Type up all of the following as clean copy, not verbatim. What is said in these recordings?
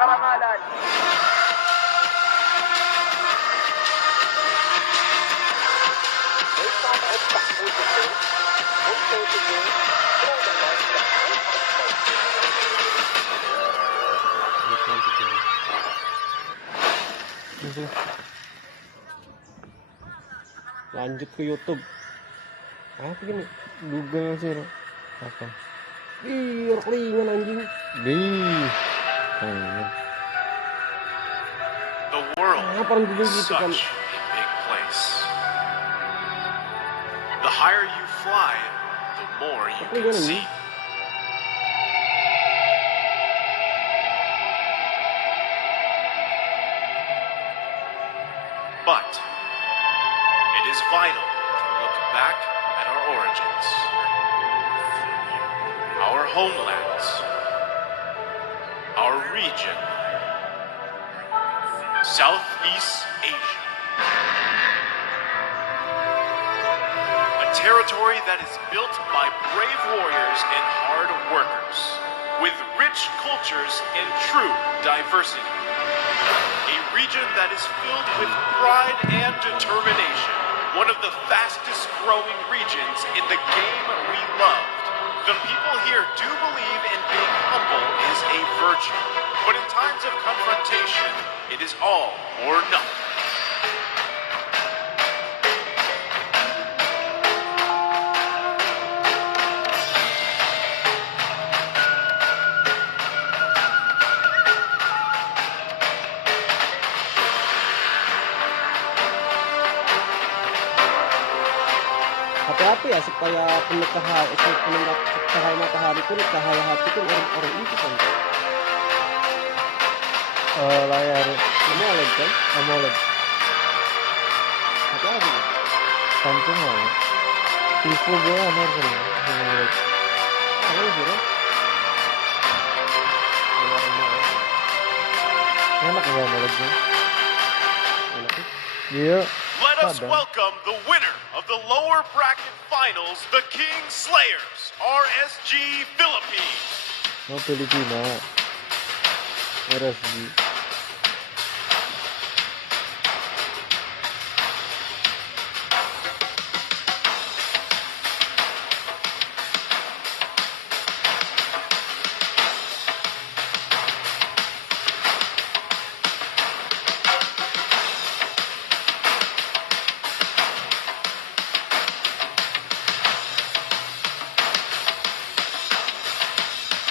karangalan. Lanjut ke YouTube. Apa gini? Google sih. Apa? Ih, kelingan anjing. The world is gitu kan? such a big place. The higher you fly, the more you can see. But it is vital to look back at our origins, our homelands, our region, Southeast Asia. A territory that is built by brave warriors and hard workers, with rich cultures and true diversity. A region that is filled with pride and determination. One of the fastest growing regions in the game we loved. The people here do believe in being humble is a virtue. But in times of confrontation, it is all or nothing. Hati-hati ya supaya cahaya matahari pun cahaya hati pun orang itu kan. Layar AMOLED kan? AMOLED. Hati-hati. Samsung lah. Vivo gue harus AMOLED. Apa sih kan? Enak gak AMOLED nya? Enak sih. Iya. Let us welcome the winner of the lower bracket finals, the King Slayers, RSG Philippines. Oh, Filipina. RSG.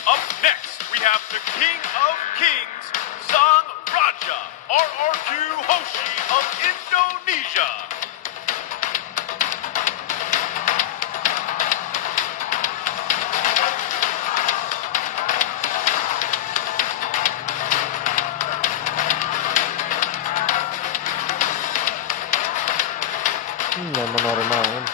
Up next, we have the King of Kings, Sang Raja, RRQ Hoshi of Indonesia. Nyaman normal kan.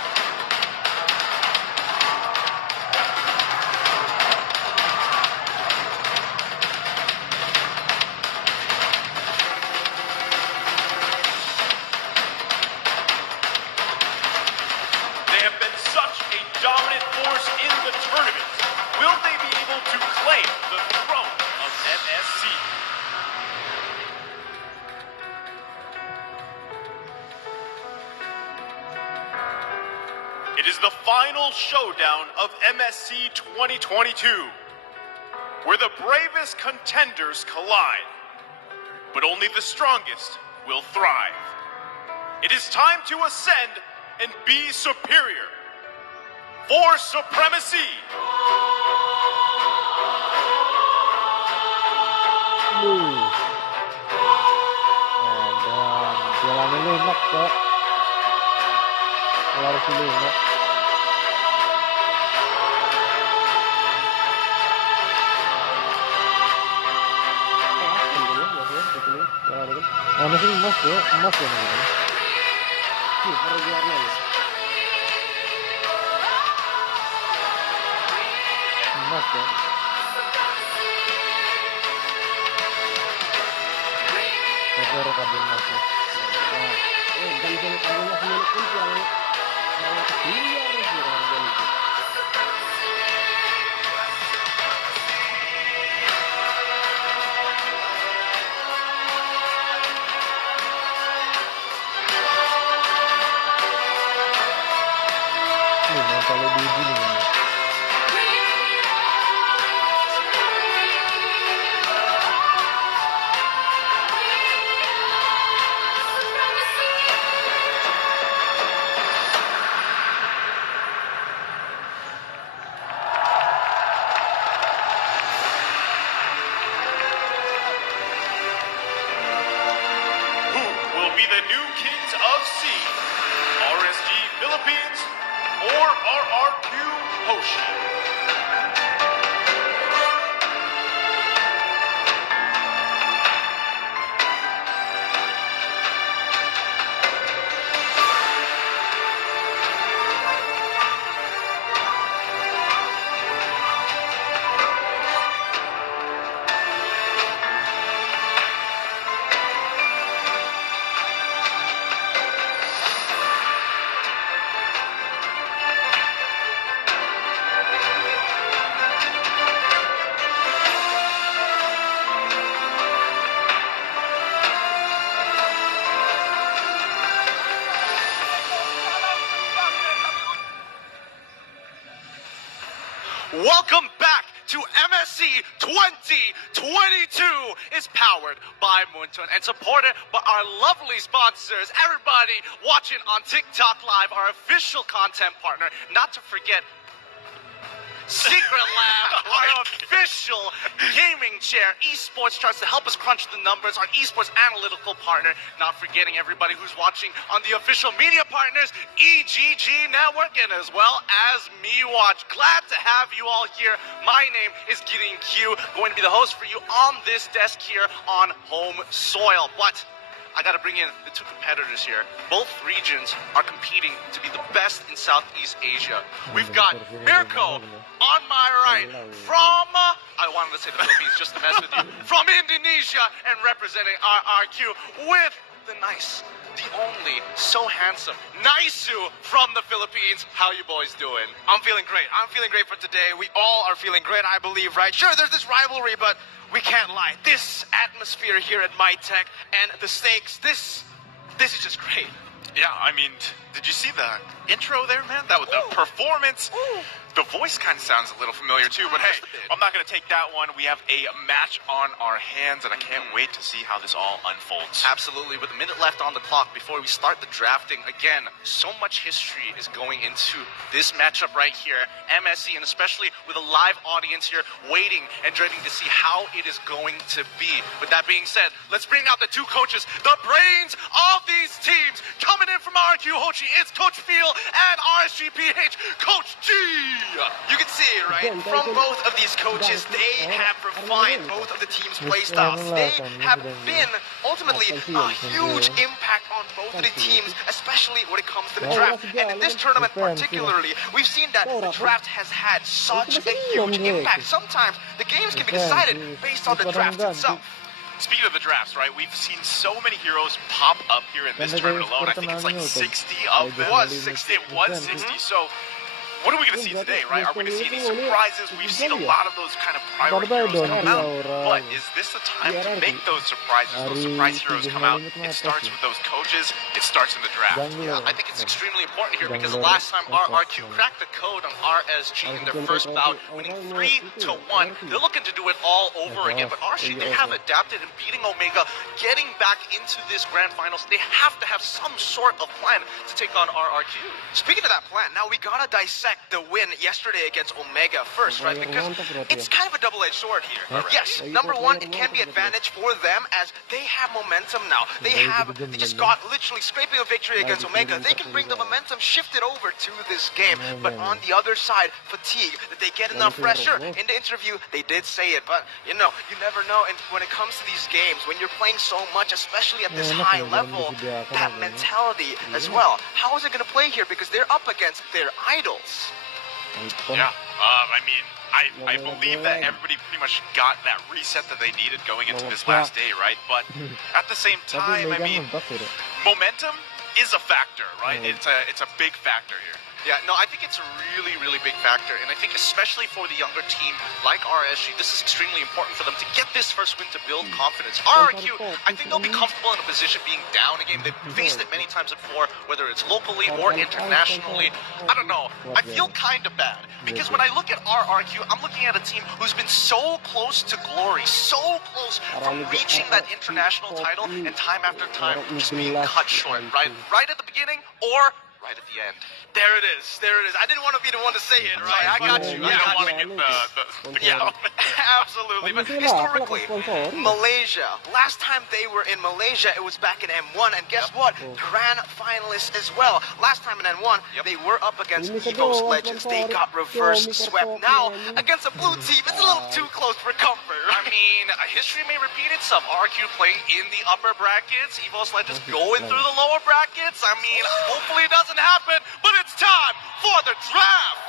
They have been such a dominant force in the tournament. Will they be able to claim the throne of MSC? It is the final showdown of MSC 2022, where the bravest contenders collide, but only the strongest will thrive. It is time to ascend and be superior. For supremacy! Jalannya lunak kok. Keluar sini lunak. Masih emas ya, emas ya namanya. Para juaranya nih. Emas ya. Kotor kabin emas ya. Dan kabinnya sendiri pun yang kecil ya harga itu. Memang kalau diuji nih. Who will be the new kings of sea? RSG Philippines or RRQ Hoshi? Welcome back to MSC 2022 is powered by Nonton and supported by our lovely sponsors. Everybody watching on TikTok Live, our official content partner, not to forget Secret Lab, our official gaming chair, esports charts to help us crunch the numbers, our esports analytical partner, not forgetting everybody who's watching on the official media partners, EGG Network, and as well as MeWatch. Glad to have you all here. My name is Gideon Q, going to be the host for you on this desk here on home soil. But I gotta bring in the two competitors here. Both regions are competing to be the best in Southeast Asia. We've got Mirko on my right from, I wanted to say the Philippines just to mess with you, from Indonesia and representing RRQ with the nice, the only, so handsome, Naisu from the Philippines. How you boys doing? I'm feeling great. I'm feeling great for today. We all are feeling great, I believe, right? Sure, there's this rivalry, but we can't lie. This atmosphere here at MyTech and the stakes, this is just great. Yeah, I mean, did you see the intro there, man? That was the performance. The voice kind of sounds a little familiar too, but hey, Just a bit. I'm not going to take that one. We have a match on our hands, and I can't wait to see how this all unfolds. Absolutely. With a minute left on the clock before we start the drafting, again, so much history is going into this matchup right here. MSC, and especially with a live audience here waiting and dreading to see how it is going to be. With that being said, let's bring out the two coaches, the brains of these teams. Coming in from RQ Hochi, it's Coach Feel and RSGPH, Coach G. You can see, right, from both of these coaches, they have refined both of the team's play styles. They have been ultimately a huge impact on both of the teams, especially when it comes to the draft. And in this tournament particularly, we've seen that the draft has had such a huge impact. Sometimes the games can be decided based on the draft itself. Speaking of the drafts, right, we've seen so many heroes pop up here in this tournament alone. I think it's like 60 of them. It was 60. It was 60. So what are we going to see today, right? Are we going to see any surprises? We've seen a lot of those kind of priority heroes come out. But is this the time to make those surprises, those surprise heroes come out? It starts with those coaches. It starts in the draft. Yeah, I think it's extremely important here because the last time RRQ cracked the code on RSG in their first bout, winning 3-1, they're looking to do it all over again. But RSG, they have adapted and beating Omega, getting back into this grand finals. They have to have some sort of plan to take on RRQ. Speaking of that plan, now we gotta dissect the win yesterday against Omega first, right? Because it's kind of a double-edged sword here. Yes, number one, it can be advantage for them as they have momentum now. They just got literally scraping a victory against Omega. They can bring the momentum shifted over to this game. But on the other side, fatigue. Did they get enough pressure? In the interview, they did say it, but you know, you never know. And when it comes to these games, when you're playing so much, especially at this high level, that mentality as well. How is it going to play here? Because they're up against their idols. Yeah, I mean, I believe that everybody pretty much got that reset that they needed going into this last day, right? But at the same time, I mean, momentum is a factor, right? It's a big factor here. Yeah, no, I think it's a really, really big factor. And I think especially for the younger team like RSG, this is extremely important for them to get this first win to build confidence. RRQ, I think they'll be comfortable in a position being down a game. They've faced it many times before, whether it's locally or internationally. I don't know. I feel kind of bad. Because when I look at RRQ, I'm looking at a team who's been so close to glory, so close from reaching that international title, and time after time just being cut short, right? Right at the beginning or right at the end. There it is. There it is. I didn't want to be the one to say it, right? I got you. You don't want to get Yeah, absolutely. But historically, Malaysia. Last time they were in Malaysia, it was back in M1, and guess what? Grand finalists as well. Last time in M1, they were up against Evo's Legends. They got reverse swept. Now, against a blue team, it's a little too close for comfort. I mean, history may repeat itself. RQ playing in the upper brackets, Evo's Legends going through the lower brackets. I mean, hopefully it doesn't happen, but it's time for the draft.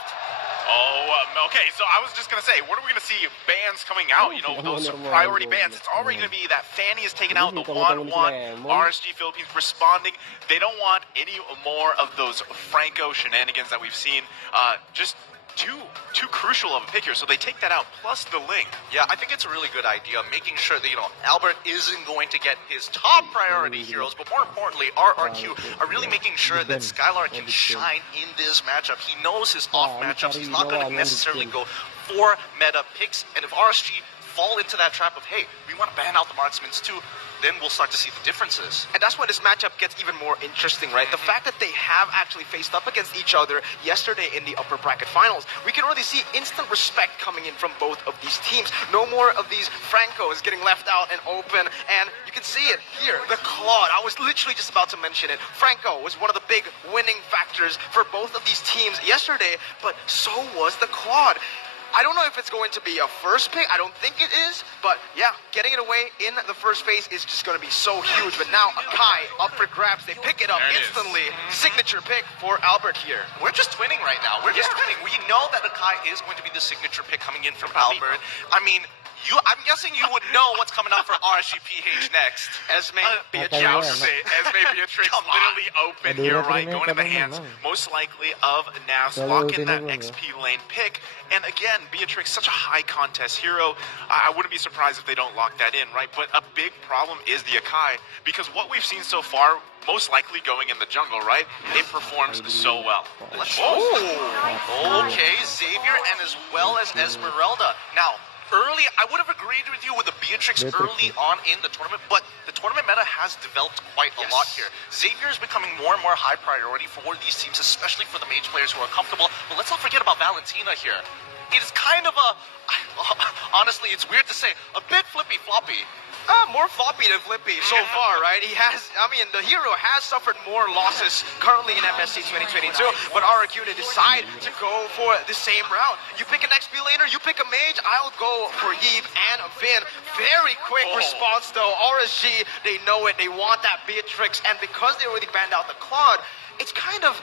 Okay, so I was just going to say, what are we going to see bans coming out? You know, those priority bans. It's already going to be that Fanny is taken out, the 1-1, RSG Philippines responding. They don't want any more of those Franco shenanigans that we've seen. Just too crucial of a pick here, so they take that out, plus the link. Yeah, I think it's a really good idea, making sure that, you know, Albert isn't going to get his top priority heroes, but more importantly, RRQ are really making sure that Skylar can shine in this matchup. He knows his off matchups. He's not going to necessarily go for meta picks, and if RSG fall into that trap of, hey, we want to ban out the marksmen too, then we'll start to see the differences. And that's when this matchup gets even more interesting, right? The fact that they have actually faced up against each other yesterday in the upper bracket finals, we can already see instant respect coming in from both of these teams. No more of these Francos getting left out and open, and you can see it here, the Claude. I was literally just about to mention it. Franco was one of the big winning factors for both of these teams yesterday, but so was the Claude. I don't know if it's going to be a first pick. I don't think it is. But yeah, getting it away in the first phase is just going to be so huge. But now Akai up for grabs. They pick it up instantly. Signature pick for Albert here. We're just twinning right now. We're just twinning. We know that Akai is going to be the signature pick coming in from Albert. I mean, I'm guessing you would know what's coming up for RSGPH next. Esme Beatrix. Yeah, I was going to say, Esme Beatrix literally open here, right? Going to the hands, most likely, of Navs. Lock in that XP lane pick. And again, Beatrix, such a high contest hero. I wouldn't be surprised if they don't lock that in, right? But a big problem is the Akai, because what we've seen so far, most likely going in the jungle, right? It performs so well. Okay, Xavier and as well as Esmeralda. Now, early, I would have agreed with you with the Beatrix early on in the tournament, but the tournament meta has developed quite a lot here. Xavier is becoming more and more high priority for these teams, especially for the mage players who are comfortable. But let's not forget about Valentina here. It is kind of a, honestly, it's weird to say, a bit flippy-floppy. More floppy than flippy so far, right? He has, I mean, the hero has suffered more losses currently in MSC 2022, but RRQ, they decide to go for the same route. You pick an XP laner, you pick a mage, I'll go for Yeeb and Vin. Very quick response though. RSG, they know it, they want that Beatrix, and because they already banned out the Claude, it's kind of,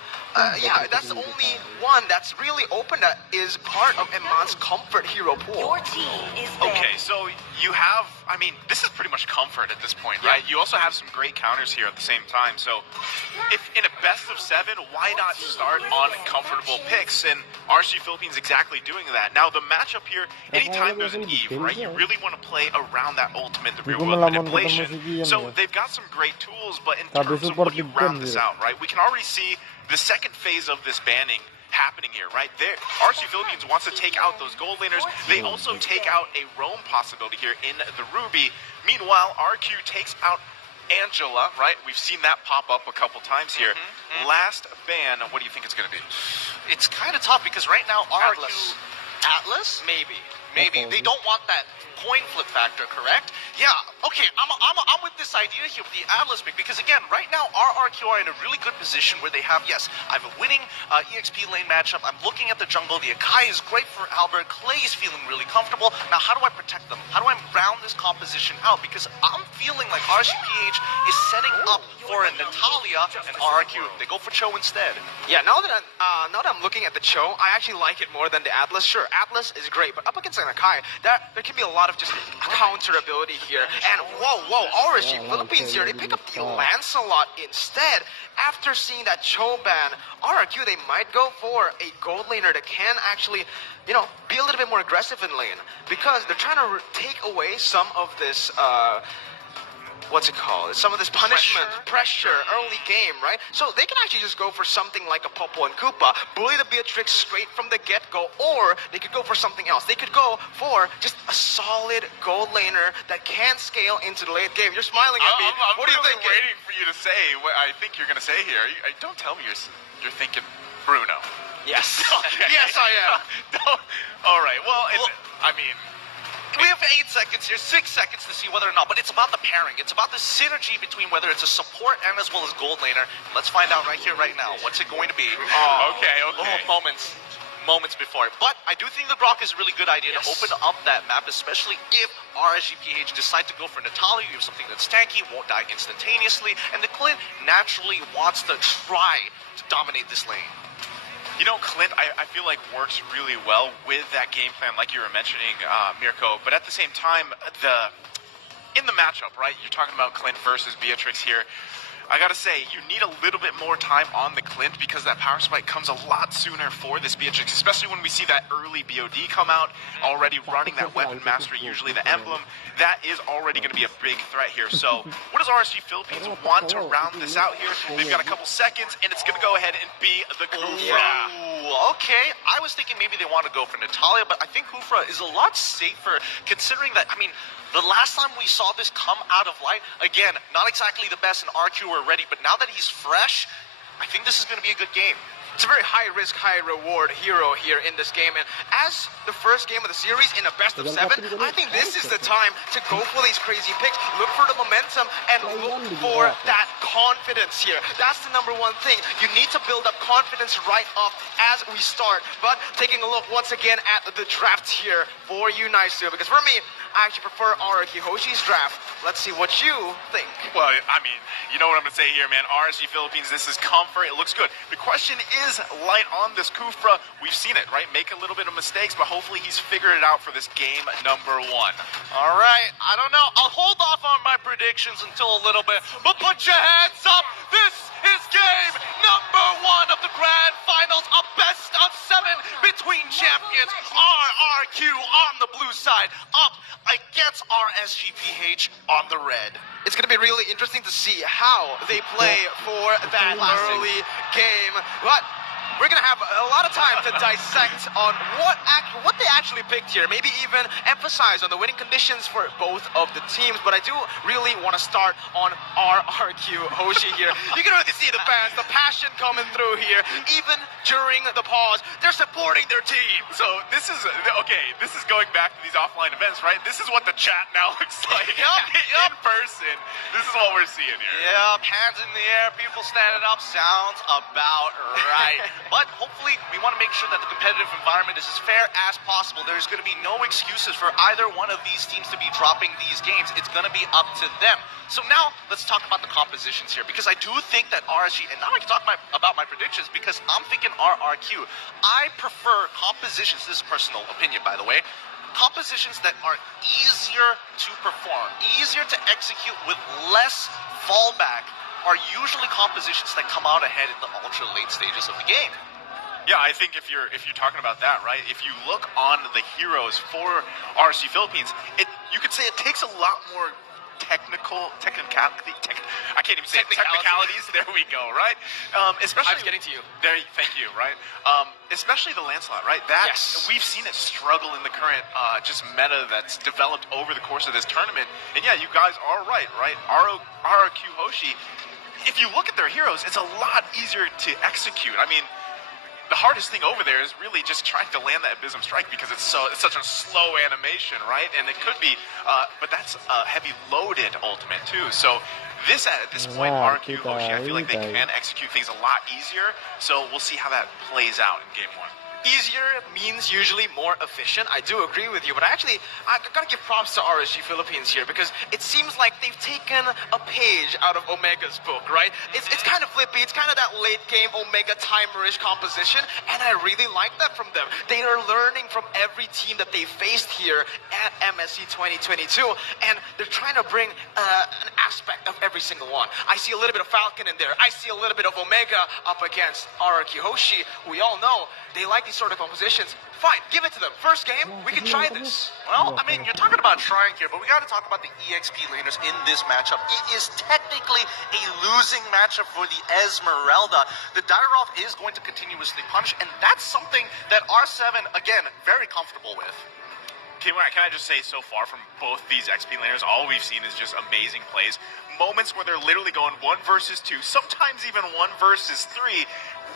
yeah, that's the only one that's really open that is part of Eman's comfort hero pool. Your team is banned. Okay, so you have, I mean, this is pretty much comfort at this point, right? You also have some great counters here at the same time. So if in a best of 7, why not start on comfortable picks? And RSG Philippines exactly doing that. Now the matchup here, anytime there's an Eve, right, you really want to play around that ultimate, the real world manipulation. So they've got some great tools, but in terms of what you round this out, right, we can already see the second phase of this banning happening here, right? There, RSG Philippines wants to take out those gold laners. They also take out a roam possibility here in the Ruby. Meanwhile, RQ takes out Angela, right? We've seen that pop up a couple times here. Last ban, what do you think it's going to be? It's kind of tough because right now RQ... Atlas? Maybe. They don't want that coin flip factor, correct? Yeah, okay, I'm with this idea here with the Atlas pick, because again, right now, RRQ are in a really good position where they have, yes, I have a winning EXP lane matchup. I'm looking at the jungle. The Akai is great for Albert. Clay is feeling really comfortable. Now, how do I protect them? How do I round this composition out? Because I'm feeling like RCPH is setting up for a Natalia, and RRQ, they go for Cho instead. Yeah, now that I'm looking at the Cho, I actually like it more than the Atlas. Sure, Atlas is great, but up against an Akai, there can be a lot of just counter ability here. And whoa, RSG Philippines here, they pick up the Lancelot instead. After seeing that Cho ban, RRQ, they might go for a gold laner that can actually, you know, be a little bit more aggressive in lane, because they're trying to take away some of this, what's it called? Some of this punishment, pressure, early game, right? So they can actually just go for something like a Popo and Koopa, bully the Beatrix straight from the get-go, or they could go for something else. They could go for just a solid gold laner that can scale into the late game. You're smiling at me. What are you really thinking? waiting for you to say what I think you're going to say here. Don't tell me you're thinking Bruno. Yes. Okay. Yes, I am. All right. Well, I mean, We have 8 seconds here, 6 seconds to see whether or not, but it's about the pairing. It's about the synergy between whether it's a support and as well as gold laner. Let's find out right here, right now. What's it going to be? okay. Moments before it. But I do think the Grok is a really good idea to open up that map, especially if RSGPH decide to go for Natalia. You have something that's tanky, won't die instantaneously, and the Clint naturally wants to try to dominate this lane. You know, Clint, I feel like works really well with that game plan, like you were mentioning, Mirko. But at the same time, in the matchup, right? You're talking about Clint versus Beatrix here. I gotta say, you need a little bit more time on the Clint, because that power spike comes a lot sooner for this Beatrix, especially when we see that early BOD come out, already running that weapon mastery, usually the emblem. That is already going to be a big threat here. So what does RSG Philippines want to round this out here? They've got a couple seconds, and it's going to go ahead and be the Kufra. Ooh, okay. I was thinking maybe they want to go for Natalia, but I think Kufra is a lot safer, considering that, I mean, the last time we saw this come out of light, again, not exactly the best, and RQ were ready, but now that he's fresh, I think this is going to be a good game. It's a very high-risk, high-reward hero here in this game. And as the first game of the series in a best of 7, I think this is the time to go for these crazy picks. Look for the momentum and look for that confidence here. That's the number one thing. You need to build up confidence right off as we start. But taking a look once again at the draft here for you, Naisu, because for me, I actually prefer RRQ Hoshi's draft. Let's see what you think. Well, I mean, you know what I'm going to say here, man. RSG Philippines, this is comfort. It looks good. The question is light on this Kufra. We've seen it, right? Make a little bit of mistakes, but hopefully he's figured it out for this game number 1. All right, I don't know. I'll hold off on my predictions until a little bit, but put your hands up. This is game number 1 of the Grand Finals, a best of 7 between champions. RRQ on the blue side, up against RSGPH on the red. It's going to be really interesting to see how they play for that early game. But we're going to have a lot of time to dissect on what they actually picked here. Maybe even emphasize on the winning conditions for both of the teams. But I do really want to start on RRQ Hoshi here. You can really see the fans, the passion coming through here. Even during the pause, they're supporting their team. So this is, okay, this is going back to these offline events, right? This is what the chat now looks like. In person. This is what we're seeing here. Yep, hands in the air, people standing up, sounds about right. But hopefully, we want to make sure that the competitive environment is as fair as possible. There's going to be no excuses for either one of these teams to be dropping these games. It's going to be up to them. So now, let's talk about the compositions here, because I do think that RSG, and now I can talk about my predictions, because I'm thinking RRQ. I prefer compositions, this is personal opinion, by the way, compositions that are easier to perform, easier to execute with less fallback, are usually compositions that come out ahead in the ultra late stages of the game. Yeah, I think if you're talking about that, right? If you look on the heroes for RSG Philippines, you could say it takes a lot more technicalities. There we go, right? Especially I was getting to you. Thank you, right? Especially the Lancelot, right? We've seen it struggle in the current just meta that's developed over the course of this tournament. And yeah, you guys are right? RRQ Hoshi. If you look at their heroes, it's a lot easier to execute. I mean, the hardest thing over there is really just trying to land that Abysm Strike, because it's such a slow animation, right? And it could be, but that's a heavy loaded ultimate too. So at this point, RQ Hoshi, I feel like they can execute things a lot easier. So we'll see how that plays out in game 1. Easier means usually more efficient. I do agree with you, but I gotta give props to RSG Philippines here because it seems like they've taken a page out of Omega's book, right? It's kind of flippy. It's kind of that late game Omega timerish composition, and I really like that from them. They are learning from every team that they faced here at MSC 2022, and they're trying to bring an aspect of every single one. I see a little bit of Falcon in there. I see a little bit of Omega up against Araki Hoshi. We all know they like these sort of compositions. Fine, give it to them. First game, we can try this. Well, I mean, you're talking about trying here, but we got to talk about the EXP laners in this matchup. It is technically a losing matchup for the Esmeralda. The Dairoth is going to continuously punish, and that's something that R7, again, very comfortable with. Can I just say, so far from both these XP laners, all we've seen is just amazing plays. Moments where they're literally going 1 versus 2, sometimes even 1 versus 3,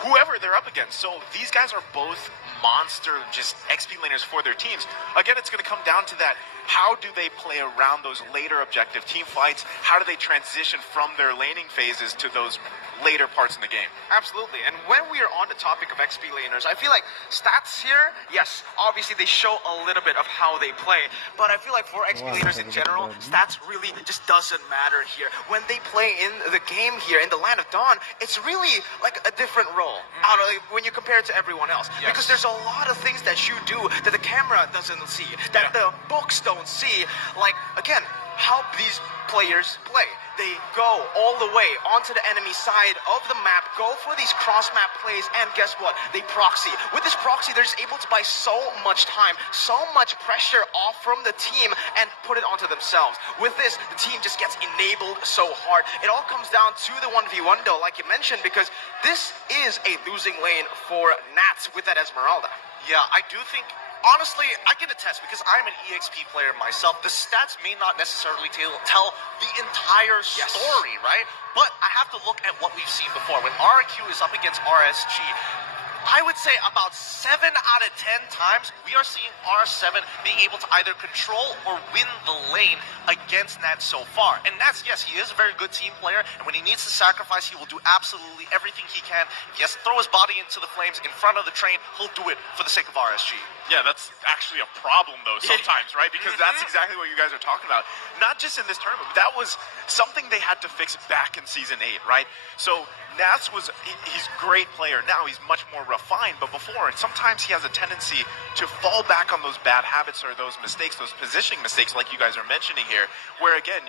whoever they're up against. So these guys are both monster just XP laners for their teams. Again, it's going to come down to that. How do they play around those later objective team fights? How do they transition from their laning phases to those later parts in the game? Absolutely. And when we are on the topic of XP laners, I feel like stats here, yes, obviously they show a little bit of how they play, but I feel like for XP laners in general, stats really just doesn't matter here. When they play in the game here, in the Land of Dawn, it's really like a different role when you compare it to everyone else. Yes. Because there's a lot of things that you do that the camera doesn't see, that the books don't see. Like, again, how these players play. They go all the way onto the enemy side of the map, go for these cross-map plays, and guess what? They proxy. With this proxy, they're just able to buy so much time, so much pressure off from the team, and put it onto themselves. With this, the team just gets enabled so hard. It all comes down to the 1v1 though, like you mentioned, because this is a losing lane for Nats with that Esmeralda. Yeah, I do think, honestly, I can attest because I'm an EXP player myself. The stats may not necessarily tell the entire story, right? But I have to look at what we've seen before. When RQ is up against RSG, I would say about 7 out of 10 times, we are seeing R7 being able to either control or win the lane against Nats so far. And Nats, yes, he is a very good team player, and when he needs to sacrifice, he will do absolutely everything he can. If he has to throw his body into the flames in front of the train, he'll do it for the sake of RSG. Yeah, that's actually a problem, though, sometimes, right? Because that's exactly what you guys are talking about. Not just in this tournament, but that was something they had to fix back in Season 8, right? So Nats he's a great player now. He's much more refined, but before, sometimes he has a tendency to fall back on those bad habits or those mistakes, those positioning mistakes like you guys are mentioning here, where, again,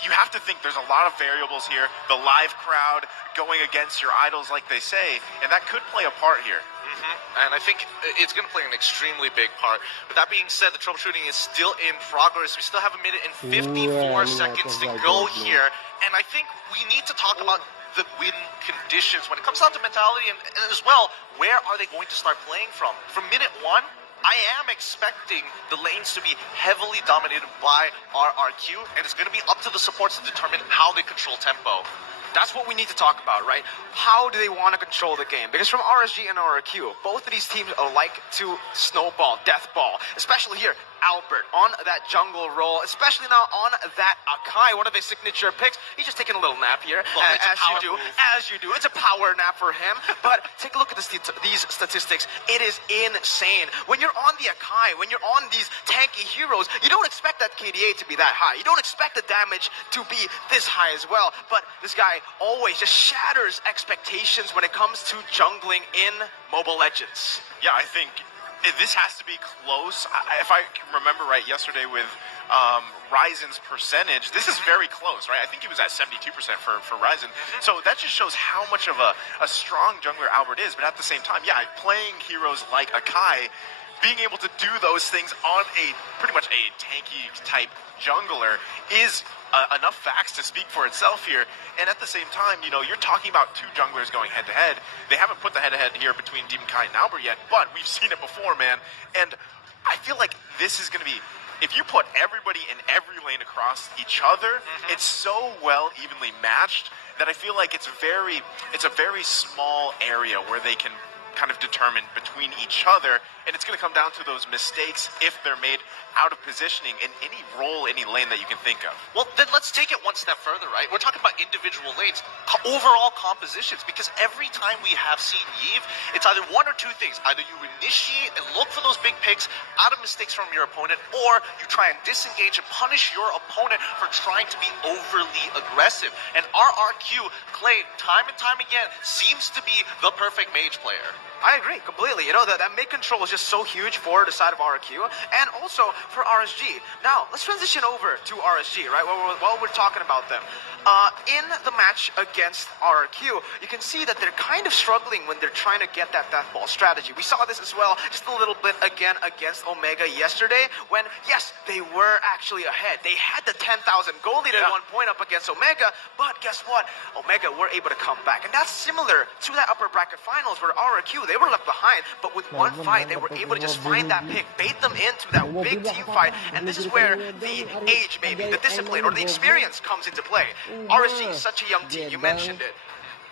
you have to think there's a lot of variables here. The live crowd going against your idols, like they say, and that could play a part here. And I think it's going to play an extremely big part. With that being said, the troubleshooting is still in progress. We still have 1 minute and 54 seconds to go here. And I think we need to talk about the win conditions when it comes down to mentality and as well, where are they going to start playing from? From minute 1, I am expecting the lanes to be heavily dominated by RRQ, and it's going to be up to the supports to determine how they control tempo. That's what we need to talk about, right? How do they want to control the game? Because from RSG and RRQ, both of these teams like to snowball, death ball, especially here. Albert on that jungle role, especially now on that Akai, one of his signature picks. He's just taking a little nap here, as you do. It's a power nap for him. But take a look at these statistics. It is insane. When you're on the Akai, when you're on these tanky heroes, you don't expect that KDA to be that high. You don't expect the damage to be this high as well. But this guy always just shatters expectations when it comes to jungling in Mobile Legends. Yeah, I think this has to be close. If I can remember right, yesterday with Ryzen's percentage, this is very close, right? I think he was at 72% for Ryzen. So that just shows how much of a strong jungler Albert is. But at the same time, yeah, playing heroes like Akai, being able to do those things on pretty much a tanky type jungler is enough facts to speak for itself here. And at the same time, you know, you're talking about 2 junglers going head-to-head. They haven't put the head-to-head here between Demon Kai and Albert yet, but we've seen it before, man. And I feel like this is going to be, if you put everybody in every lane across each other, it's so well evenly matched that I feel like it's a very small area where they can kind of determined between each other, and it's going to come down to those mistakes if they're made out of positioning in any role, any lane that you can think of. Well, then let's take it one step further, right? We're talking about individual lanes, overall compositions, because every time we have seen Yves, it's either one or two things. Either you initiate and look for those big picks out of mistakes from your opponent, or you try and disengage and punish your opponent for trying to be overly aggressive. And RRQ, Clay, time and time again, seems to be the perfect mage player. I agree completely. You know, that mid control is just so huge for the side of RRQ and also for RSG. Now, let's transition over to RSG, right? While we're talking about them. In the match against RRQ, you can see that they're kind of struggling when they're trying to get that death ball strategy. We saw this as well just a little bit again against Omega yesterday when, yes, they were actually ahead. They had the 10,000 goal lead at one point up against Omega, but guess what? Omega were able to come back. And that's similar to that upper bracket finals where RRQ, they were left behind, but with one fight, they were able to just find that pick, bait them into that big team fight. And this is where the age, maybe, the discipline, or the experience comes into play. RSG is such a young team, you mentioned it.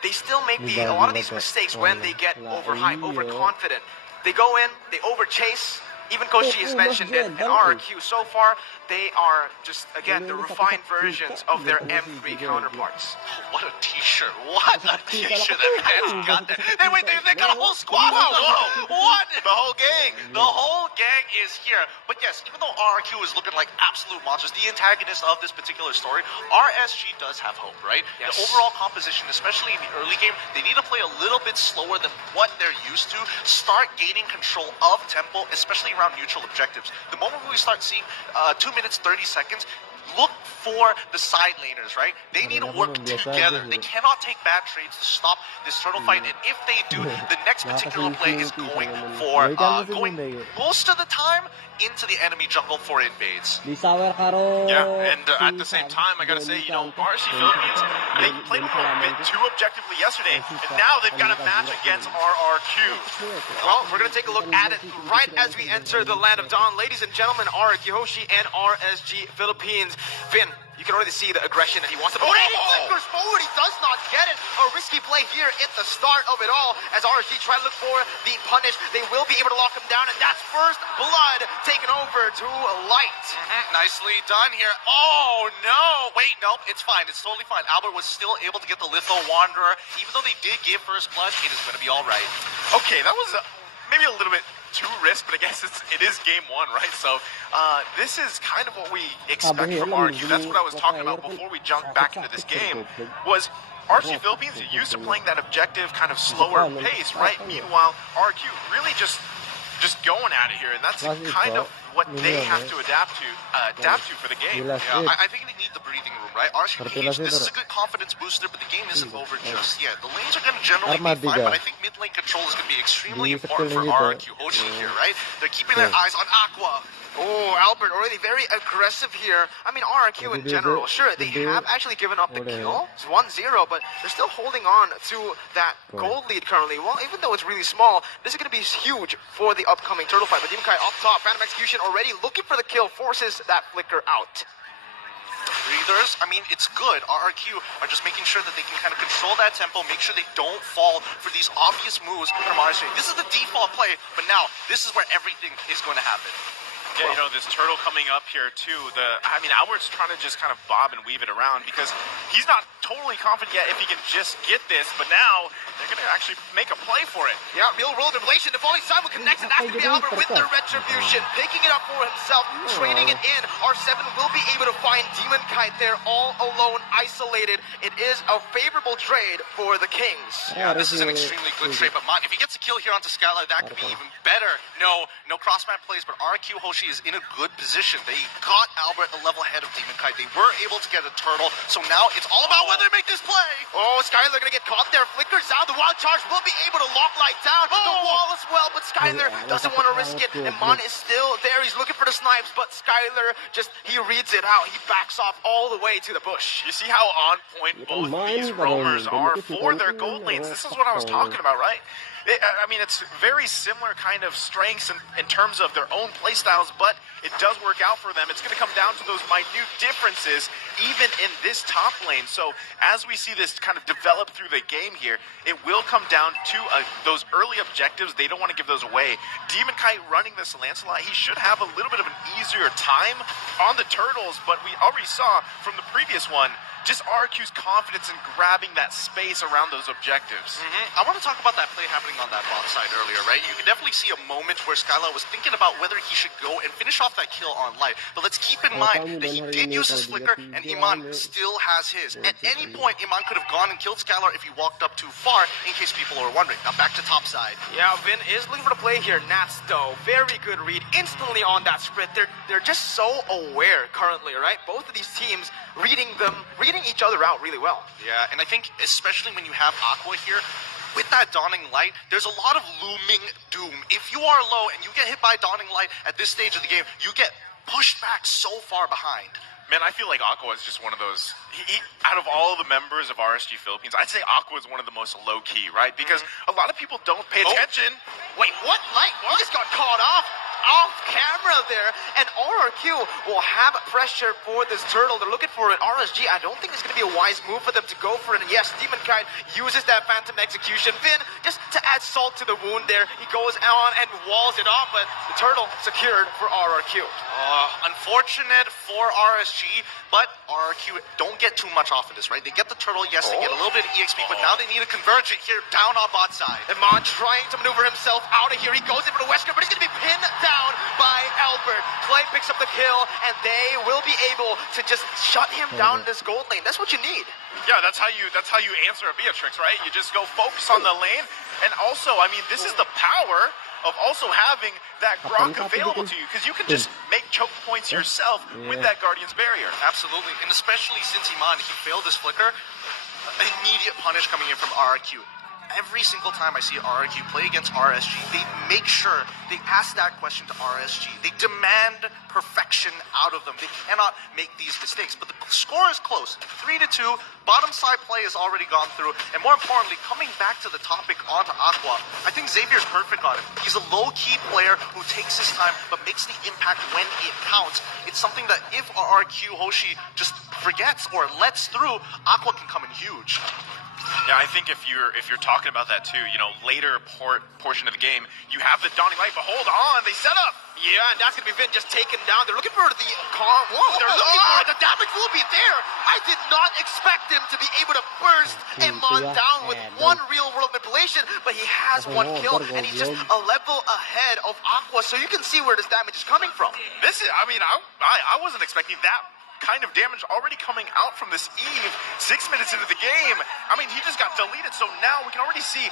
They still make a lot of these mistakes when they get overhyped, overconfident. They go in, they overchase. Even Coach G has mentioned it, and RRQ so far, they are just, again, the refined versions of their M3 counterparts. Oh, what a t-shirt. What a t-shirt that man's got there. Hey, wait, they got a whole squad out. Whoa, what? The whole gang. The whole gang is here. But yes, even though RRQ is looking like absolute monsters, the antagonist of this particular story, RSG does have hope, right? Yes. The overall composition, especially in the early game, they need to play a little bit slower than what they're used to, start gaining control of tempo, especially around neutral objectives. The moment we start seeing 2 minutes, 30 seconds, look for the side laners, right? They need to work together. They cannot take bad trades to stop this turtle fight. And if they do, the next particular play is going for going most of the time into the enemy jungle for invades. Yeah, and at the same time, I gotta say, you know, RSG Philippines, they played a bit too objectively yesterday, and now they've got a match against RRQ. Well, we're going to take a look at it right as we enter the Land of Dawn. Ladies and gentlemen, RRQ Hoshi and RSG Philippines. Finn, you can already see the aggression that he wants to put. He flickers forward. He does not get it. A risky play here at the start of it all as RSG try to look for the punish. They will be able to lock him down, and that's first blood taken over to Light. Nicely done here. Oh, no. Wait, nope. It's fine. It's totally fine. Albert was still able to get the Litho Wanderer. Even though they did give first blood, it is going to be all right. Okay, that was maybe a little bit too risk, but I guess it is game one, right? So this is kind of what we expect from RRQ. That's what I was talking about before we jumped back into this game, was RSG Philippines are used to playing that objective, kind of slower pace, right? Meanwhile, RRQ really just going at it here, and that's kind of what they have to adapt to for the game. Yeah, I think they need the breathing room, right? RSG, this is a good confidence booster, but the game isn't over just yet. The lanes are going to generally be fine, but I think mid lane control is going to be extremely important for RRQ Hoshi here, right? They're keeping their eyes on Aqua. Oh, Albert already very aggressive here. I mean, RRQ in general, sure, they have actually given up the kill. It's 1-0, but they're still holding on to that gold lead currently. Well, even though it's really small, this is going to be huge for the upcoming turtle fight. But Dimkai up top, Phantom Execution already looking for the kill, forces that flicker out. Breathers, I mean, it's good. RRQ are just making sure that they can kind of control that tempo, make sure they don't fall for these obvious moves from RSG. This is the default play, but now this is where everything is going to happen. Yeah, you know, this turtle coming up here too, I mean, Albert's trying to just kind of bob and weave it around because he's not totally confident yet if he can just get this, but now they're going to actually make a play for it. Yeah, real world revelation. The falling side will connect, and that's going to be Albert with the retribution, picking it up for himself, trading it in. R7 will be able to find Demon Kite there all alone, isolated. It is a favorable trade for the Kings. Yeah, this is an extremely good trade, but if he gets a kill here onto Skylar, that could be even better. No crossman plays, but RRQ Hoshi is in a good position. They got Albert a level ahead of Demon Kite. They were able to get a turtle, so now it's all about whether they make this play. Oh, Skylar gonna get caught there. Flickers out. The wild charge will be able to lock Light down. The wall as well, but Skylar doesn't want to risk it. And Mon is still there there. He's looking for the snipes, but Skylar he reads it out. He backs off all the way to the bush. You see how on point both these roamers are for their gold lanes. This is what I was talking about, right? I mean, it's very similar kind of strengths in terms of their own playstyles, but it does work out for them. It's going to come down to those minute differences, even in this top lane. So as we see this kind of develop through the game here, it will come down to those early objectives. They don't want to give those away. Demon Kite running this Lancelot, he should have a little bit of an easier time on the turtles, but we already saw from the previous one, just RQ's confidence in grabbing that space around those objectives. I want to talk about that play happening on that bot side earlier, right? You can definitely see a moment where Skylar was thinking about whether he should go and finish off that kill on light. But let's keep in mind that he did use his flicker, and Iman still has his. At any point, Iman could have gone and killed Skylar if he walked up too far, in case people are wondering. Now back to top side. Yeah, Vin is looking for the play here. Nats, though, very good read instantly on that sprint. They're just so aware currently, right? Both of these teams reading each other out really well. Yeah, and I think especially when you have Aqua here, with that Dawning Light, there's a lot of looming doom. If you are low and you get hit by Dawning Light at this stage of the game, you get pushed back so far behind. Man, I feel like Aqua is just one of those, out of all the members of RSG Philippines, I'd say Aqua is one of the most low-key, right? Because a lot of people don't pay attention. Wait, what? Light? He just got caught off camera there, and RRQ will have pressure for this turtle. They're looking for an RSG. I don't think it's going to be a wise move for them to go for it. And yes, Demon Kite uses that Phantom Execution. Vin, just to add salt to the wound there, he goes on and walls it off, but the turtle secured for RRQ. Unfortunate for RSG, but RRQ don't get too much off of this, right? They get the turtle, yes, they get a little bit of EXP, but now they need to converge it here down on bot side. Iman trying to maneuver himself out of here. He goes in for the Wesker, but he's going to be pinned down by Albert. Clay picks up the kill, and they will be able to just shut him down in this gold lane. That's what you need. Yeah, that's how you answer a Beatrix, right? You just go focus on the lane, and also, I mean, this is the power of also having that Grok available to you, because you can just make choke points yourself with that Guardian's Barrier. Absolutely, and especially since Iman, he failed his flicker, immediate punish coming in from RRQ. Every single time I see RRQ play against RSG, they make sure they ask that question to RSG. They demand perfection out of them. They cannot make these mistakes. But the score is close, 3-2. Bottom side play has already gone through. And more importantly, coming back to the topic onto Aqua, I think Xavier's perfect on him. He's a low-key player who takes his time but makes the impact when it counts. It's something that if RRQ Hoshi just forgets or lets through, Aqua can come in huge. Yeah, I think if you're talking about that too, you know, later portion of the game, you have the Dawning Light, but hold on, they set up. Yeah, and that's going to be Vin just taken down. They're looking for the car. Whoa, they're looking for it. The damage will be there. I did not expect him to be able to burst Iman down with one real-world manipulation, but he has one kill, and he's just a level ahead of Aqua, so you can see where this damage is coming from. This is, I mean, I wasn't expecting that kind of damage already coming out from this Eve 6 minutes into the game. I mean, he just got deleted, so now we can already see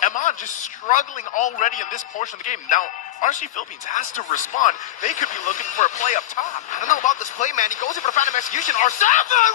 Iman just struggling already in this portion of the game. Now, RSG Philippines has to respond. They could be looking for a play up top. I don't know about this play, man. He goes in for the Phantom Execution. R7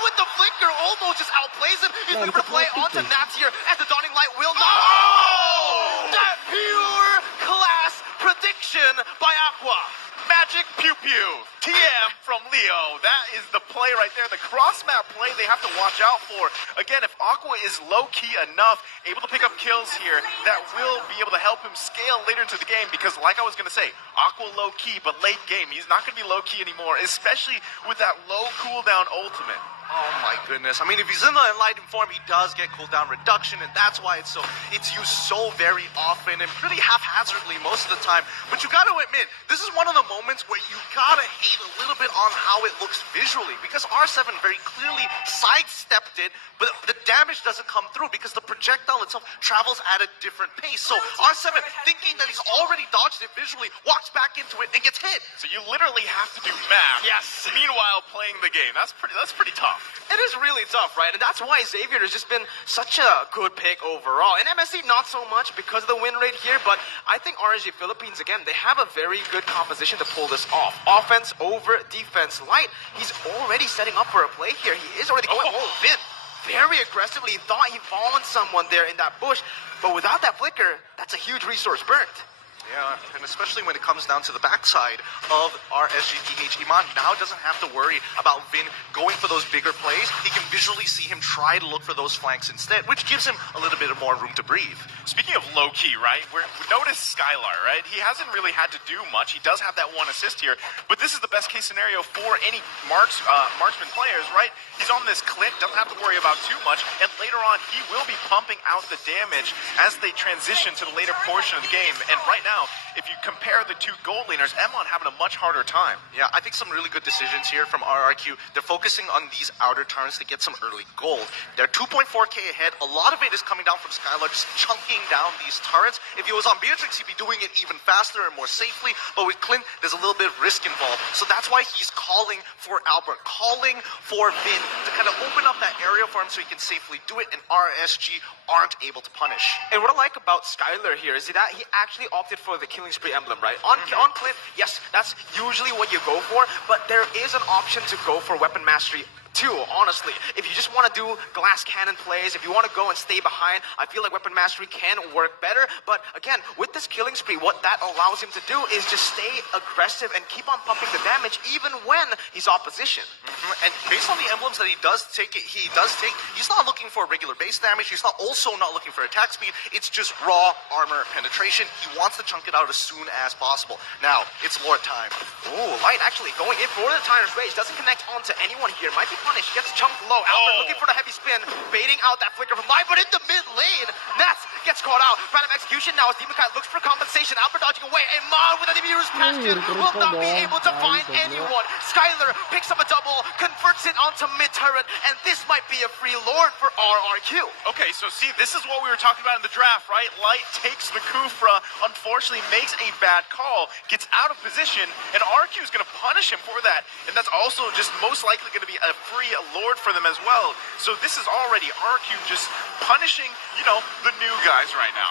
with the flicker almost just outplays him. He's looking for the play onto Nats here as the Dawning Light will not. Oh! That pure class prediction by Aqua. Magic Pew Pew. TM from Leo. That is the play right there. The cross-map play they have to watch out for. Again, if Aqua is low-key enough, able to pick up kills here, that will be able to help him scale later into the game, because like I was going to say, Aqua low-key, but late game, he's not going to be low-key anymore, especially with that low cooldown ultimate. Oh my goodness. I mean, if he's in the enlightened form, he does get cooldown reduction, and that's why it's used so very often and pretty haphazardly most of the time. But you gotta admit, this is one of the moments where you gotta hate a little bit on how it looks visually, because R7 very clearly sidestepped it, but the damage doesn't come through because the projectile itself travels at a different pace. So R7, thinking that he's already dodged it visually, walks back into it and gets hit. So you literally have to do math. Yes. Meanwhile, playing the game. That's pretty tough. It is really tough, right? And that's why Xavier has just been such a good pick overall. And MSC, not so much because of the win rate here, but I think RSG Philippines, again, they have a very good composition to pull this off. Offense over defense. Light, he's already setting up for a play here. He is already going, Vin, very aggressively. He thought he fallen someone there in that bush, but without that flicker, that's a huge resource burnt. Yeah, and especially when it comes down to the backside of our SGPH, Iman now doesn't have to worry about Vin going for those bigger plays. He can visually see him try to look for those flanks instead, which gives him a little bit more room to breathe. Speaking of low-key, right, we notice Skylar, right? He hasn't really had to do much. He does have that one assist here, but this is the best case scenario for any marksman players, right? He's on this clip, doesn't have to worry about too much, and later on he will be pumping out the damage as they transition to the later portion of the game. And right now, if you compare the two goal laners, Emon having a much harder time. Yeah, I think some really good decisions here from RRQ. They're focusing on these outer turns to get some early gold. They're 2.4k ahead. A lot of it is coming down from Skylar, just chunking down these turrets. If he was on Beatrix, he'd be doing it even faster and more safely. But with Clint, there's a little bit of risk involved. So that's why he's calling for Albert, calling for Vin to kind of open up that area for him so he can safely do it, and RSG aren't able to punish. And what I like about Skylar here is that he actually opted for the Killing Spree emblem, right? On Clint, yes, that's usually what you go for, but there is an option to go for weapon mastery too, honestly. If you just want to do glass cannon plays, if you want to go and stay behind, I feel like weapon mastery can work better. But again, with this Killing Spree, what that allows him to do is just stay aggressive and keep on pumping the damage even when he's opposition. And based on the emblems that he does take, he's not looking for regular base damage. He's also not looking for attack speed. It's just raw armor penetration. He wants to chunk it out as soon as possible. Now, it's Lord time. Ooh, Light actually going in for the Tiger's Rage. Doesn't connect onto anyone here. Might be punished. Gets chunked low. Albert looking for the heavy spin. Baiting out that flicker from Light, but in the mid lane, Nats gets caught out. Random execution now as Demon Kite looks for compensation. Albert dodging away. And Mon with an Immutable Passion will not be able to find anyone. Skylar picks up a double, converts it onto mid turret, and this might be a free Lord for RRQ. Okay, so see, this is what we were talking about in the draft, right? Light takes the Kufra, unfortunately makes a bad call, gets out of position, and RQ is going to punish him for that. And that's also just most likely going to be a free Lord for them as well. So this is already RQ just punishing, the new guys right now.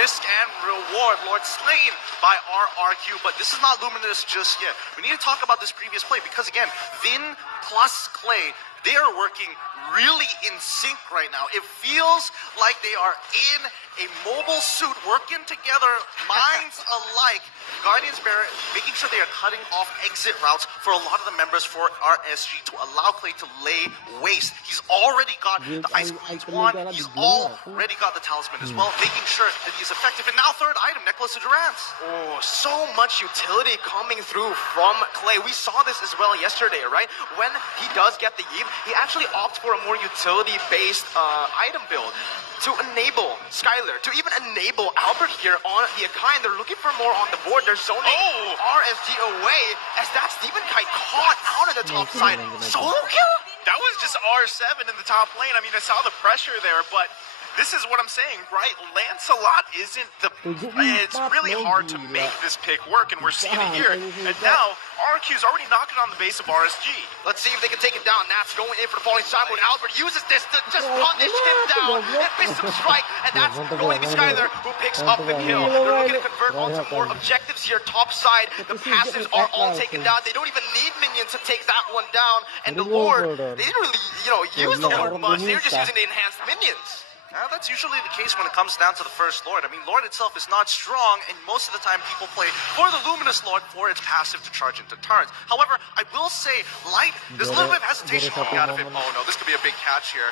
Risk and reward. Lord slain by RRQ, but this is not Luminous just yet. We need to talk about this previous play because, again, Vin plus Clay, they are working really in sync right now. It feels like they are in a mobile suit working together, minds alike. Guardians Barrett making sure they are cutting off exit routes for a lot of the members for RSG to allow Clay to lay waste. He's already got the Ice Queen's wand. He's already got the Talisman as well, making sure that he's effective. And now third item, Necklace of Durance. Oh, so much utility coming through from Clay. We saw this as well yesterday, right? When he does get the Eve, he actually opts for a more utility-based item build to enable Skylar, to even enable Albert here on the Akai. They're looking for more on the board. They're zoning RSG away as that's Demon Kite caught out of the top side. Solo kill? That was just R7 in the top lane. I mean, I saw the pressure there, but this is what I'm saying, right? Lancelot isn't it's really hard to make this pick work, and we're seeing it here. And now, RQ's already knocking on the base of RSG. Let's see if they can take it down. Nat's going in for the falling side, when Albert uses this to just punish him down and miss him strike, and that's going to be Skylar who picks up the kill. They're looking to convert onto more objectives here, top side. The passives are all taken down. They don't even need minions to take that one down, and the Lord, they didn't really, use the Lord much. They were just using the enhanced minions. That's usually the case when it comes down to the first Lord. I mean, Lord itself is not strong, and most of the time people play for the Luminous Lord for its passive to charge into turrets. However, I will say, Light, there's a little bit of hesitation coming out of it. Oh no, this could be a big catch here.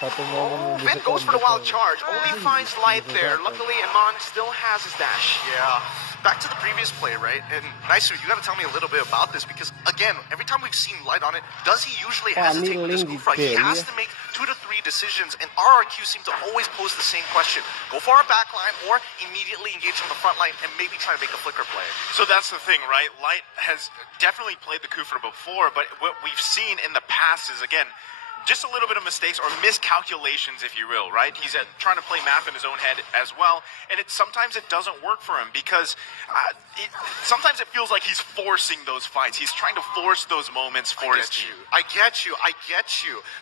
Vin goes for the wild charge, only finds Light there. Luckily, Iman still has his dash. Yeah. Back to the previous play, right? And Naisu, you gotta tell me a little bit about this, because again, every time we've seen Light on it, does he usually hesitate with his Kufra? He has to make 2 to 3 decisions, and RRQ seem to always pose the same question. Go for our backline, or immediately engage on the front line and maybe try to make a flicker play. So that's the thing, right? Light has definitely played the Kufra before, but what we've seen in the past is, again, just a little bit of mistakes or miscalculations, if you will, right? He's trying to play math in his own head as well, and sometimes it doesn't work for him because sometimes it feels like he's forcing those fights. He's trying to force those moments for his team. I get you.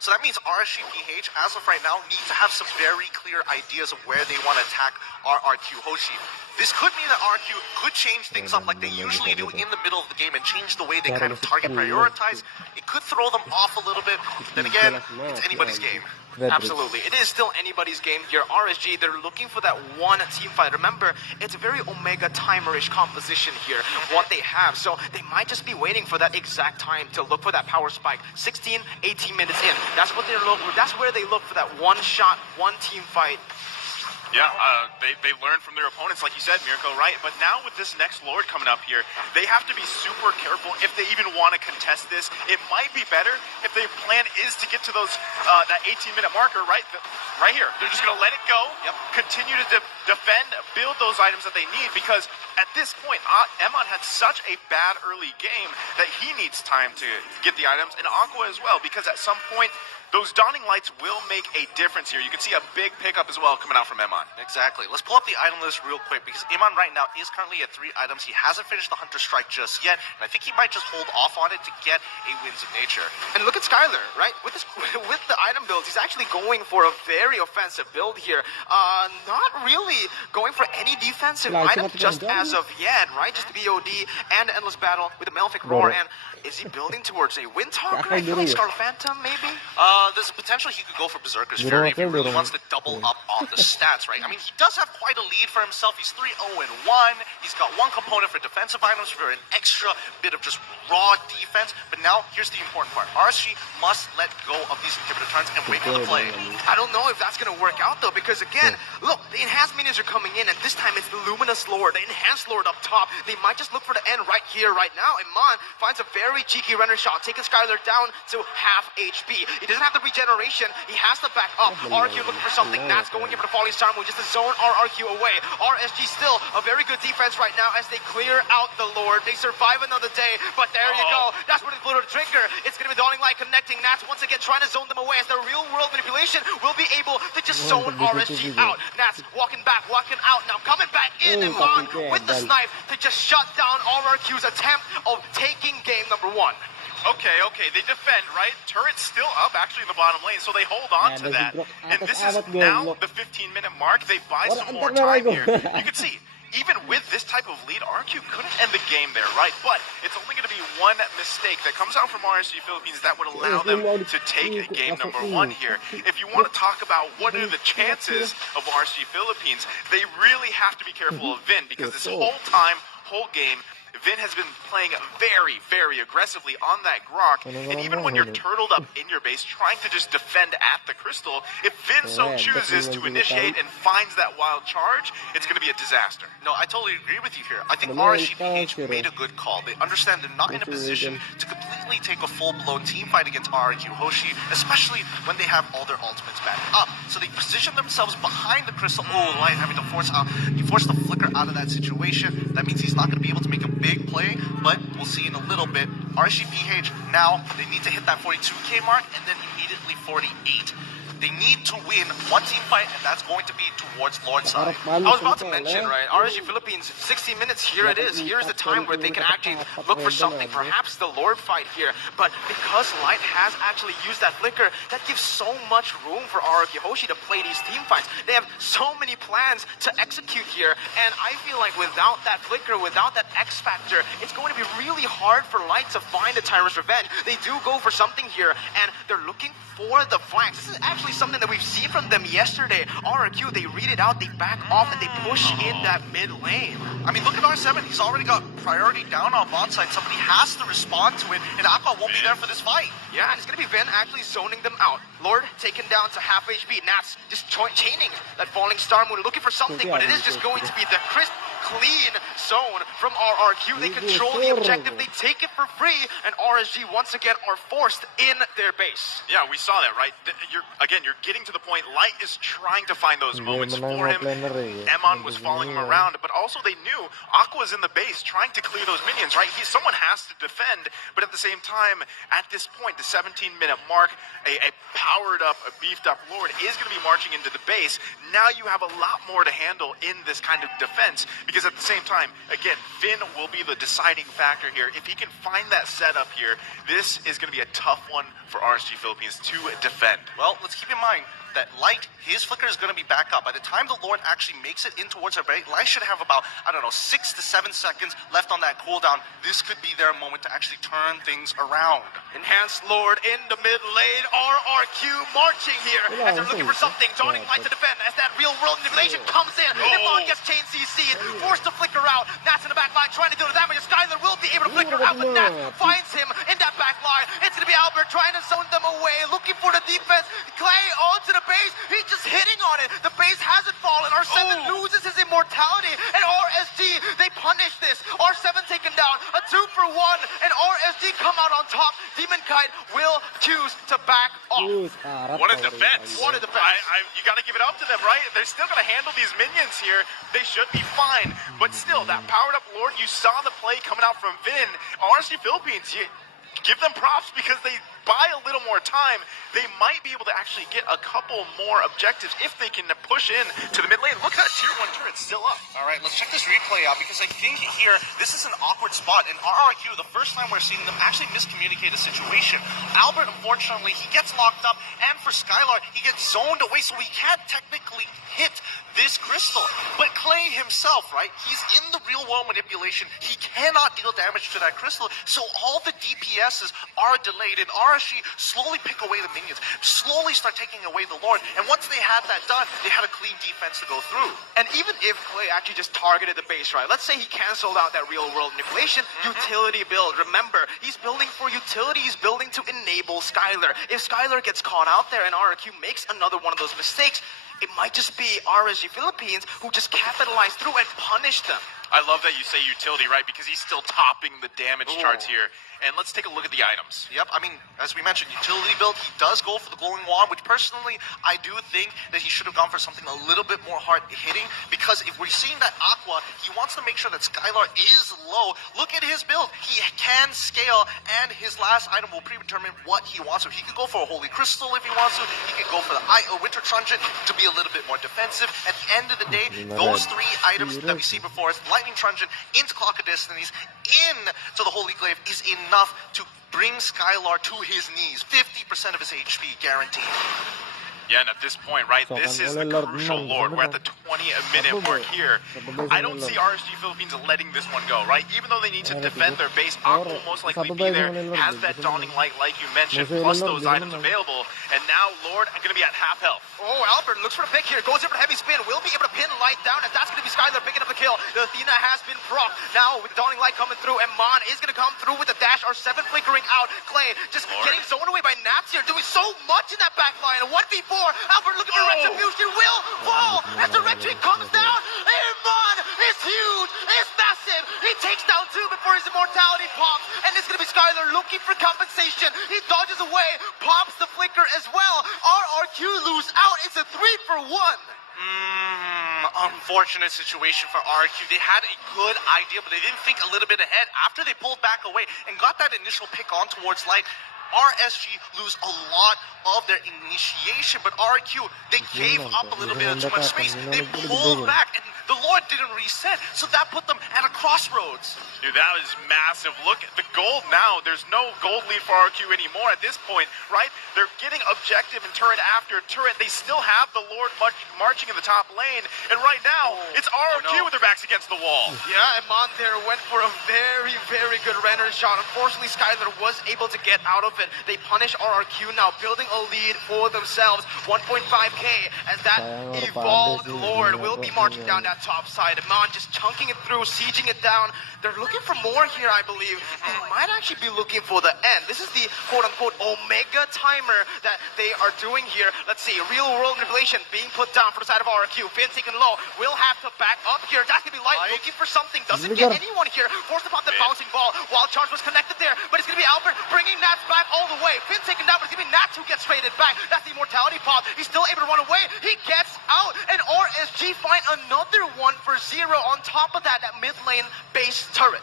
So that means RSGPH, as of right now, need to have some very clear ideas of where they want to attack RRQ Hoshi. This could mean that RQ could change things up like they usually do in the middle of the game and change the way they kind of target prioritize. It could throw them off a little bit. Then again, Vin, Kelas it's mati anybody's anjing. game. Fredrik. Absolutely. It is still anybody's game here. RSG, they're looking for that one team fight. Remember, it's a very Omega timerish composition here, what they have. So they might just be waiting for that exact time to look for that power spike. 16, 18 minutes in. That's what they're looking for. That's where they look for that one shot, one team fight. Yeah, they learned from their opponents, like you said, Mirko, right? But now with this next Lord coming up here, they have to be super careful if they even want to contest this. It might be better if their plan is to get to those that 18-minute marker, right? Right here. They're just going to let it go, continue to defend, build those items that they need, because at this point, Emon had such a bad early game that he needs time to get the items, and Aqua as well, because at some point, those dawning lights will make a difference here. You can see a big pickup as well coming out from Emon. Exactly. Let's pull up the item list real quick because Iman right now is currently at 3 items. He hasn't finished the Hunter Strike just yet, and I think he might just hold off on it to get a Winds of Nature. And look at Skylar, right? With the item builds, he's actually going for a very offensive build here. Not really going for any defensive item just as of yet, right? Just the BOD and Endless Battle with the Malefic Roar. And is he building towards a Windtalker? I feel like Scarlet Phantom, maybe? There's a potential he could go for Berserker's Fury if he really wants to double up on the stats, right? I mean, he does have quite a lead for himself. He's 3-0-1. He's got one component for defensive items for an extra bit of just raw defense. But now, here's the important part. RSG must let go of these inhibitor turns and wait for the play. I don't know if that's going to work out, though, because, again, look, the enhanced minions are coming in, and this time it's the Luminous Lord, the enhanced Lord up top. They might just look for the end right here, right now. And Mon finds a very cheeky runner shot, taking Skylar down to half HP. He doesn't have the regeneration. He has to back up. RQ looking for something. Nat's going in for the Falling Star Moon just to zone RRQ away. RSG still a very good defense right now as they clear out the Lord. They survive another day, but there you go. That's where they blew the trigger. It's going to be Dawning Light connecting. Nats once again trying to zone them away as the real world manipulation will be able to just zone RSG out. Nats walking back, walking out. Now coming back in and on with the snipe to just shut down RRQ's attempt of taking game number 1. Okay, they defend, right? Turret's still up, actually, in the bottom lane, so they hold on to that. And this is now the 15-minute mark. They buy some more time here. You can see, even with this type of lead, RQ couldn't end the game there, right? But it's only going to be one mistake that comes out from RSG Philippines that would allow them to take game number 1 here. If you want to talk about what are the chances of RSG Philippines, they really have to be careful of Vin, because this whole game, Vin has been playing very, very aggressively on that Grok, and even when you're turtled up in your base trying to just defend at the crystal, if Vin so chooses to initiate and finds that wild charge, it's going to be a disaster. No, I totally agree with you here. I think RSGPH made a good call. They understand they're not in a position to completely take a full-blown team fight against RRQ Hoshi, especially when they have all their ultimates back up. So they position themselves behind the crystal. Oh, Lion having to force the flicker out of that situation. That means he's not going to be able to make a big play, but we'll see in a little bit. RSGPH, now they need to hit that 42k mark and then immediately 48. They need to win one team fight, and that's going to be towards Lord's side. I was about to mention, right, RSG Philippines, 60 minutes, here it is. Here's the time where they can actually look for something, perhaps the Lord fight here. But because Light has actually used that flicker, that gives so much room for RRQ Hoshi to play these team fights. They have so many plans to execute here, and I feel like without that flicker, without that X factor, it's going to be really hard for Light to find a Tyrant's Revenge. They do go for something here, and they're looking for the flanks. This is actually something that we've seen from them yesterday. RRQ, they read it out, they back off, and they push in that mid lane. I mean, look at R7. He's already got priority down on bot side. Somebody has to respond to it, and Aqua won't be there for this fight. Yeah, and it's going to be Vin actually zoning them out. Lord taken down to half HP. Nats just chaining that Falling Star Moon, looking for something, but it is just going to be the crisp, clean zone from RRQ. They control the objective, they take it for free, and RSG once again are forced in their base. Yeah, we saw that, right? You're getting to the point. Light is trying to find those moments for him. Emon was following him around, but also they knew Aqua's in the base trying to clear those minions, right? Someone has to defend, but at the same time, at this point, the 17-minute mark, a powered up, a beefed up Lord is going to be marching into the base. Now you have a lot more to handle in this kind of defense, because at the same time, again, Vin will be the deciding factor here. If he can find that setup here, this is going to be a tough one for RSG Philippines to defend. Well, let's keep in mind, that Light, his flicker is going to be back up. By the time the Lord actually makes it in towards our base, Light should have about, I don't know, 6 to 7 seconds left on that cooldown. This could be their moment to actually turn things around. Enhanced Lord in the mid lane. RRQ marching here as they're looking for something. Dawning Light to defend as that real world manipulation comes in. Devon gets chain CC'd, forced to flicker out. Nats in the back line trying to deal with the damage. Skylar will be able to flicker out, but Nats finds him in that back line. It's going to be Albert trying to zone them away, looking for the defense. Clay onto the base. He's just hitting on it. The base hasn't fallen. R7 loses his immortality, and RSG, they punish this. R7 taken down, a 2-for-1, and RSG come out on top. Demon Kite will choose to back off. What a defense. What a defense. You got to give it up to them, right? They're still going to handle these minions here. They should be fine. But still, that powered up Lord, you saw the play coming out from Vin. RSG Philippines, you give them props because they buy a little more time. They might be able to actually get a couple more objectives if they can push in to the mid lane. Look at that tier 1 turret still up. All right, let's check this replay out because I think here, this is an awkward spot. In RRQ, the first time we're seeing them actually miscommunicate a situation. Albert, unfortunately, he gets locked up, and for Skylar, he gets zoned away, so he can't technically hit this crystal. But Clay himself, right, he's in the real world manipulation. He cannot deal damage to that crystal, so all the DPSs are delayed, and RSG slowly pick away the minions, slowly start taking away the Lord, and once they had that done, they had a clean defense to go through. And even if Clay actually just targeted the base, right? Let's say he canceled out that real world manipulation, utility build. Remember, he's building for utility, he's building to enable Skylar. If Skylar gets caught out there and RRQ makes another one of those mistakes, it might just be RSG Philippines who just capitalize through and punish them. I love that you say utility, right? Because he's still topping the damage charts here. And let's take a look at the items. Yep, I mean, as we mentioned, utility build, he does go for the glowing wand, which personally, I do think that he should have gone for something a little bit more hard hitting, because if we're seeing that Aqua, he wants to make sure that Skylar is low. Look at his build. He can scale, and his last item will predetermine what he wants. So he could go for a Holy Crystal if he wants to. He could go for the Winter Truncheon to be a little bit more defensive. At the end of the day, those 3 items that we see before us, Lightning Truncheon into Clock of Destinies, into the Holy Glaive, is enough to bring Skylar to his knees. 50% of his HP guaranteed. Yeah, and at this point, right, this is the crucial Lord. We're at the 20-minute mark here. I don't see RSG Philippines letting this one go, right? Even though they need to defend their base, Aqua will most likely be there, has that Dawning Light like you mentioned, plus those items available. And now Lord going to be at half health. Oh, Albert looks for the pick here, goes in for the heavy spin, will be able to pin Light down, as that's going to be Skylar picking up the kill. The Athena has been proc. Now with the Dawning Light coming through, and Mon is going to come through with the dash, R7 flickering out. Clay just getting zoned away by Nats here, doing so much in that back line. A 1v4, Albert looking for retribution, will fall as the red tree comes down. Mon is huge, is massive. He takes down 2 before his immortality pops, and it's going to be Skylar looking for compensation. He dodges away, pops the flicker as well. RRQ lose out. It's a 3-for-1. Unfortunate situation for RRQ. They had a good idea, but they didn't think a little bit ahead. After they pulled back away and got that initial pick on towards Light, RSG lose a lot of their initiation, but RRQ, they gave up a little bit of too much space. They pulled back, and the Lord didn't reset, so that put them at a crossroads. Dude, that was massive. Look at the gold now. There's no gold lead for RRQ anymore at this point, right? They're getting objective and turret after turret. They still have the Lord marching in the top lane, and right now, it's RRQ with their backs against the wall. Yeah, and Mon there went for a very, very good render shot. Unfortunately, Skylar was able to get out of it. They punish RRQ now, building a lead for themselves. 1.5k as that evolved Lord will be marching down that top side. Mon just chunking it through, sieging it down. They're looking for more here, I believe. They might actually be looking for the end. This is the quote-unquote Omega timer that they are doing here. Let's see, real-world manipulation being put down for the side of RRQ. Finn taken low, will have to back up here. That's going to be Light looking for something. Doesn't get anyone here. Forced to pop the bouncing ball. Wild Charge was connected there, but it's going to be Albert bringing Nats back all the way. Finn taken down, but it's going to be Nats who gets traded back. That's the immortality pop. He's still able to run away. He gets out, and RSG find another 1-for-0 on top of that mid lane base turret.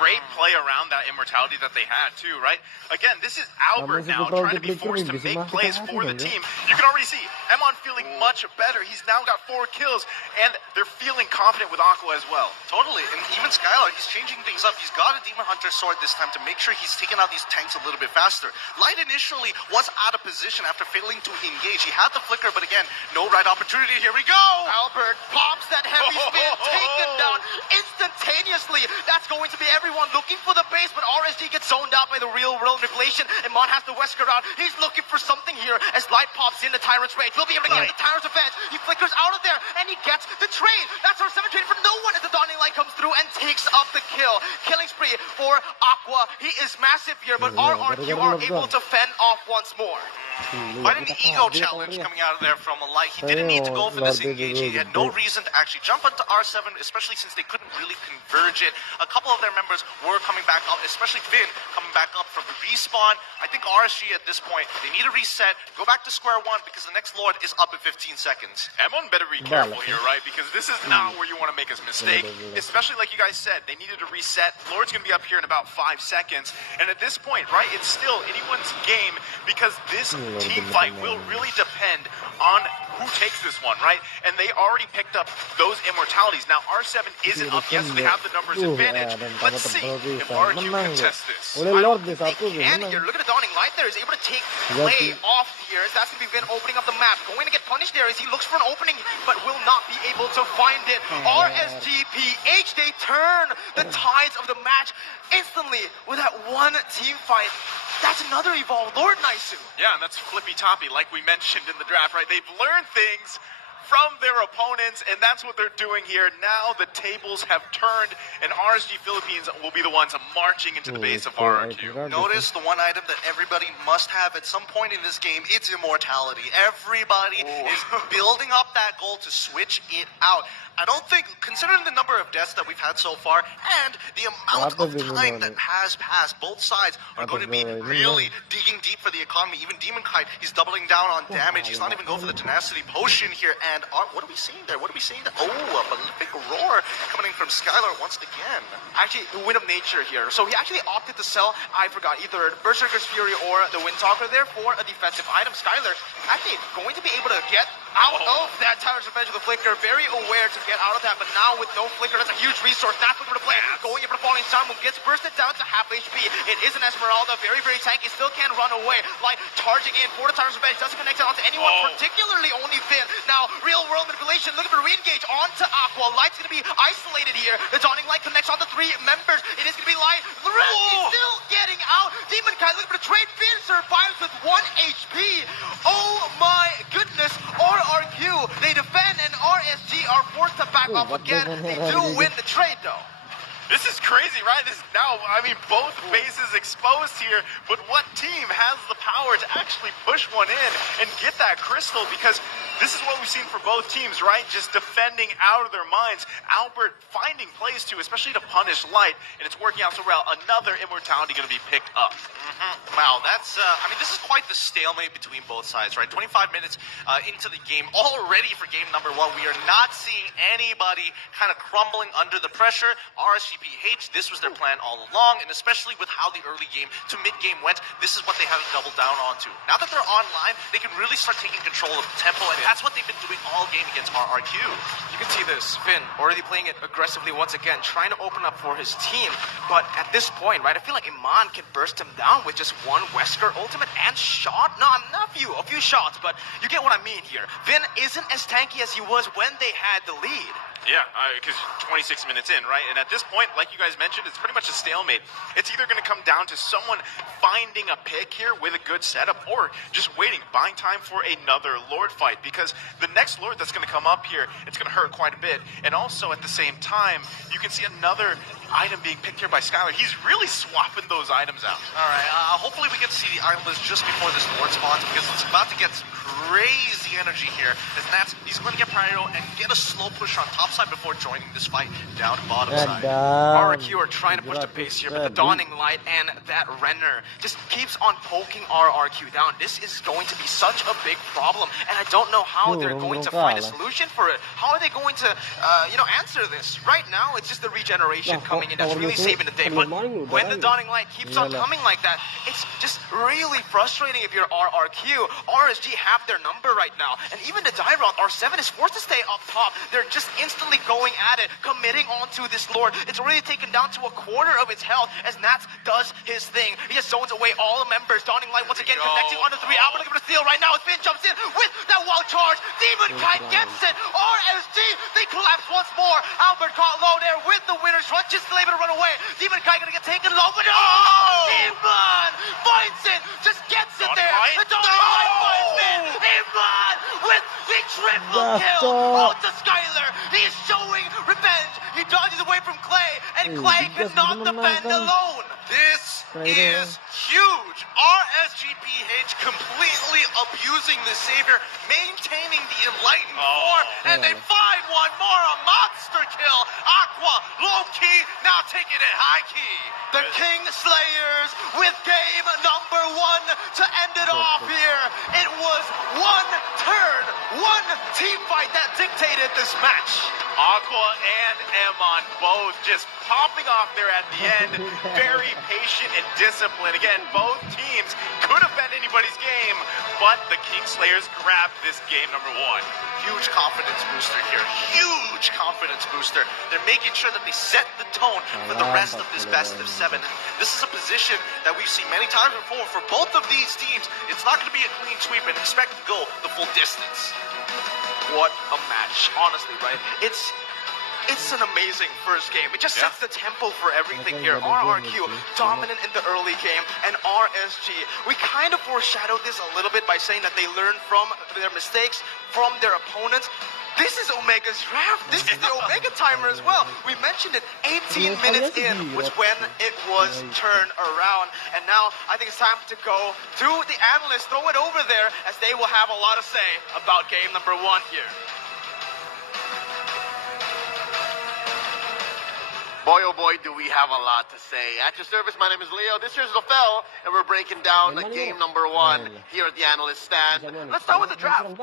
Great play around that immortality that they had too, right? Again, this is Albert now trying to be forced to make plays for the team. You can already see Emon feeling much better. He's now got 4 kills, and they're feeling confident with Aqua as well. Totally, and even Skylar, he's changing things up. He's got a Demon Hunter sword this time to make sure he's taking out these tanks a little bit faster. Light initially was out of position after failing to engage. He had the flicker, but again, no right opportunity. Here we go! Albert pops that heavy spin, taken down instantaneously. That's going to be everyone looking for the base, but RSG gets zoned out by the real world manipulation, and Mon has the Wesker out. He's looking for something here as Light pops in the Tyrant's Rage. Will be able to get the Tyrant's Defense. He flickers out of there, and he gets the trade. That's our 7 trade for no one as the Dawning Light comes through and takes up the kill. Killing spree for Aqua. He is massive here, but RRQ are able to fend off once more. Quite an ego challenge coming out of there from Light. He didn't need to go for this engage. He had no reason to actually jump onto R7, especially since they couldn't really converge it. A couple of their members were coming back up, especially Vin coming back up from the respawn. I think RSG at this point, they need a reset, go back to square one because the next Lord is up in 15 seconds. Emon better be careful here, right? Because this is not where you want to make a mistake. Especially like you guys said, they needed to reset. Lord's going to be up here in about 5 seconds. And at this point, right, it's still anyone's game because this team fight will really depend on who takes this one, right? And they already picked up those immortalities. Now, R7 isn't up yet, so they have the numbers advantage. Let's see if RQ can test this. I don't think they can here. Look at the Dawning Light there. He's able to take play off here. That's going to be Vin opening up the map. Going to get punished there as he looks for an opening, but will not be able to find it. RSGPH, they turn the tides of the match instantly with that one team fight. That's another evolved Lord Naisu. Yeah, and that's Flippy Toppy, like we mentioned in the draft, right? They've learned things from their opponents, and that's what they're doing here. Now the tables have turned, and RSG Philippines will be the ones marching into the base of RRQ. Notice the one item that everybody must have at some point in this game, it's immortality. Everybody is building up that goal to switch it out. I don't think, considering the number of deaths that we've had so far and the amount of time that has passed, both sides are going to be really digging deep for the economy. Even Demon Kite, he's doubling down on damage. He's not even going for the tenacity potion here. And what are we seeing there? What are we seeing there? Oh, a prolific roar coming in from Skylar once again. Actually, the Wind of Nature here. So he actually opted to sell, I forgot, either Berserker's Fury or the Wind Talker there for a defensive item. Skylar actually going to be able to get out of that Tyrant's Revenge with the flicker. Very aware to get out of that, but now with no flicker, that's a huge resource. That's what we're to play. Going in for the falling star move, gets bursted down to half HP. It is an Esmeralda, very, very tanky, still can't run away. Light charging in for the Tyrant's Revenge, doesn't connect it onto anyone, particularly only Finn. Now, real world manipulation, looking for re-engage onto Aqua. Light's gonna be isolated here. The Dawning Light connects on the 3 members. It is gonna be Light. The rest is still getting out. Demon Kai looking for the trade. Finn survives with 1 HP. Oh my goodness. RRQ, they defend, and RSG are forced to back off again. They do win the trade though. This is crazy, right? This now, I mean, both bases exposed here, but what team has the power to actually push one in and get that crystal? Because this is what we've seen for both teams, right? Just defending out of their minds. Albert finding plays too, especially to punish Light, and it's working out so well. Another immortality going to be picked up. Wow, that's, I mean, this is quite the stalemate between both sides, right? 25 minutes into the game, already for game number 1. We are not seeing anybody kind of crumbling under the pressure. RSGPH, this was their plan all along, and especially with how the early game to mid-game went, this is what they had to double down onto. Now that they're online, they can really start taking control of the tempo, and that's what they've been doing all game against RRQ. You can see this, Finn already playing it aggressively once again, trying to open up for his team, but at this point, right, I feel like Iman can burst him down with just 1 Wesker ultimate and shot. No, not a few shots, but you get what I mean here. Vin isn't as tanky as he was when they had the lead. Yeah, because 26 minutes in, right? And at this point, like you guys mentioned, it's pretty much a stalemate. It's either going to come down to someone finding a pick here with a good setup or just waiting, buying time for another Lord fight, because the next Lord that's going to come up here, it's going to hurt quite a bit. And also at the same time, you can see another item being picked here by Skylar. He's really swapping those items out. All right, hopefully we get to see the item list just before this Lord spawns, because it's about to get some crazy energy here. As Nats, he's going to get priority and get a slow push on top side before joining this fight down bottom side. RRQ are trying to push the pace here, but the Dawning Light and that Renner just keeps on poking RRQ down. This is going to be such a big problem, and I don't know how they're going to find a solution for it. How are they going to, answer this? Right now, it's just the regeneration coming in that's really saving the day. But when the Dawning Light keeps on coming like that, it's just really frustrating if you're RRQ. RSG have their number right now, and even the die round, R7 is forced to stay up top. They're just instantly going at it, committing onto this Lord. It's already taken down to a quarter of its health as Nats does his thing. He just zones away all the members. Dawning Light once again connecting onto 3. Albert looking for the steal right now. Finn jumps in with that wall charge. Demon Kite gets it. RSG, they collapse once more. Albert caught low there with the winner's run, just still able to run away. Demon Kite gonna get taken low, but Demon finds it, just gets it there. The Dawning Light finds it. Demon with the triple kill onto Skylar. He is showing revenge. He dodges away from Clay, and Clay cannot defend alone. This is huge. RSGPH completely abusing the Savior, maintaining the enlightened form, and they find one more, a monster kill. Aqua, low key, now taking it high key. The King Slayers with game number 1 to end it off here. It was one turn, one team fight that dictated this match. Aqua and Emon both just popping off there at the end. Very patient and disciplined. Again, both teams could have been anybody's game, but the Kingslayers grabbed this game number 1. Huge confidence booster here. Huge confidence booster. They're making sure that they set the tone for the rest of this best of 7. This is a position that we've seen many times before for both of these teams. It's not going to be a clean sweep and expect to go the full distance. What a match, honestly, right? It's an amazing first game. It just sets the tempo for everything here. RRQ dominant in the early game, and RSG, we kind of foreshadowed this a little bit by saying that they learn from their mistakes, from their opponents. This is Omega's draft. This is the Omega timer as well. We mentioned it. 18 minutes in was when it was turned around. And now I think it's time to go to the analysts, throw it over there, as they will have a lot to say about game number 1 here. Boy, oh boy, do we have a lot to say. At your service, my name is Leo. This here's Lafel, and we're breaking down game number 1 here at the analyst stand. Let's start with the draft.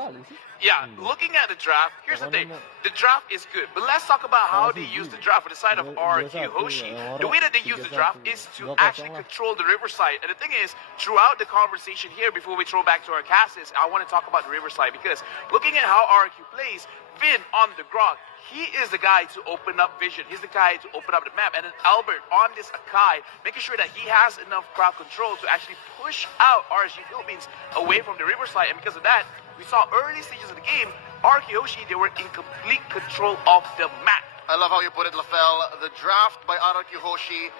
Yeah, looking at the draft, here's the thing. The draft is good, but let's talk about how they use the draft on the side of RQ Hoshi. The way that they use the draft is to actually control the Riverside. And the thing is, throughout the conversation here, before we throw back to our casts, I want to talk about the Riverside because looking at how RQ plays, Vin on the Grog, he is the guy to open up vision. He's the guy to open up the map. And then Albert on this Akai, making sure that he has enough crowd control to actually push out RSG Philippines away from the Riverside. And because of that, we saw early stages of the game, RQ Hoshi, they were in complete control of the map. I love how you put it, Lafel. The draft by RQ Hoshi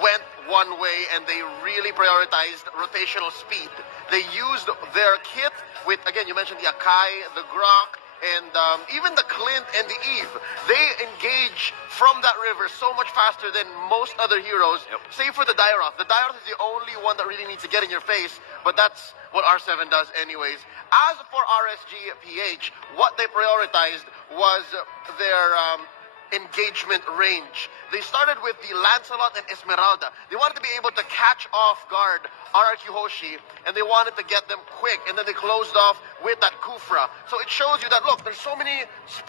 went one way, and they really prioritized rotational speed. They used their kit with, again, you mentioned the Akai, the Grok, and even the Clint and the Eve. They engage from that river so much faster than most other heroes, save for the Dairoth. The Dairoth is the only one that really needs to get in your face, but that's what R7 does anyways. As for RSG PH, what they prioritized was their engagement range. They started with the Lancelot and Esmeralda. They wanted to be able to catch off guard RRQ Hoshi, and they wanted to get them quick, and then they closed off with that Kufra. So it shows you that, look, there's so many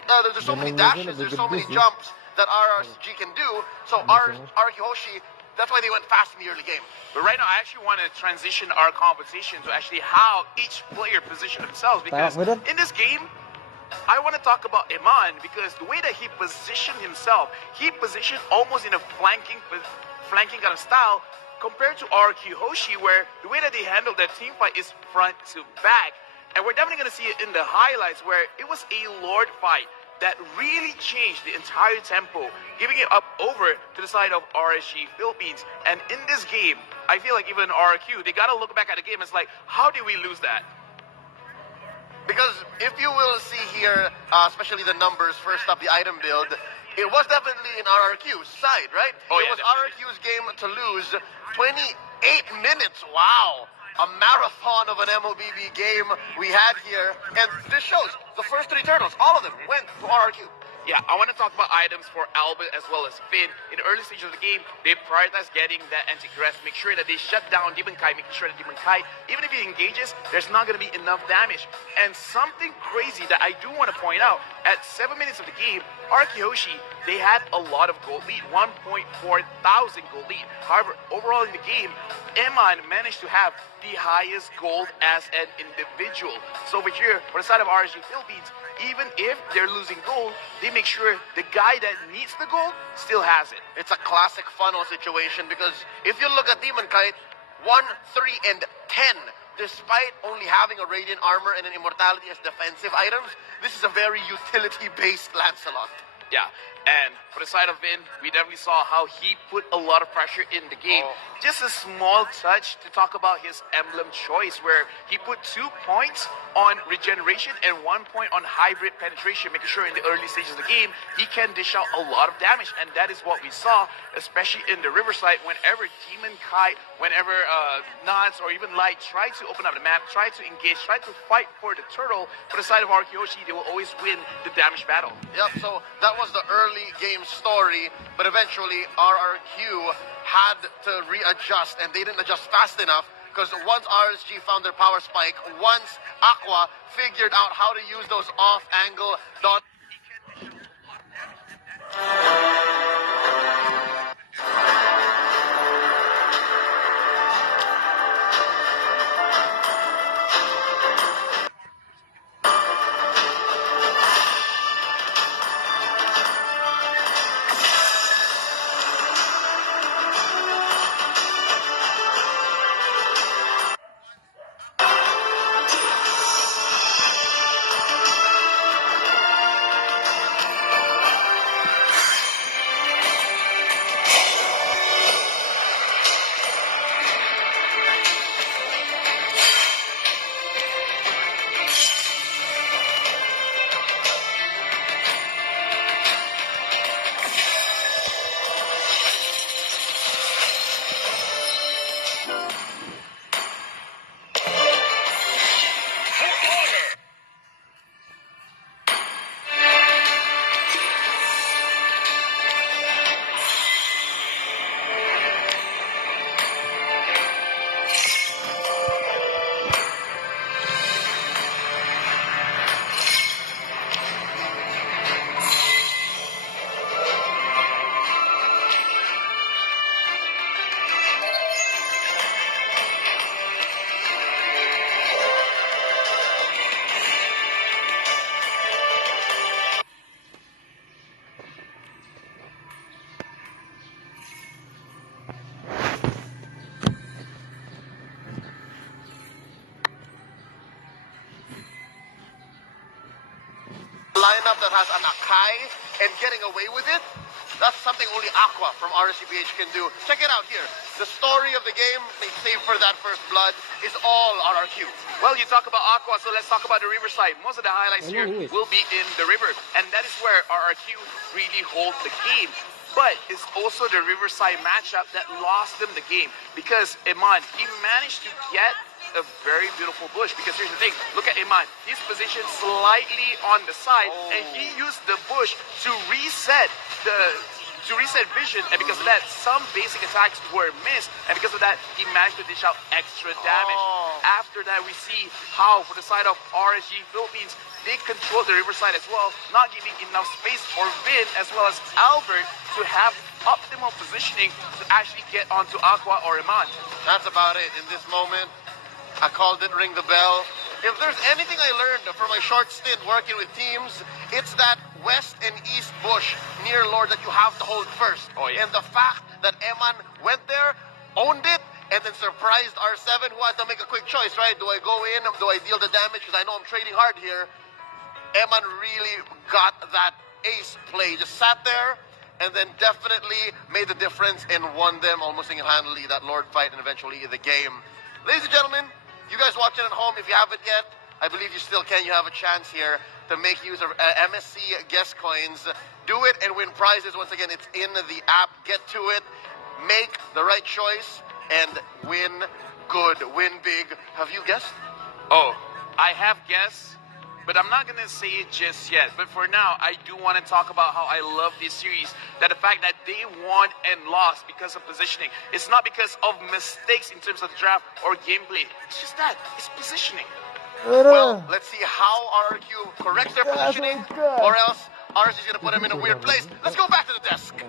dashes, there's so many jumps that RRG can do, so RRQ Hoshi, that's why they went fast in the early game. But right now, I actually want to transition our conversation to actually how each player positioned themselves, because in this game, I want to talk about Iman because the way that he positioned himself, he positioned almost in a flanking kind of style compared to RQ Hoshi, where the way that they handled that team fight is front to back. And we're definitely going to see it in the highlights where it was a Lord fight that really changed the entire tempo, giving it up over to the side of RSG Philippines. And in this game, I feel like even RQ, they got to look back at the game. It's like, how did we lose that? Because if you will see here, especially the numbers, first up, the item build, it was definitely in RRQ's side, right? Oh, it was definitely. RRQ's game to lose 28 minutes. Wow. a marathon of an MOBB game we had here. And this shows the first 3 turtles, all of them went to RRQ. Yeah, I want to talk about items for Albert as well as Finn. In the early stages of the game, they prioritize getting that anti-grass, make sure that they shut down Demon Kai, making sure that Demon Kai, even if he engages, there's not going to be enough damage. And something crazy that I do want to point out, at 7 minutes of the game, Arkihoshi, they had a lot of gold lead, 1.4 thousand gold lead. However, overall in the game, Eman managed to have the highest gold as an individual. So over here, for the side of RSG Philippines, even if they're losing gold, they make sure the guy that needs the gold still has it. It's a classic funnel situation because if you look at Demon Kite, 1, 3, and 10, despite only having a Radiant Armor and an Immortality as defensive items, this is a very utility-based Lancelot. Yeah, and for the side of Vin, we definitely saw how he put a lot of pressure in the game. Just a small touch to talk about his emblem choice, where he put 2 points on regeneration and 1 point on hybrid penetration, making sure in the early stages of the game, he can dish out a lot of damage. And that is what we saw, especially in the Riverside, whenever Demon Kite, whenever Nods or even Light try to open up the map, try to engage, try to fight for the turtle, for the side of Arkiyoshi, they will always win the damage battle. Yep, so that was the early game story, but eventually RRQ had to readjust, and they didn't adjust fast enough because once RSG found their power spike, once Aqua figured out how to use those off-angle dot. Lineup that has an Akai and getting away with it, that's something only Aqua from RSCPH can do. Check it out here. The story of the game, save for that first blood, is all RRQ. Well, you talk about Aqua, so let's talk about the Riverside. Most of the highlights here will be in the river, and that is where RRQ really hold the game. But it's also the Riverside matchup that lost them the game, because Iman, he managed to get a very beautiful bush, because here's the thing, look at Iman, he's positioned slightly on the side, and he used the bush to reset vision, and because of that, some basic attacks were missed, and because of that, he managed to dish out extra damage. After that, we see how, for the side of RSG Philippines, they control the Riverside as well, not giving enough space for Vin as well as Albert to have optimal positioning to actually get onto Aqua or Iman. That's about it in this moment. I called it ring the bell. If there's anything I learned from my short stint working with teams, it's that west and east bush near Lord that you have to hold first. And the fact that Eman went there, owned it, and then surprised R7, who had to make a quick choice, right? Do I go in? Do I deal the damage? Because I know I'm trading hard here. Eman really got that ace play. Just sat there and then definitely made the difference and won them almost single-handedly, that Lord fight, and eventually the game. Ladies and gentlemen, you guys watching at home, if you haven't yet, I believe you still can. You have a chance here to make use of MSC guest coins. Do it and win prizes. Once again, it's in the app. Get to it, make the right choice, and win good, win big. Have you guessed? Oh, I have guessed, but I'm not going to say it just yet. But for now, I do want to talk about how I love this series. That the fact that they won and lost because of positioning. It's not because of mistakes in terms of draft or gameplay. It's just that. It's positioning. Well, let's see how RRQ corrects their positioning, or else RRC is going to put them in a weird place. Let's go back to the desk.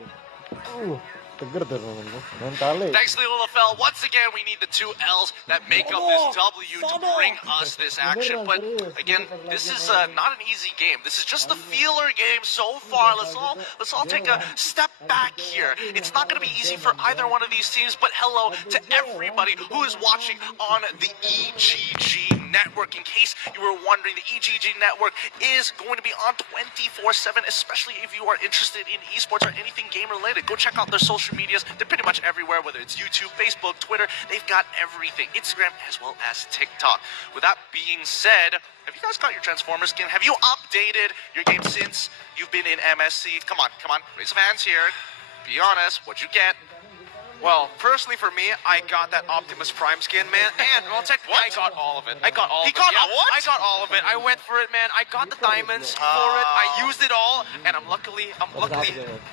Seger tuh teman-teman. Mentalnya. Thanks to the LFL. Once again, we need the 2 Ls that make up this W to bring us this action. But again, this is not an easy game. This is just a feeler game so far. Let's all take a step back here. It's not going to be easy for either one of these teams. But hello to everybody who is watching on the EGG network. In case you were wondering, the EGG network is going to be on 24/7, especially if you are interested in esports or anything game related. Go check out their social medias. They're pretty much everywhere, whether it's YouTube, Facebook, Twitter. They've got everything. Instagram as well as TikTok. With that being said, have you guys got your Transformers skin? Have you updated your game since you've been in MSC? Come on, raise some hands here. Be honest, what'd you get? Well, personally for me, I got that Optimus Prime skin, man, and well, technically I got all of it. I got all of it. got what? I got all of it. I went for it, man. I got the diamonds for it. I used it all, and I'm luckily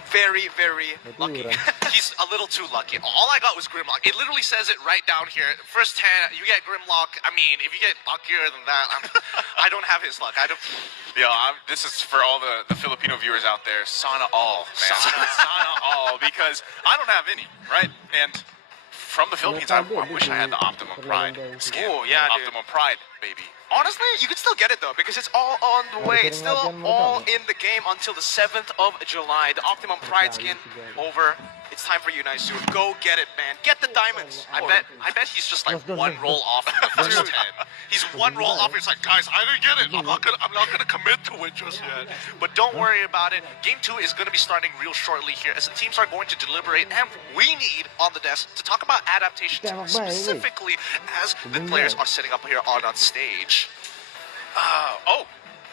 very, very lucky. He's a little too lucky. All I got was Grimlock. It literally says it right down here. First 10, you get Grimlock. I mean, if you get luckier than that, I don't have his luck. I don't. Yeah, this is for all the Filipino viewers out there. Sana all, man. Sana all, because I don't have any, right? And from the Philippines, I wish I had the Optimum Pride skin. Oh, yeah, dude. Optimum Pride, baby. Honestly, you can still get it though, because it's all on the way. It's still all in the game until the 7th of July. The Optimum Pride skin over. It's time for you guys to go get it, man. Get the diamonds. I bet he's just like one roll off of the first 10. He's one roll off. He's like, guys, I didn't get it. I'm not gonna commit to it just yet. But don't worry about it. Game 2 is gonna be starting real shortly here, as the teams are going to deliberate, and we need on the desk to talk about adaptations, specifically as the players are sitting up here on stage.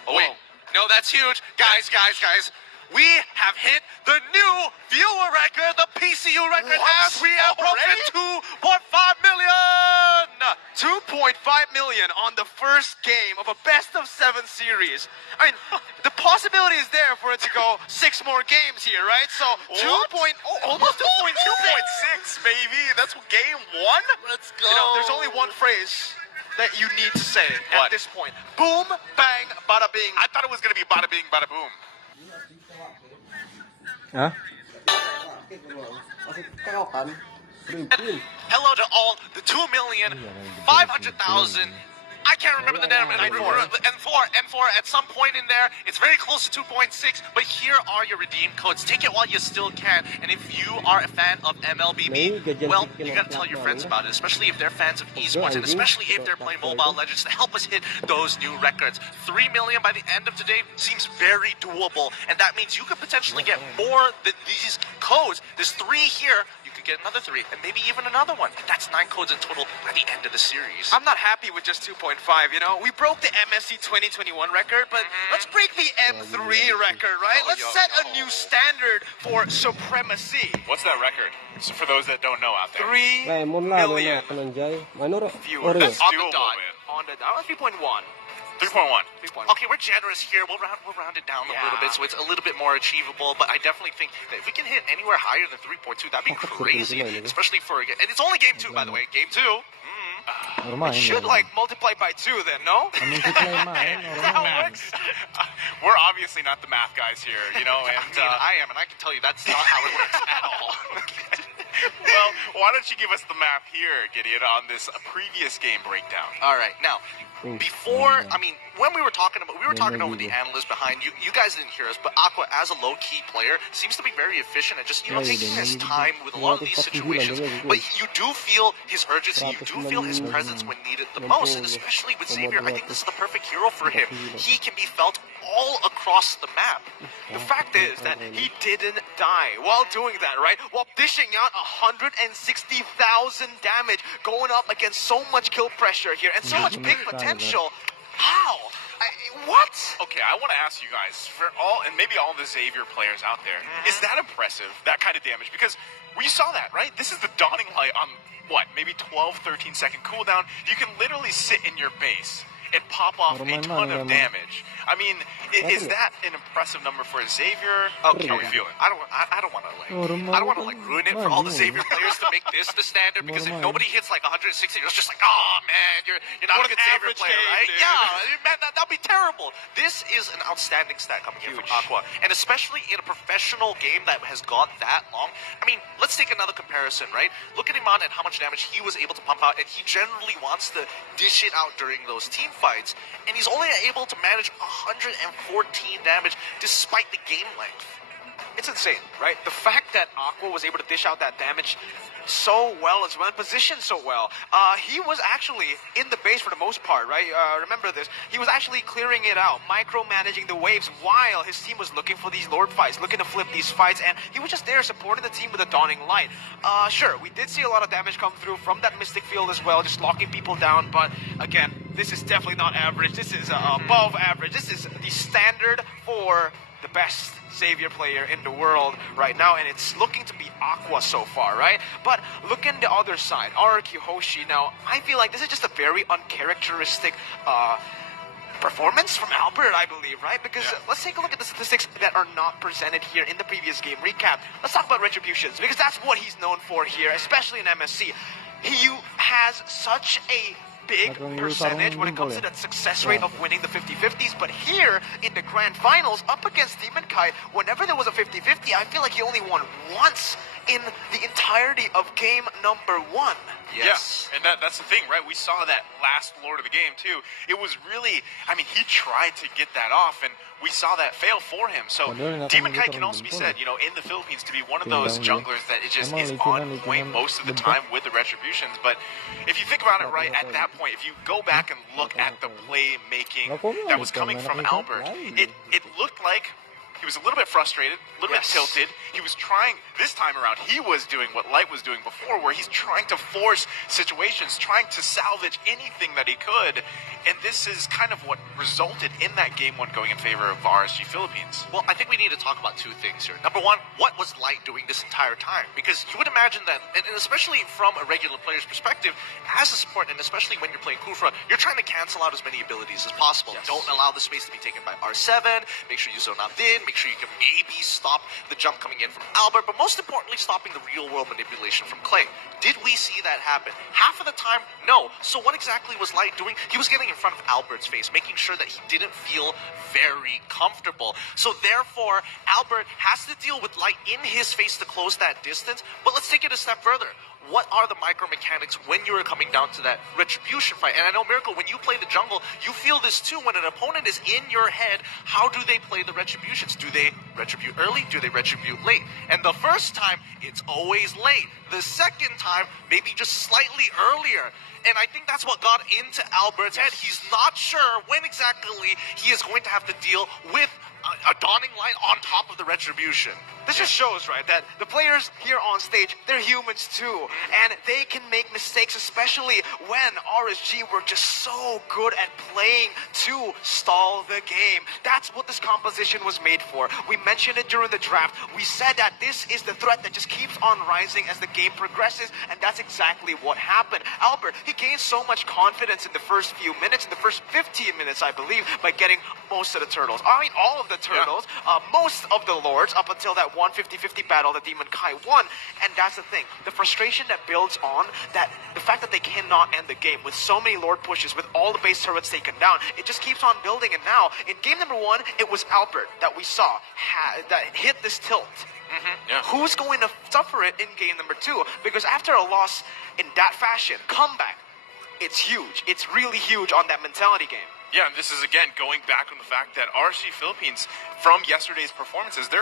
Wait. No, that's huge. Guys. We have hit the new viewer record, the PCU record, as we have broken 2.5 million! 2.5 million on the first game of a best-of-7 series. I mean, the possibility is there for it to go 6 more games here, right? So, almost 2.6, baby. That's game 1? Let's go. You know, there's only one phrase that you need to say at this point. Boom, bang, bada bing. I thought it was going to be bada bing, bada boom. Hah? Hello to all the 2,500,000. I can't remember the number. N4 at some point in there. It's very close to 2.6, but here are your redeem codes. Take it while you still can. And if you are a fan of MLBB, well, you gotta tell your friends about it, especially if they're fans of esports, and especially if they're playing Mobile Legends, to help us hit those new records. 3 million by the end of today seems very doable, and that means you could potentially get more than these codes. There's 3 here. Get another 3, and maybe even another one. That's 9 codes in total by the end of the series. I'm not happy with just 2.5, you know? We broke the MSC 2021 record, but let's break the M3 record, right? Let's set a new standard for supremacy. What's that record? So for those that don't know out there. 3 million viewers. That's on the doable, dot. man. On the dot. 3.1. 3.1. Okay, we're generous here. We'll round it down a little bit, so it's a little bit more achievable. But I definitely think that if we can hit anywhere higher than 3.2, that'd be crazy. Especially for and it's only game 2, by the way. Game 2. It should like multiply by 2 then, no? We're obviously not the math guys here, you know, and I am, and I can tell you that's not how it works at all. Well, why don't you give us the map here, Gideon, on this previous game breakdown? All right, now, before, I mean, when we were talking over the analyst behind you, you guys didn't hear us, but Aqua, as a low-key player, seems to be very efficient and just, taking his time with a lot of these situations. But you do feel his urgency, you do feel his presence when needed the most, and especially with Xavier, I think this is the perfect hero for him. He can be felt all across the map. The fact is that he didn't die while doing that, right? While dishing out 160,000 damage, going up against so much kill pressure here and so much big potential. How? What? Okay, I want to ask you guys, for all, and maybe all the Xavier players out there, is that impressive, that kind of damage? Because we saw that, right? This is the dawning light on, what, maybe 12, 13-second cooldown, you can literally sit in your base and pop off a ton of damage. I mean, is that an impressive number for a Xavier? Okay. How are we feeling? I don't want to ruin it for all the Xavier players to make this the standard, because if nobody hits like 160, it's just like, oh man, you're not a good Xavier player, right? Dude. Yeah, man, that'd be terrible. This is an outstanding stat coming here from Aqua, and especially in a professional game that has got that long. I mean, let's take another comparison, right? Look at Iman and how much damage he was able to pump out, and he generally wants to dish it out during those team fights, and he's only able to manage 114 damage despite the game length. It's insane, right? The fact that Aqua was able to dish out that damage so well as well, and positioned so well. He was actually in the base for the most part, right? Remember this. He was actually clearing it out, micromanaging the waves while his team was looking for these Lord fights, looking to flip these fights, and he was just there supporting the team with a dawning light. Sure, we did see a lot of damage come through from that Mystic Field as well, just locking people down, but again, this is definitely not average. This is above average. This is the standard for the best Xavier player in the world right now, and it's looking to be Aqua so far, right? But look in the other side, RRQ Hoshi. Now, I feel like this is just a very uncharacteristic performance from Albert, I believe, right? Because let's take a look at the statistics that are not presented here in the previous game recap. Let's talk about Retributions, because that's what he's known for here, especially in MSC. He has such a big percentage when it comes to that success rate of winning the 50-50s, but here in the grand finals up against Demon Kai, whenever there was a 50-50, I feel like he only won once in the entirety of game number 1. Yes. Yeah, and that's the thing, right? We saw that last Lord of the game, too. It was really, I mean, he tried to get that off, and we saw that fail for him. So Demon Kai can also be said, you know, in the Philippines to be one of those junglers that is on point most of the time with the Retributions. But if you think about it, right, at that point, if you go back and look at the playmaking that was coming from Albert, it looked like he was a little bit frustrated, a little bit tilted. He was trying, this time around, he was doing what Light was doing before, where he's trying to force situations, trying to salvage anything that he could. And this is kind of what resulted in that game 1 going in favor of RSG Philippines. Well, I think we need to talk about 2 things here. Number 1, what was Light doing this entire time? Because you would imagine that, and especially from a regular player's perspective, as a support, and especially when you're playing Kufra, you're trying to cancel out as many abilities as possible. Yes. Don't allow the space to be taken by R7, make sure you zone out in, make sure you can maybe stop the jump coming in from Albert, but most importantly, stopping the real-world manipulation from Clay. Did we see that happen? Half of the time, no. So what exactly was Light doing? He was getting in front of Albert's face, making sure that he didn't feel very comfortable. So therefore, Albert has to deal with Light in his face to close that distance. But let's take it a step further. What are the micro mechanics when you're coming down to that Retribution fight? And I know, Miracle, when you play the jungle, you feel this too. When an opponent is in your head, how do they play the Retributions? Do they retribute early? Do they retribute late? And the first time, it's always late. The second time, maybe just slightly earlier. And I think that's what got into Albert's head. He's not sure when exactly he is going to have to deal with a dawning light on top of the Retribution. This just shows, right, that the players here on stage, they're humans too, and they can make mistakes, especially when RSG were just so good at playing to stall the game. That's what this composition was made for. We mentioned it during the draft. We said that this is the threat that just keeps on rising as the game progresses, and that's exactly what happened. Albert, he gained so much confidence in the first few minutes, in the first 15 minutes, I believe, by getting most of the turtles. I mean, all of the turtles, most of the lords, up until that 150-50 battle that Demon Kai won. And that's the thing, the frustration that builds on that, the fact that they cannot end the game with so many lord pushes, with all the base turrets taken down, it just keeps on building. And now in game number 1, it was Albert that we saw that hit this tilt. Who's going to suffer it in game number 2? Because after a loss in that fashion, comeback, it's huge. It's really huge on that mentality game. Yeah, and this is, again, going back on the fact that RSG Philippines, from yesterday's performances, they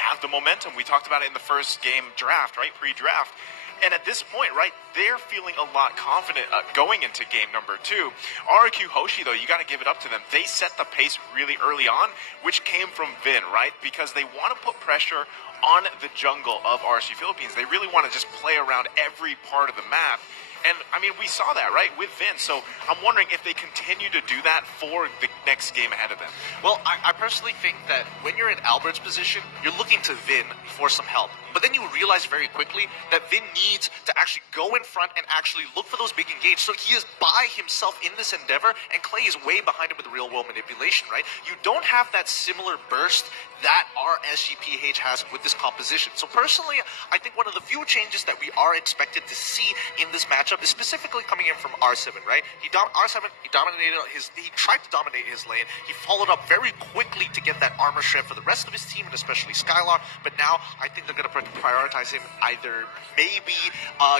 have the momentum. We talked about it in the first game draft, right, pre-draft. And at this point, right, they're feeling a lot confident going into game number 2. RRQ Hoshi, though, you got to give it up to them. They set the pace really early on, which came from Vin, right? Because they want to put pressure on the jungle of RSG Philippines. They really want to just play around every part of the map. And, I mean, we saw that, right, with Vin. So I'm wondering if they continue to do that for the next game ahead of them. Well, I personally think that when you're in Albert's position, you're looking to Vin for some help. But then you realize very quickly that Vin needs to actually go in front and actually look for those big engage. So he is by himself in this endeavor, and Clay is way behind him with the real-world manipulation, right? You don't have that similar burst that our SGPH has with this composition. So personally, I think one of the few changes that we are expected to see in this matchup is specifically coming in from R7, right? R7, he tried to dominate his lane. He followed up very quickly to get that armor shred for the rest of his team, and especially Skylar. But now I think they're going to prioritize him either maybe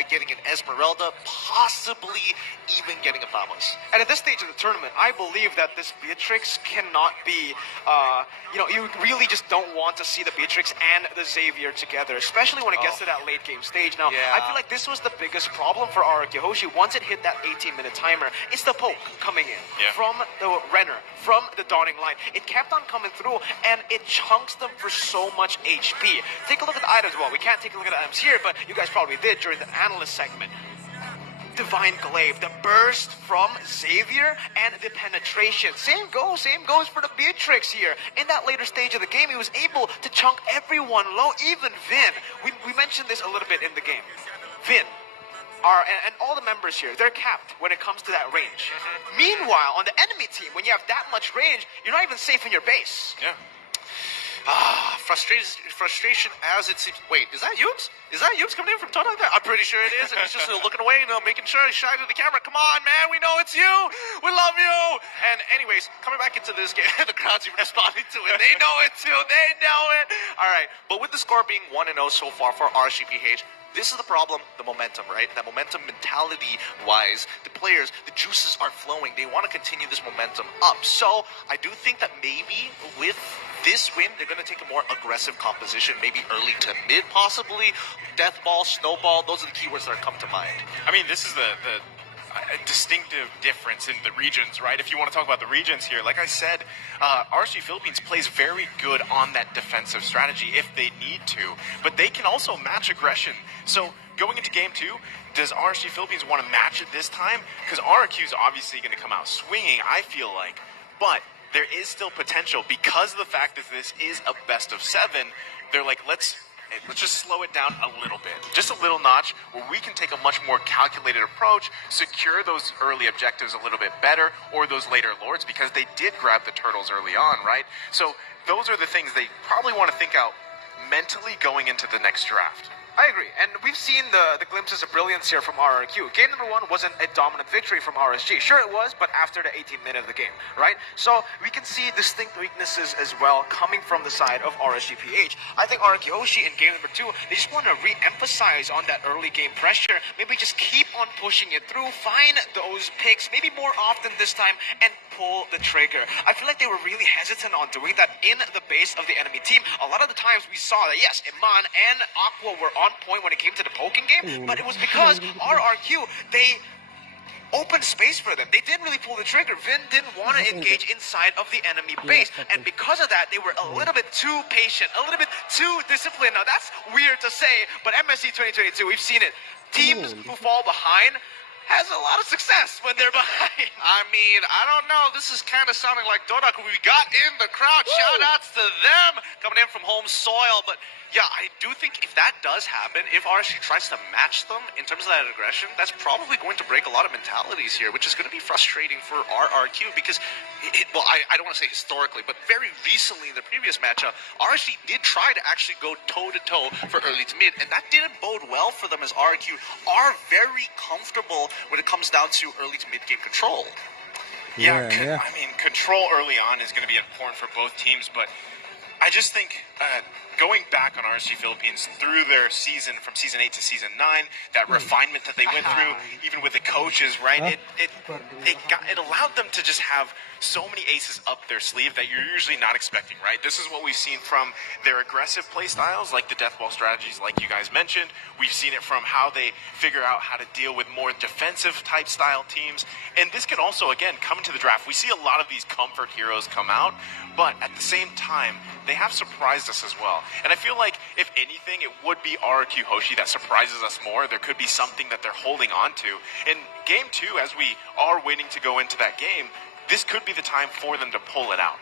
getting an Esmeralda, possibly even getting a Famos. And at this stage of the tournament, I believe that this Beatrix cannot be, you really just don't want to see the Beatrix and the Xavier together, especially when it gets to that late game stage. Now, I feel like this was the biggest problem for Araki Hoshi. Once it hit that 18-minute timer, it's the poke coming in from the Renner, from the Dawning Line. It kept on coming through, and it chunks them for so much HP. Take a look at the items. Well, we can't take a look at the items here, but you guys probably did during the analyst segment. Divine Glaive, the burst from Xavier, and the penetration. Same goes for the Beatrix here. In that later stage of the game, he was able to chunk everyone low, even Vin. We mentioned this a little bit in the game. Vin, and all the members here, they're capped when it comes to that range. Meanwhile, on the enemy team, when you have that much range, you're not even safe in your base. Yeah. Frustration as it seems. Wait, is that Yubes? Is that Yubes coming in from Total there? I'm pretty sure it is, and he's just looking away, making sure he's shining the camera. Come on, man, we know it's you. We love you. And anyways, coming back into this game, the crowd's even responding to it. They know it too. They know it. All right, but with the score being 1-0 so far for RCPH, this is the problem, the momentum, right? That momentum mentality-wise, the players, the juices are flowing. They want to continue this momentum up. So I do think that maybe with this win, they're going to take a more aggressive composition, maybe early to mid, possibly. Death ball, snowball, those are the keywords that come to mind. I mean, this is the distinctive difference in the regions, right? If you want to talk about the regions here, like I said, RC Philippines plays very good on that defensive strategy if they need to, but they can also match aggression. So going into game 2, does RC Philippines want to match it this time? Because RQ is obviously going to come out swinging, I feel like, but there is still potential because of the fact that this is a best of 7. They're like, let's just slow it down a little bit, just a little notch, where we can take a much more calculated approach, secure those early objectives a little bit better, or those later lords, because they did grab the turtles early on, right? So those are the things they probably want to think out mentally going into the next draft. I agree, and we've seen the glimpses of brilliance here from RRQ. Game number 1 wasn't a dominant victory from RSG. Sure it was, but after the 18th minute of the game, right? So we can see distinct weaknesses as well coming from the side of RSGPH. I think RRQ Hoshi in game number 2, they just want to re-emphasize on that early game pressure. Maybe just keep on pushing it through, find those picks, maybe more often this time, and pull the trigger. I feel like they were really hesitant on doing that in the base of the enemy team. A lot of the times we saw that, yes, Iman and Aqua were on point when it came to the poking game, but it was because RRQ, they opened space for them. They didn't really pull the trigger. Vin didn't want to engage inside of the enemy base, and because of that, they were a little bit too patient, a little bit too disciplined. Now, that's weird to say, but MSC 2022, we've seen it. Teams who fall behind has a lot of success when they're behind. I mean, I don't know. This is kind of sounding like Dodak. We got in the crowd. Shout outs to them coming in from home soil. But yeah, I do think if that does happen, if RSG tries to match them in terms of that aggression, that's probably going to break a lot of mentalities here, which is going to be frustrating for RRQ because, I don't want to say historically, but very recently in the previous matchup, RSG did try to actually go toe-to-toe for early to mid, and that didn't bode well for them as RRQ are very comfortable when it comes down to early to mid game control. Yeah. I mean, control early on is going to be important for both teams, but I just think going back on RSG Philippines through their season from season 8 to season 9, that refinement that they went through, even with the coaches, right? It allowed them to just have so many aces up their sleeve that you're usually not expecting, right? This is what we've seen from their aggressive play styles, like the death ball strategies, like you guys mentioned. We've seen it from how they figure out how to deal with more defensive type style teams. And this can also, again, come into the draft. We see a lot of these comfort heroes come out, but at the same time, they have surprised us as well. And I feel like, if anything, it would be RQ Hoshi that surprises us more. There could be something that they're holding on to. In game 2, as we are waiting to go into that game, this could be the time for them to pull it out.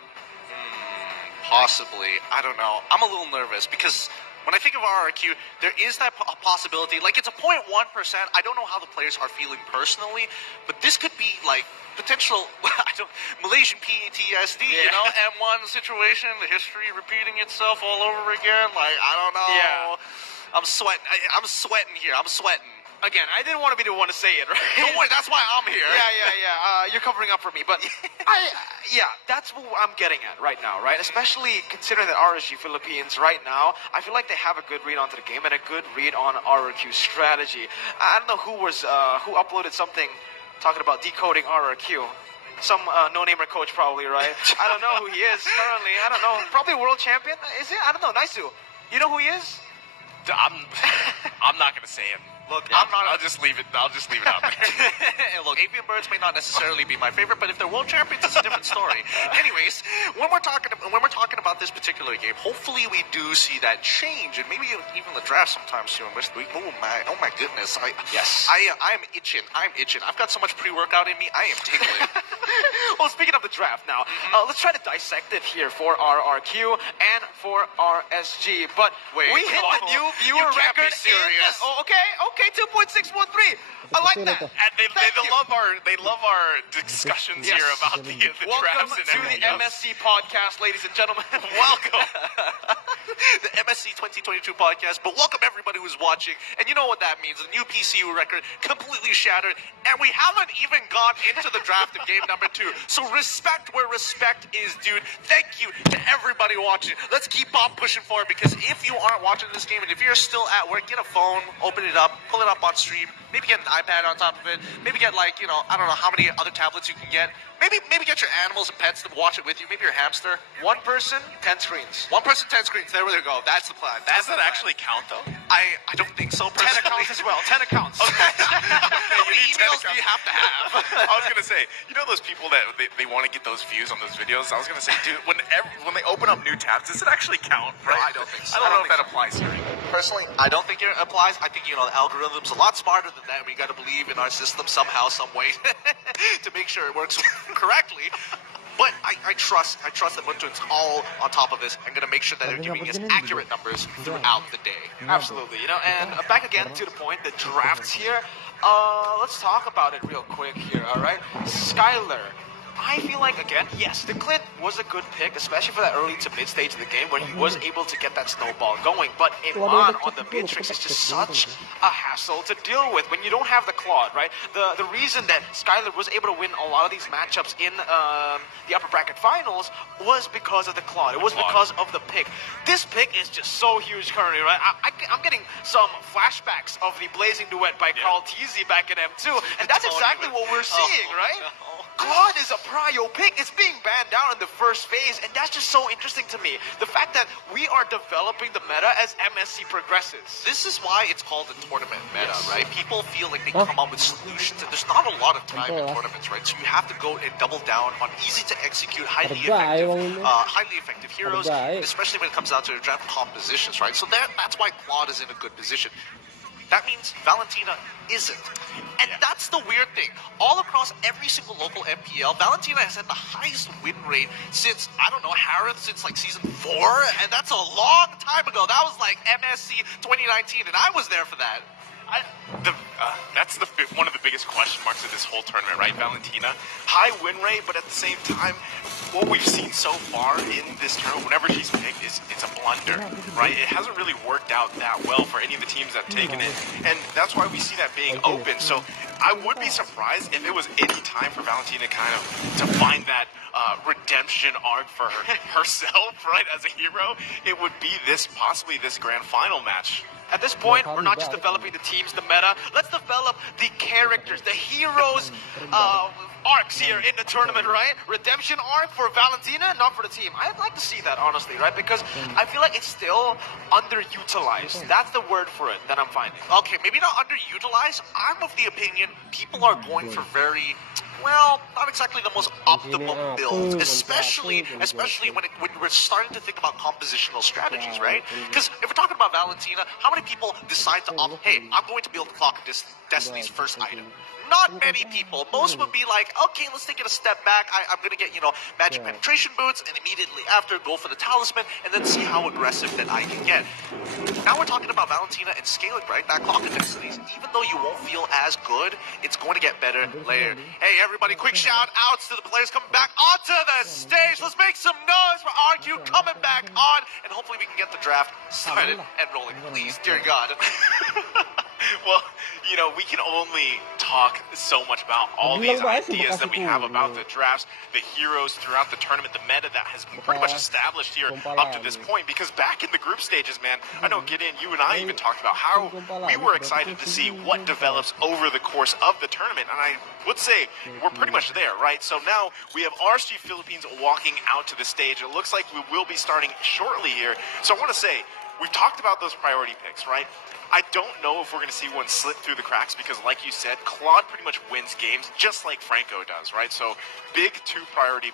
Possibly. I don't know. I'm a little nervous because when I think of RRQ, there is that possibility. Like, it's a 0.1%. I don't know how the players are feeling personally, but this could be like potential Malaysian PTSD, you know, M1 situation, the history repeating itself all over again. Like, I don't know. Yeah. I'm sweating. I'm sweating here. I'm sweating. Again, I didn't want to be the one to say it, right? Don't worry, that's why I'm here. Yeah. You're covering up for me, but that's what I'm getting at right now, right? Especially considering that RSG Philippines right now, I feel like they have a good read onto the game and a good read on RRQ's strategy. I don't know who uploaded something talking about decoding RRQ. Some no-namer coach probably, right? I don't know who he is currently. I don't know. Probably world champion. Is it? I don't know. Naisu. You know who he is? I'm not gonna say it. Look, I'll just leave it out there. Look, avian birds may not necessarily be my favorite, but if they're world champions, it's a different story. Anyways, when we're talking about this particular game, hopefully we do see that change, and maybe even the draft sometime soon. Oh my goodness! I am itching. I'm itching. I've got so much pre-workout in me. I am tingling. Well, speaking of the draft now, let's try to dissect it here for RRQ and for RSG. But we hit the new viewer You can't be record. serious. Okay, 2.613. I like that. And they love our discussions here about the Welcome drafts and to the everything else. MSC podcast, ladies and gentlemen. Welcome. The MSC 2022 podcast, but welcome everybody who's watching. And you know what that means. The new PCU record completely shattered, and we haven't even gone into the draft of game number 2. So respect where respect is, dude. Thank you to everybody watching. Let's keep on pushing forward, because if you aren't watching this game, and if you're still at work, get a phone, open it up, pull it up on stream, maybe get an iPad on top of it, maybe get I don't know how many other tablets you can get. Maybe get your animals and pets to watch it with you. Maybe your hamster. One person, 10 screens. One person, 10 screens. There we go. That's the plan. Does that actually count, though? I don't think so, 10 personally. accounts as well. 10 accounts. How many need 10 emails do you have to have? I was gonna say, you know those people that they want to get those views on those videos? I was gonna say, dude, when they open up new tabs, does it actually count? No, Right? I don't think so. I don't know if that applies here. Personally, I don't think it applies. I think, the algorithm's a lot smarter than that. We got to believe in our system somehow, some way, to make sure it works correctly. But I trust that Muntun's all on top of this and going to make sure that they're giving us accurate numbers throughout the day. Absolutely, and back again to the point, the drafts here. Let's talk about it real quick here, all right? Skyler. I feel like, again, yes, the Clint was a good pick, especially for that early to mid stage of the game where he was able to get that snowball going. But Iman on the Matrix is just such a hassle to deal with when you don't have the Claude, right? The reason that Skyler was able to win a lot of these matchups in the upper bracket finals was because of the Claude. It was because of the pick. This pick is just so huge currently, right? I'm getting some flashbacks of the Blazing Duet by Carl Teasy back in M2, and that's exactly what we're seeing, right? Claude is a prio pick. It's being banned down in the first phase, and that's just so interesting to me. The fact that we are developing the meta as MSC progresses. This is why it's called the tournament meta, right? People feel like they can come up with solutions, and there's not a lot of time in tournaments, right? So you have to go and double down on easy to execute, highly effective heroes, especially when it comes down to draft compositions, right? So that's why Claude is in a good position. That means Valentina isn't. And that's the weird thing. All across every single local MPL, Valentina has had the highest win rate since, Harith since season 4, and that's a long time ago. That was MSC 2019, and I was there for that. That's one of the biggest question marks of this whole tournament, right? Valentina, high win rate, but at the same time, what we've seen so far in this tournament, whenever she's picked, it's a blunder, right? It hasn't really worked out that well for any of the teams that have taken it, and that's why we see that being open. So I would be surprised if it was any time for Valentina to find that redemption arc for herself, right, as a hero. It would be possibly this grand final match. At this point, we're not just developing the teams, the meta. Let's develop the characters, the heroes, arcs here in the tournament, right? Redemption arc for Valentina, not for the team. I'd like to see that, honestly, right? Because I feel like it's still underutilized. That's the word for it that I'm finding. Okay, maybe not underutilized. I'm of the opinion people are going for very well, not exactly the most optimum Gini, build, apa, especially when we're starting to think about compositional strategies, right? Because if we're talking about Valentina, how many people decide to opt, hey, I'm going to build the clock Destiny's first item? Not many people. Most would be like, okay, let's take it a step back. I'm going to get, magic penetration boots, and immediately after, go for the talisman, and then see how aggressive that I can get. Now we're talking about Valentina and scaling, right? That clock intensities. Even though you won't feel as good, it's going to get better later. Hey, everybody, quick shout outs to the players coming back onto the stage. Let's make some noise for RQ coming back on, and hopefully we can get the draft started and rolling. Please, dear God. Well, we can only talk so much about all these ideas that we have about the drafts, the heroes throughout the tournament, the meta that has been pretty much established here up to this point. Because back in the group stages, man, I know, Gideon, you and I even talked about how we were excited to see what develops over the course of the tournament. And I would say we're pretty much there, right? So now we have RSG Philippines walking out to the stage. It looks like we will be starting shortly here. So I want to say, we've talked about those priority picks, right? I don't know if we're going to see one slip through the cracks because, like you said, Claude pretty much wins games just like Franco does, right? So big 2 priority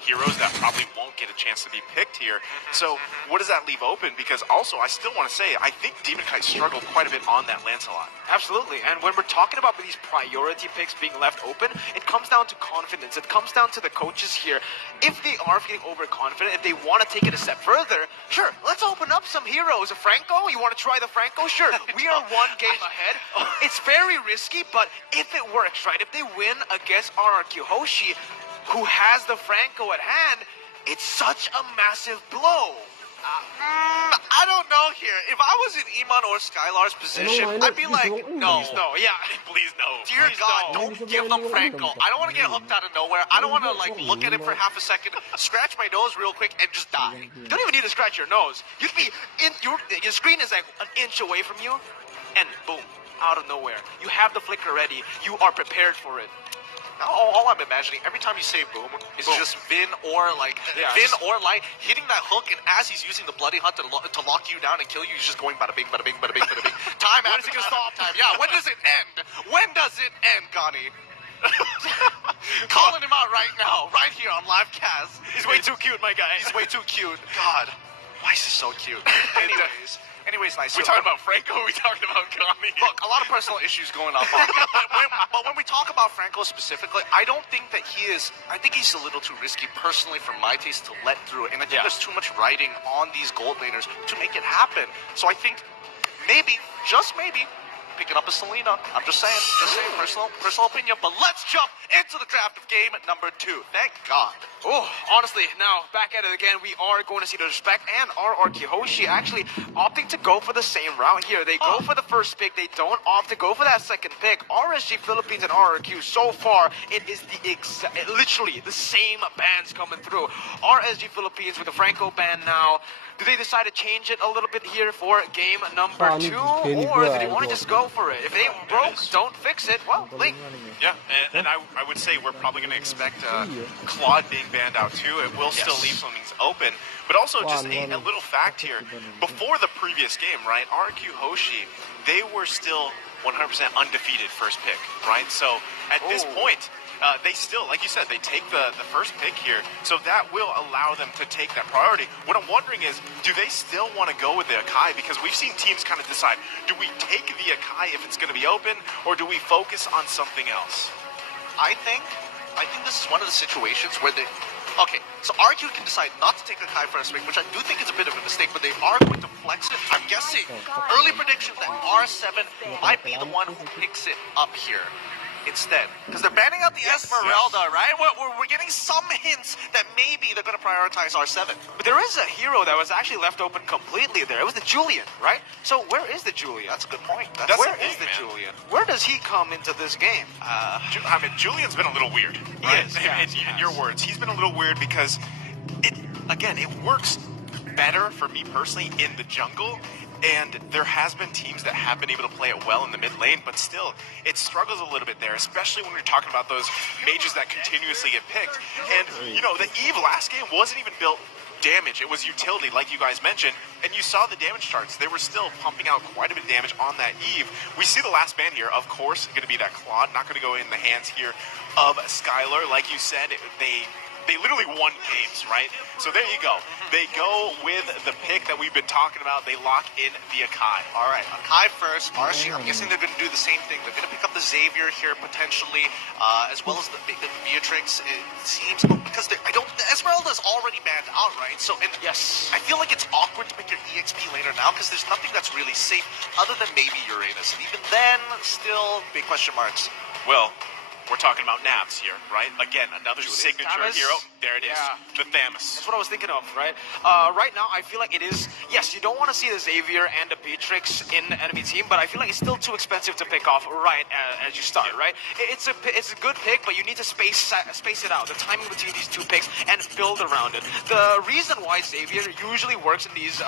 heroes that probably won't get a chance to be picked here. So what does that leave open? Because also, I still want to say, I think Demon Kite struggled quite a bit on that Lancelot. Absolutely, and when we're talking about these priority picks being left open, it comes down to confidence. It comes down to the coaches here. If they are feeling overconfident, if they want to take it a step further, sure, let's open up some heroes. Franco, you want to try the Franco? Sure, we are 1 game ahead. It's very risky, but if it works, right, if they win against RRQ Hoshi, who has the Franco at hand, it's such a massive blow. I don't know here. If I was in Iman or Skylar's position, I'd be like, no, Yeah, Please no. dear Please God, no. don't give them Franco. I don't want to get hooked out of nowhere. I don't want to look at him for half a second, scratch my nose real quick, and just die. You don't even need to scratch your nose. You'd be in your screen is like an inch away from you, and boom, out of nowhere. You have the flicker ready. You are prepared for it. All I'm imagining every time you say boom is just Vin or Vin or Light hitting that hook, and as he's using the Bloody Hunt to lock you down and kill you, he's just going bada bing, bada bing, bada bing, bada bing. Time When is it gonna stop? time. Yeah, when does it end? When does it end, Gani? Calling him out right now, right here on live cast. He's way too cute, my guy. He's way too cute. God, why is he so cute? Anyways, nice. We talking about Franco, we talking about Kami. Look, a lot of personal issues going on. But when we talk about Franco specifically, I don't think that I think he's a little too risky personally for my taste to let through. And I think there's too much riding on these gold laners to make it happen. So I think maybe, just maybe, picking up a Selena. I'm just saying, personal opinion. But let's jump into the draft of game number 2. Thank God. Oh, honestly, now back at it again. We are going to see the Respect and RRQ Hoshi actually opting to go for the same route here. They go for the first pick. They don't opt to go for that second pick. RSG Philippines and RRQ, so far, it is literally the same bands coming through. RSG Philippines with the Franco band now. Do they decide to change it a little bit here for game number 2? Or do they want to just go for it? If it ain't broke, don't fix it. Well, Link. Yeah, and I would say we're probably going to expect Claude being banned out too. It will still leave some things open. But also just a little fact here. Before the previous game, right, RQ Hoshi, they were still 100% undefeated first pick, right? So at this point, they still, like you said, they take the first pick here, so that will allow them to take that priority. What I'm wondering is, do they still want to go with the Akai? Because we've seen teams kind of decide, do we take the Akai if it's going to be open, or do we focus on something else? I think this is one of the situations where okay, so RQ can decide not to take Akai first pick, which I do think is a bit of a mistake, but they are going to flex it. I'm guessing, early prediction that R7 might be the one who picks it up here instead, because they're banning out the Esmeralda, right? We're getting some hints that maybe they're going to prioritize R7. But there is a hero that was actually left open completely there. It was the Julian, right? So where is the Julian? That's a good point. Where is the Julian? Where does he come into this game? I mean, Julian's been a little weird. Right? In your words, he's been a little weird because it works better for me personally in the jungle. And there has been teams that have been able to play it well in the mid lane, but still, it struggles a little bit there, especially when we're talking about those mages that continuously get picked. And, the Eve last game wasn't even built damage. It was utility, like you guys mentioned, and you saw the damage charts. They were still pumping out quite a bit of damage on that Eve. We see the last man here, of course, going to be that Claude, not going to go in the hands here of Skylar. Like you said, they literally won games, right? So there you go. They go with the pick that we've been talking about. They lock in the Akai. All right, Akai first. RSG, I'm guessing they're going to do the same thing. They're going to pick up the Xavier here potentially, as well as the Beatrix. It seems because Esmeralda's already banned out, right? So yes, I feel like it's awkward to pick your EXP later now because there's nothing that's really safe other than maybe Uranus, and even then, still big question marks. Well, we're talking about Nabs here, right? Again, another signature Thames? hero. There it is, Yeah. the Thames. That's what I was thinking of, right? Right now, I feel like it is, yes, you don't want to see the Xavier and the Beatrix in the enemy team, but I feel like it's still too expensive to pick off right as you start, right? It's a good pick, but you need to space it out, the timing between these two picks, and build around it. The reason why Xavier usually works in these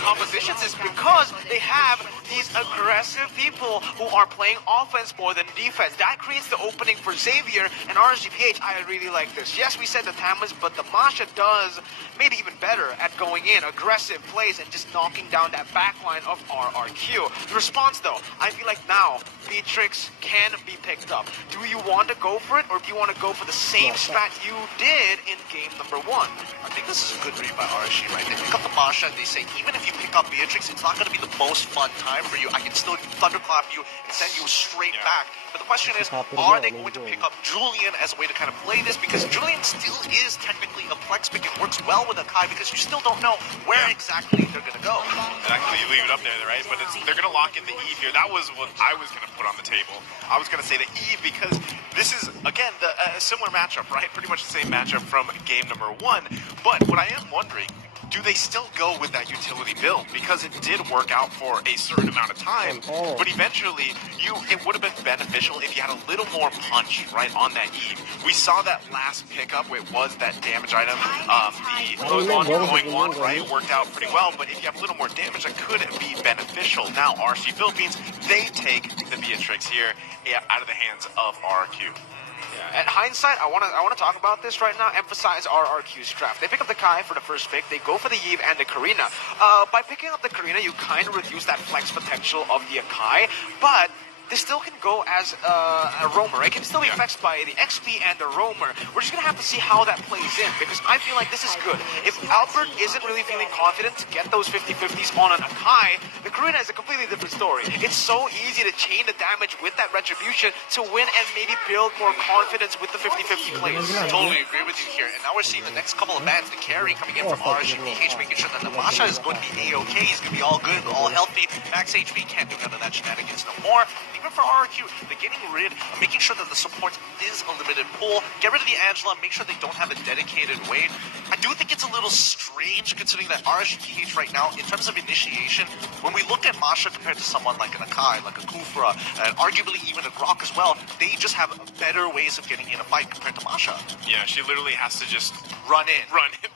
compositions is because they have these aggressive people who are playing offense more than defense. That creates the opening for Xavier and RSGPH. I really like this. Yes, we said the Tamas, but the Masha does maybe even better at going in, aggressive plays, and just knocking down that backline of RRQ. The response, though, I feel like now Beatrix can be picked up. Do you want to go for it, or do you want to go for the same strat you did in game number 1? I think this is a good read by RSG, right? They pick up the Masha and they say, even if you pick up Beatrix, it's not going to be the most fun time for you. I can still thunderclap you and send you straight back. But the question is, are they going to pick up Julian as a way to kind of play this? Because Julian still is technically a flex pick. It works well with Akai because you still don't know where exactly they're going to go. Exactly, you leave it up there, right? But they're going to lock in the Eve here. That was what I was going to put on the table. I was going to say the Eve because this is, again, a similar matchup, right? Pretty much the same matchup from game number 1. But what I am wondering, do they still go with that utility build? Because it did work out for a certain amount of time, but eventually it would have been beneficial if you had a little more punch, right, on that Eve. We saw that last pickup where it was that damage item, the going one, right, worked out pretty well, but if you have a little more damage, that could be beneficial. Now, RC Philippines, they take the Beatrix here out of the hands of RQ. At hindsight, I want to talk about this right now. Emphasize RRQ's draft. They pick up the Kai for the first pick. They go for the Eve and the Karina. By picking up the Karina, you kind of reduce that flex potential of the Akai, but they still can go as a roamer. It can still be flexed by the XP and the roamer. We're just going to have to see how that plays in, because I feel like this is good. If Albert isn't really feeling confident to get those 50-50s on an Akai, the Karina is a completely different story. It's so easy to chain the damage with that retribution to win and maybe build more confidence with the 50-50 plays. Totally agree with you here. And now we're seeing the next couple of bans, the carry coming in from RSGPH, making sure that the Masha is going to be A-OK. He's going to be all good, all healthy. Max HP can't do none of that shenanigans no more. Even for RQ, they're getting rid of making sure that the support is a limited pool. Get rid of the Angela, make sure they don't have a dedicated Wade. I do think it's a little strange considering that RSGPH right now, in terms of initiation, when we look at Masha compared to someone like an Akai, like a Kufra, and arguably even a Grok as well, they just have better ways of getting in a fight compared to Masha. Yeah, she literally has to just Run in.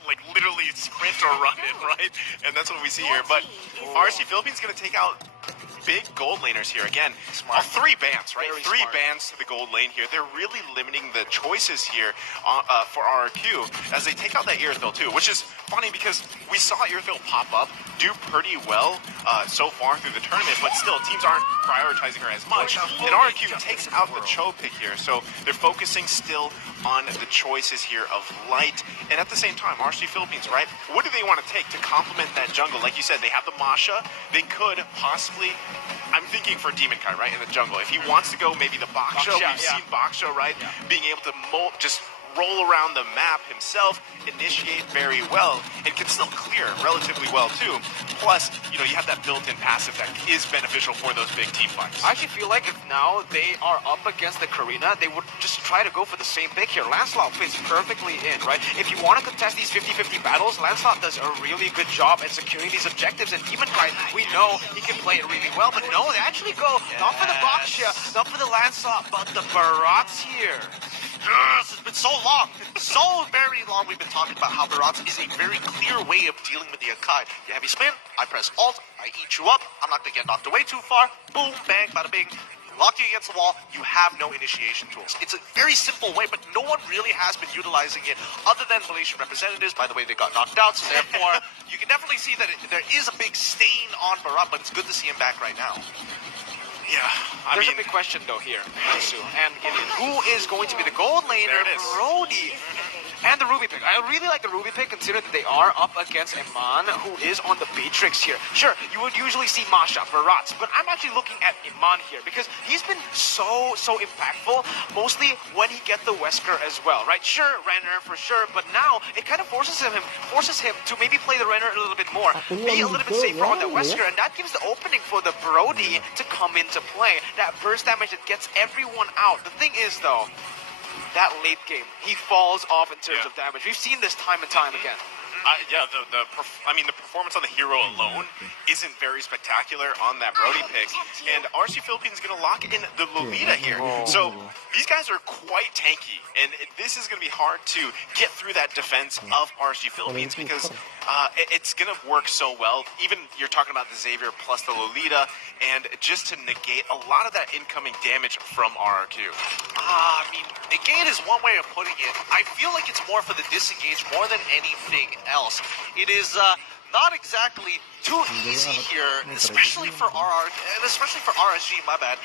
like literally sprint or run in, right? And that's what we see here. But RC Philippines going to take out big gold laners here again. Smart. 3 bans, right? Very 3 smart. bans to the gold lane here. They're really limiting the choices here for RRQ as they take out that Irithil too, which is funny because we saw Irithil pop up, do pretty well so far through the tournament, but still teams aren't prioritizing her as much. And RRQ takes out the Cho pick here, so they're focusing still on the choices here of light. And at the same time, RC Philippines, right? What do they want to take to complement that jungle? Like you said, they have the Masha. They could possibly, I'm thinking for Demon Kai, right, in the jungle. If he wants to go maybe the Baksha, we've seen Baksha, right, being able to just roll around the map himself, initiate very well, and can still clear relatively well too. Plus, you have that built-in passive that is beneficial for those big team fights. I actually feel like if now they are up against the Karina, they would just try to go for the same pick here. Lancelot fits perfectly in, right? If you want to contest these 50-50 battles, Lancelot does a really good job at securing these objectives, and even Kai, we know he can play it really well, but no, they actually go not for the Baksha, not for the Lancelot, but the Barats here. Yes, it's been so long, so very long we've been talking about how Barats is a very clear way of dealing with the Akai. You heavy spin, I press Alt, I eat you up, I'm not going to get knocked away too far, boom, bang, bada bing. locking against the wall, you have no initiation tools. It's a very simple way, but no one really has been utilizing it other than Malaysian representatives. By the way, they got knocked out, so therefore, you can definitely see that there is a big stain on Barat, but it's good to see him back right now. Yeah, There's a big question though here, Hansu and Gideon. Who is going to be the gold laner? There it is. Brody and the Ruby pick. I really like the Ruby pick considering that they are up against Iman, who is on the Matrix here. Sure, you would usually see Masha, Barat, but I'm actually looking at Iman here because he's been so impactful, mostly when he gets the Wesker as well, right? Sure, Renner for sure, but now it kind of forces him to maybe play the Renner a little bit more, be a little bit safer on the Wesker, and that gives the opening for the Brody to come into play. That burst damage that gets everyone out. The thing is though, that late game, he falls off in terms of damage. We've seen this time and time again. Yeah, the performance on the hero alone isn't very spectacular on that Brody pick, and RC Philippines is going to lock in the Lolita here. So these guys are quite tanky, and this is going to be hard to get through that defense of RC Philippines because it's going to work so well. Even you're talking about the Xavier plus the Lolita, and just to negate a lot of that incoming damage from RRQ. I mean, negate is one way of putting it. I feel like it's more for the disengage more than anything else. It is not exactly too easy here, especially for RSG, my bad.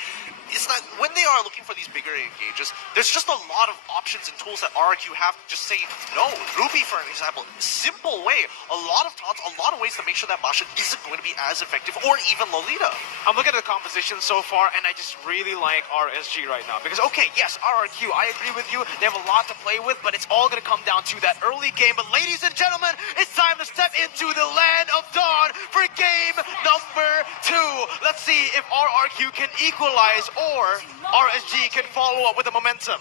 It's not, when they are looking for these bigger engages, there's just a lot of options and tools that RRQ have to just say no. Ruby, for an example, simple way, a lot of taunts, a lot of ways to make sure that Masha isn't going to be as effective, or even Lolita. I'm looking at the composition so far, and I just really like RSG right now. Because, okay, yes, RRQ, I agree with you. They have a lot to play with, but it's all going to come down to that early game. But ladies and gentlemen, it's time to step into the land of dawn for game number 2. Let's see if RRQ can equalize or RSG can follow up with the momentum.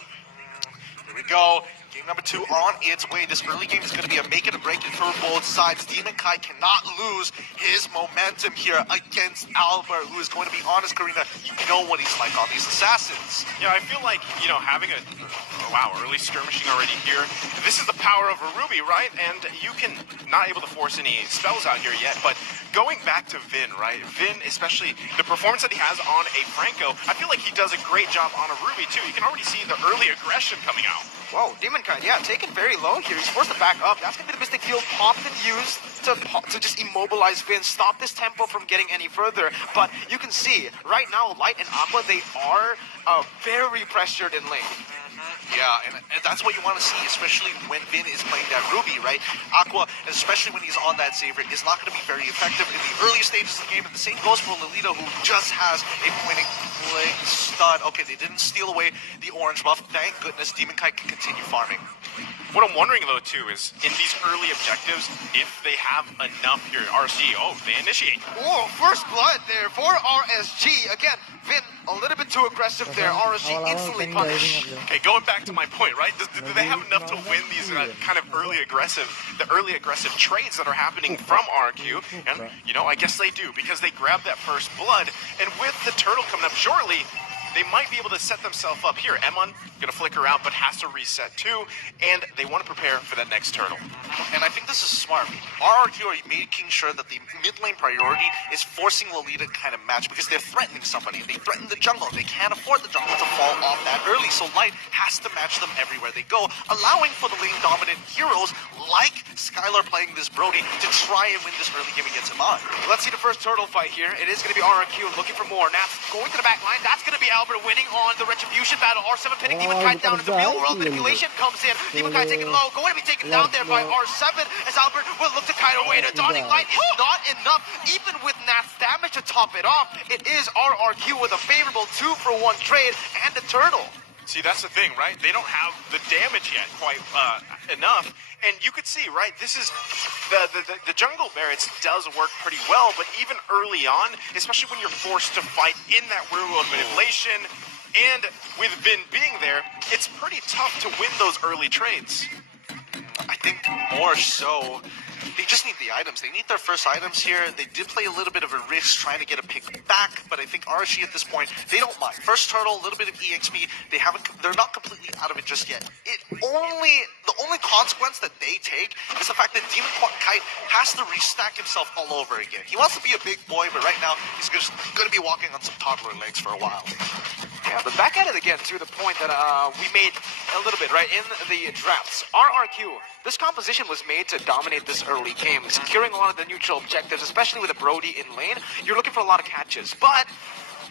Here we go. Game number 2 on its way. This early game is going to be a make it or break it for both sides. Demon Kai cannot lose his momentum here against Albert, who is going to be honest, Karina. You know what he's like on these assassins. Yeah, I feel like, having early skirmishing already here. This is the power of a Ruby, right? And you can not able to force any spells out here yet, but going back to Vin, right? Vin, especially the performance that he has on a Franco, I feel like he does a great job on a Ruby too. You can already see the early aggression coming out. Whoa, Demon Kai, yeah, taken very low here. He's forced to back up. That's going to be the Mystic Field often used to just immobilize Vin, stop this tempo from getting any further. But you can see, right now, Light and Aqua, they are very pressured in lane. Yeah, and that's what you want to see, especially when Vin is playing that Ruby, right? Aqua, especially when he's on that Xavier, is not going to be very effective in the early stages of the game. And the same goes for Lolita, who just has a point-and-click stun. Okay, they didn't steal away the orange buff. Thank goodness Demon Kai can continue farming. What I'm wondering, though, too, is in these early objectives, if they have enough here, RC, they initiate. Oh, first blood there for RSG. Again, Vin, a little bit too aggressive there. RSG instantly punished. Okay, going back to my point, right? Do they have enough to win these kind of early aggressive trades that are happening from RQ? And, I guess they do, because they grab that first blood, and with the turtle coming up shortly, they might be able to set themselves up here. Emon gonna flicker out, but has to reset too, and they want to prepare for that next turtle. And I think this is smart. RRQ are making sure that the mid lane priority is forcing Lolita to kind of match because they're threatening somebody. They threaten the jungle. They can't afford the jungle to fall off that early, so Light has to match them everywhere they go, allowing for the lane dominant heroes like Skylar playing this Brody to try and win this early game against Iman. Let's see the first turtle fight here. It is going to be RRQ looking for more. Nats going to the back line. That's going to be Albert winning on the Retribution battle. R7 pinning Demon Kai down in the real world. Manipulation comes in. Demon Kai taken low. Going to be taken down there by R7 as Albert will look to kite away. The Dawning Light is not enough, even with Nat's damage to top it off. It is RRQ with a favorable 2-for-1 trade and a turtle. See, that's the thing, right? They don't have the damage yet quite enough. And you could see, right, this is the jungle barracks does work pretty well, but even early on, especially when you're forced to fight in that real world manipulation, and with Vin being there, it's pretty tough to win those early trades. I think more so they just need the items. They need their first items here. They did play a little bit of a risk trying to get a pick back, but I think RSG at this point, they don't mind. First turtle, a little bit of EXP. They're not completely out of it just yet. The only consequence that they take is the fact that Demon Kite has to restack himself all over again. He wants to be a big boy, but right now he's just going to be walking on some toddler legs for a while. Yeah, but back at it again to the point that we made a little bit, right, in the drafts. RRQ, this composition was made to dominate this early game, securing a lot of the neutral objectives, especially with a Brody in lane. You're looking for a lot of catches, but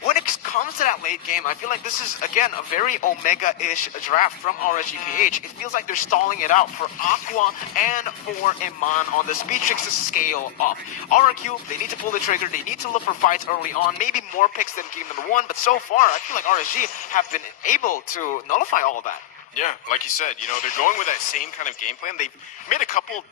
when it comes to that late game, I feel like this is, again, a very Omega-ish draft from RSGPH. It feels like they're stalling it out for Aqua and for Iman on the speed tricks to scale up. RRQ, they need to pull the trigger. They need to look for fights early on, maybe more picks than game number 1, but so far, I feel like RSG have been able to nullify all of that. Yeah, like you said, they're going with that same kind of game plan. They've made a couple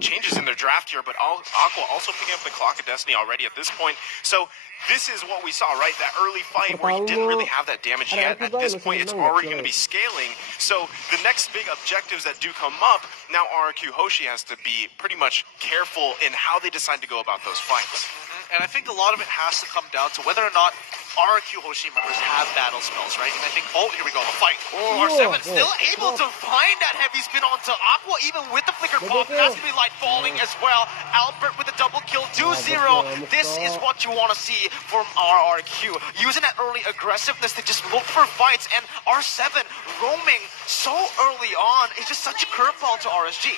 changes in their draft here, but Aqua also picking up the Clock of Destiny already at this point. So this is what we saw, right? That early fight where he didn't really have that damage yet. At this point, it's already going to be scaling. So the next big objectives that do come up, now RRQ Hoshi has to be pretty much careful in how they decide to go about those fights. And I think a lot of it has to come down to whether or not RQ Hoshi members have battle spells, right? And I think, here we go, the fight. R7 still able to find that heavy spin onto Aqua, even with the flicker pop. That's gonna be light falling as well. Albert with the double kill, 2-0. This is what you want to see from RRQ. Using that early aggressiveness to just look for fights, and R7 roaming so early on is just such a curveball to RSG.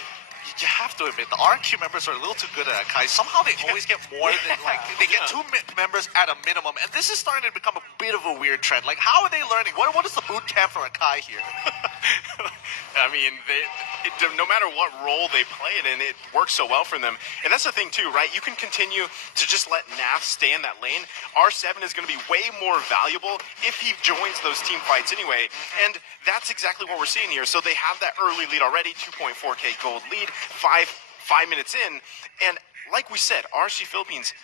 You have to admit, the RQ members are a little too good at Akai. Somehow they always get more than, they get 2 members at a minimum. And this is starting to become a bit of a weird trend. Like, how are they learning? What is the boot camp for Akai here? I mean, no matter what role they play it in, it works so well for them. And that's the thing, too, right? You can continue to just let Naf stay in that lane. R7 is going to be way more valuable if he joins those team fights anyway. And that's exactly what we're seeing here. So they have that early lead already, 2.4K gold lead, 5 minutes in. And like we said, RSG Philippines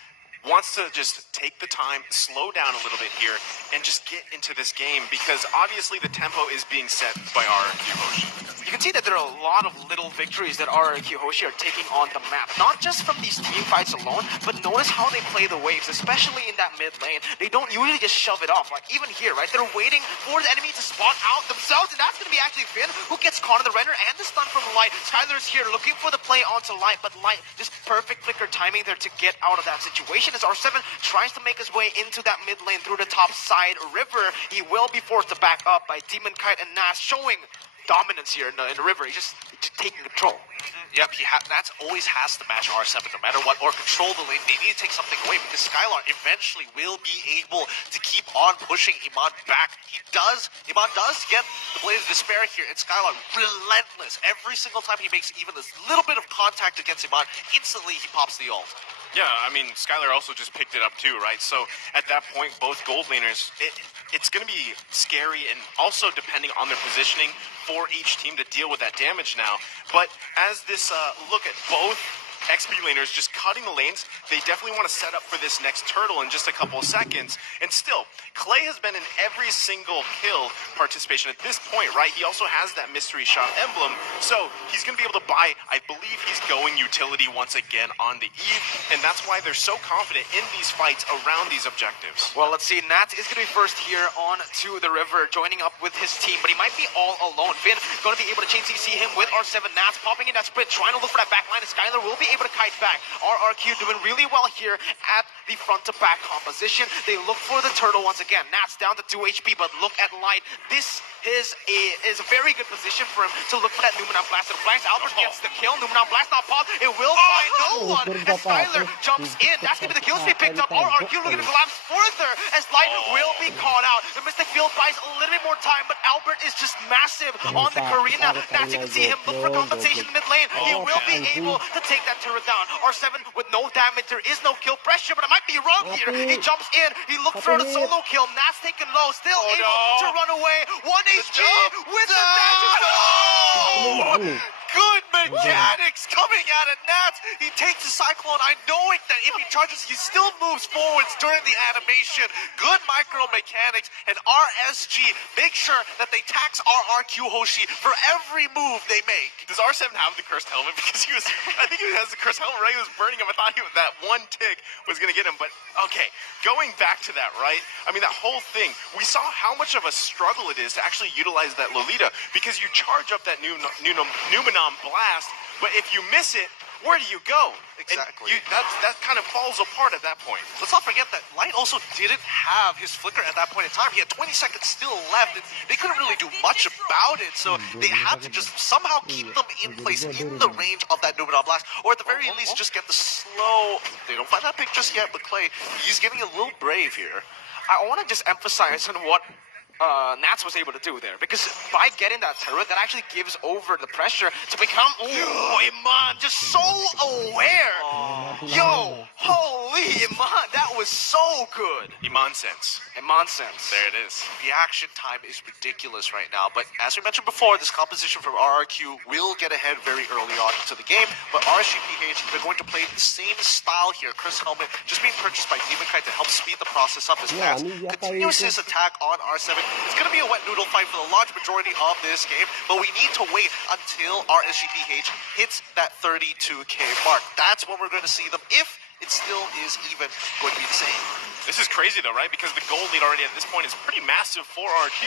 wants to just take the time, slow down a little bit here, and just get into this game, because obviously the tempo is being set by RRQ Hoshi. You can see that there are a lot of little victories that RRQ Hoshi are taking on the map. Not just from these team fights alone, but notice how they play the waves, especially in that mid lane. They don't usually just shove it off. Like even here, right? They're waiting for the enemy to spot out themselves, and that's going to be actually Finn, who gets caught in the render and the stun from Light. Skylar's here looking for the play onto Light, but Light just perfect flicker timing there to get out of that situation as R7 tries to make his way into that mid lane through the top side river. He will be forced to back up by Demon Kite and Nas, showing dominance here in the river. He's just taking control. Yep, Nats always has to match R7 no matter what, or control the lane. They need to take something away because Skylar eventually will be able to keep on pushing Iman back. Iman does get the Blade of Despair here, and Skylar relentless. Every single time he makes even this little bit of contact against Iman, instantly he pops the ult. Yeah, I mean, Skylar also just picked it up too, right? So at that point, both gold laners, it's going to be scary, and also depending on their positioning for each team to deal with that damage now. But as this look at both XP laners just cutting the lanes, they definitely want to set up for this next turtle in just a couple of seconds. And still, Clay has been in every single kill participation at this point, right? He also has that mystery shot emblem, so he's going to be able to buy, I believe he's going utility once again on the Eve, and that's why they're so confident in these fights around these objectives. Well, let's see. Nats is going to be first here on to the river, joining up with his team, but he might be all alone. Finn going to be able to chain CC him with R7. Nats popping in that sprint, trying to look for that back line, and Skylar will be able to kite back. RRQ doing really well here at the front to back composition. They look for the turtle once again. Nats down to 2 HP, but look at Light. This is a very good position for him to look for that Numenon Blast. And Flanks, Albert gets the kill. Numenon Blast not pop. It will find no one as Skylar jumps in. That's going to be the kill streak picked up. RRQ looking to collapse further as Light will be caught out. The Mystic Field buys a little bit more time, but Albert is just massive on the Karina. Nats, you can see him look for compensation in mid lane. He will be able to take that turret down. R7 with no damage. There is no kill pressure, but I might be wrong here. He jumps in. He looks for the solo kill. Nats taken low. Still able to run away. 1 HP with the dash. Good mechanics coming coming out of Nats. He takes the Cyclone. I knowing that if he charges, he still moves forwards during the animation. Good micro mechanics, and RSG make sure that they tax RRQ Hoshi for every move they make. Does R7 have the cursed helmet? Because I think he has the cursed helmet, right? He was burning him. I thought that one tick was going to get him. But, okay, going back to that, right? I mean, that whole thing, we saw how much of a struggle it is to actually utilize that Lolita, because you charge up that Numenon blast, but if you miss it, where do you go? Exactly. And that kind of falls apart at that point. Let's not forget that Light also didn't have his flicker at that point in time. He had 20 seconds still left, and they couldn't really do much about it, so they had to just somehow keep them in place in the range of that Numenon blast, or at the very least just get the slow... They don't find that pick just yet, but Clay, he's getting a little brave here. I want to just emphasize on what Nats was able to do there, because by getting that turret, that actually gives over the pressure to become, Iman, just so aware. Yo, holy Iman, that was so good. Iman sense. Iman sense. There it is. Reaction time is ridiculous right now, but as we mentioned before, this composition from RRQ will get ahead very early on into the game, but RSGPH, they're going to play the same style here. Chris Helmet just being purchased by Demon Kite to help speed the process up as fast. Continues his attack on R7. It's going to be a wet noodle fight for the large majority of this game, but we need to wait until RSGPH hits that 32K mark. That's when we're going to see them, if it still is even going to be the same. This is crazy though, right? Because the gold lead already at this point is pretty massive for RQ,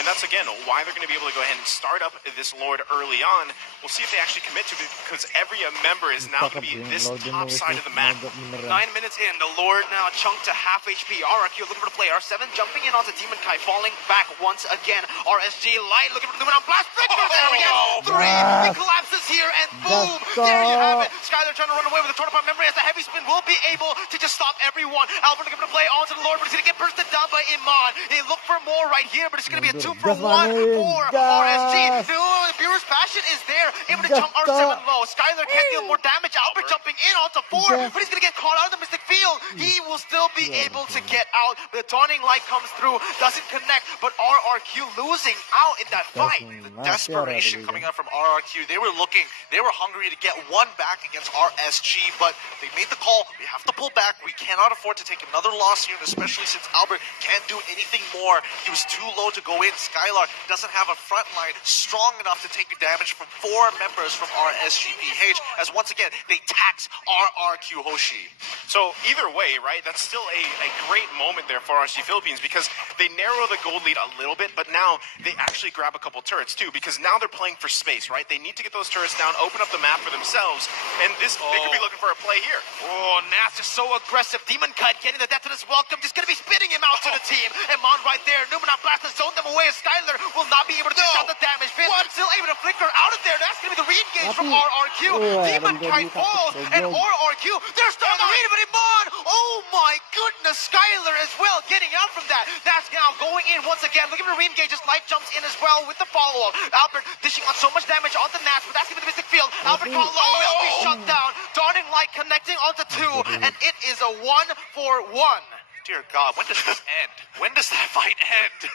and that's again why they're going to be able to go ahead and start up this Lord early on. We'll see if they actually commit to it, because every member is now going to be this top side of the map. 9 minutes in, the Lord now chunked to half HP. RRQ looking for the play. R7 jumping in onto Demon Kai, falling back once again. RSG Light looking for the Numenon blast. There we go. 3. He collapses here, and boom. There you have it. Skyler trying to run away with the Tornapart memory, as the heavy spin will be able to just stop everyone. Albert looking for the play onto the Lord, but he's going to get bursted down by Iman. They look for more right here, but it's going to be a 2-for-1 for RSG. No, Beerus Passion is there, able to jump R7 low. Skyler can't deal more damage. Albert jumping in onto 4, but he's going to get caught out of the Mystic Field. He will still be able to get out. The Dawning Light comes through, doesn't connect, but RRQ losing out in that fight. The desperation coming out from RRQ. They were hungry to get one back against RSG, but they made the call. We have to pull back. We cannot afford to take another loss here, especially since Albert can't do anything more. He was too low to go in. Skylar doesn't have a front line strong enough to take the damage from 4 members from RSGPH, as once again, they tax RRQ Hoshi. So either way, right, that's still a great moment there for RSG Philippines, because they narrow the gold lead a little bit, but now they actually grab a couple turrets too, because now they're playing for space, right? They need to get those turrets down, open up the map for themselves, and they could be looking for a play here. Oh, Nats is so aggressive. Demon Kite getting the death to this welcome, just going to be spitting him out to the team. And Mon right there, Numenon blast has zoned them away, as Skyler will not be able to dish out the damage. Finn still able to flicker out of there. That's going to be the re-engage from RRQ. Demon Kite falls, and RRQ, they're starting to read, but Iman, oh my goodness, Skyler as well getting out from that. That's now going in once again, looking for re-engage, as Light jumps in as well with the follow-up. Albert dishing out so much damage onto Nats, but that's going to be the Mystic Field. Albert caught low, will be shut down. Dawning Light connecting onto 2, and it is a 1-for-1. Dear God, when does this end? When does that fight end?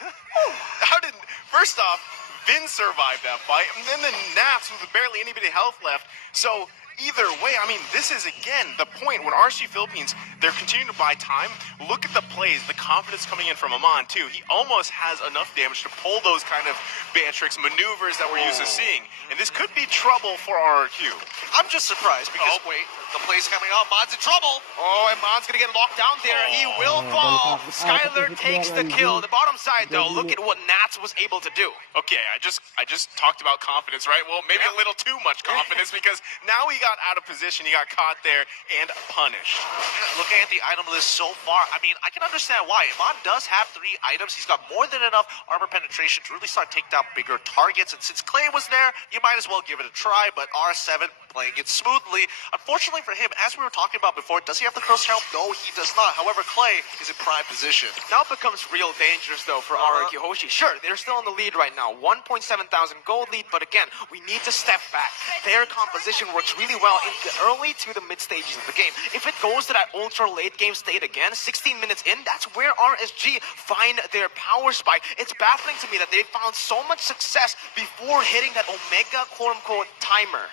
First off, Vin survived that fight, and then the Nats with barely anybody health left. So either way, I mean, this is, again, the point when RSG Philippines, they're continuing to buy time. Look at the plays, the confidence coming in from Amon, too. He almost has enough damage to pull those kind of Beatrix maneuvers that we're used to seeing. And this could be trouble for RRQ. I'm just surprised because, wait, the play's coming out. Mon's in trouble. Oh, and Mon's going to get locked down there. He will fall. Skyler takes the kill. The bottom side, though, look at what Nats was able to do. Okay, I just talked about confidence, right? Well, maybe a little too much confidence, because now he got out of position, he got caught there and punished. Looking at the item list so far, I mean, I can understand why. Iman does have 3 items. He's got more than enough armor penetration to really start taking down bigger targets. And since Clay was there, you might as well give it a try. But R7 playing it smoothly. Unfortunately for him, as we were talking about before, does he have the crosshair? No, he does not. However, Clay is in prime position. Now it becomes real dangerous, though, for RRQ Hoshi. Sure, they're still in the lead right now. 1.7 thousand gold lead, but again, we need to step back. Their composition works really well in the early to the mid stages of the game. If it goes to that ultra late game state again, 16 minutes in, that's where RSG find their power spike. It's baffling to me that they found so much success before hitting that Omega quote-unquote timer.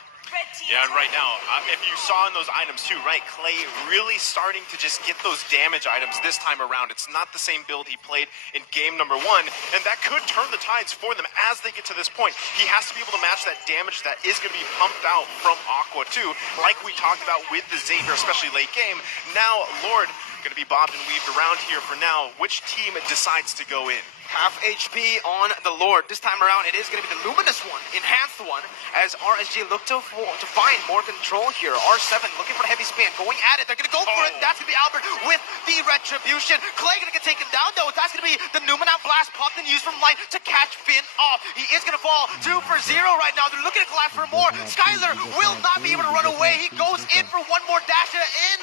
Yeah, and right now, if you saw in those items too, right, Clay really starting to just get those damage items this time around. It's not the same build he played in game number 1, and that could turn the tides for them as they get to this point. He has to be able to match that damage that is going to be pumped out from Aqua too, like we talked about with the Xavier, especially late game. Now, Lord going to be bobbed and weaved around here for now. Which team decides to go in? Half HP on the Lord. This time around, it is going to be the Luminous one, enhanced one, as RSG look to find more control here. R7 looking for the heavy spin, going at it. They're going to go for it. That's going to be Albert with the Retribution. Clay going to get taken down, though. That's going to be the Numenant Blast popped and used from Light to catch Finn off. He is going to fall 2 for 0 right now. They're looking to collapse for more. Skylar will not be able to run away. He goes in for one more dash.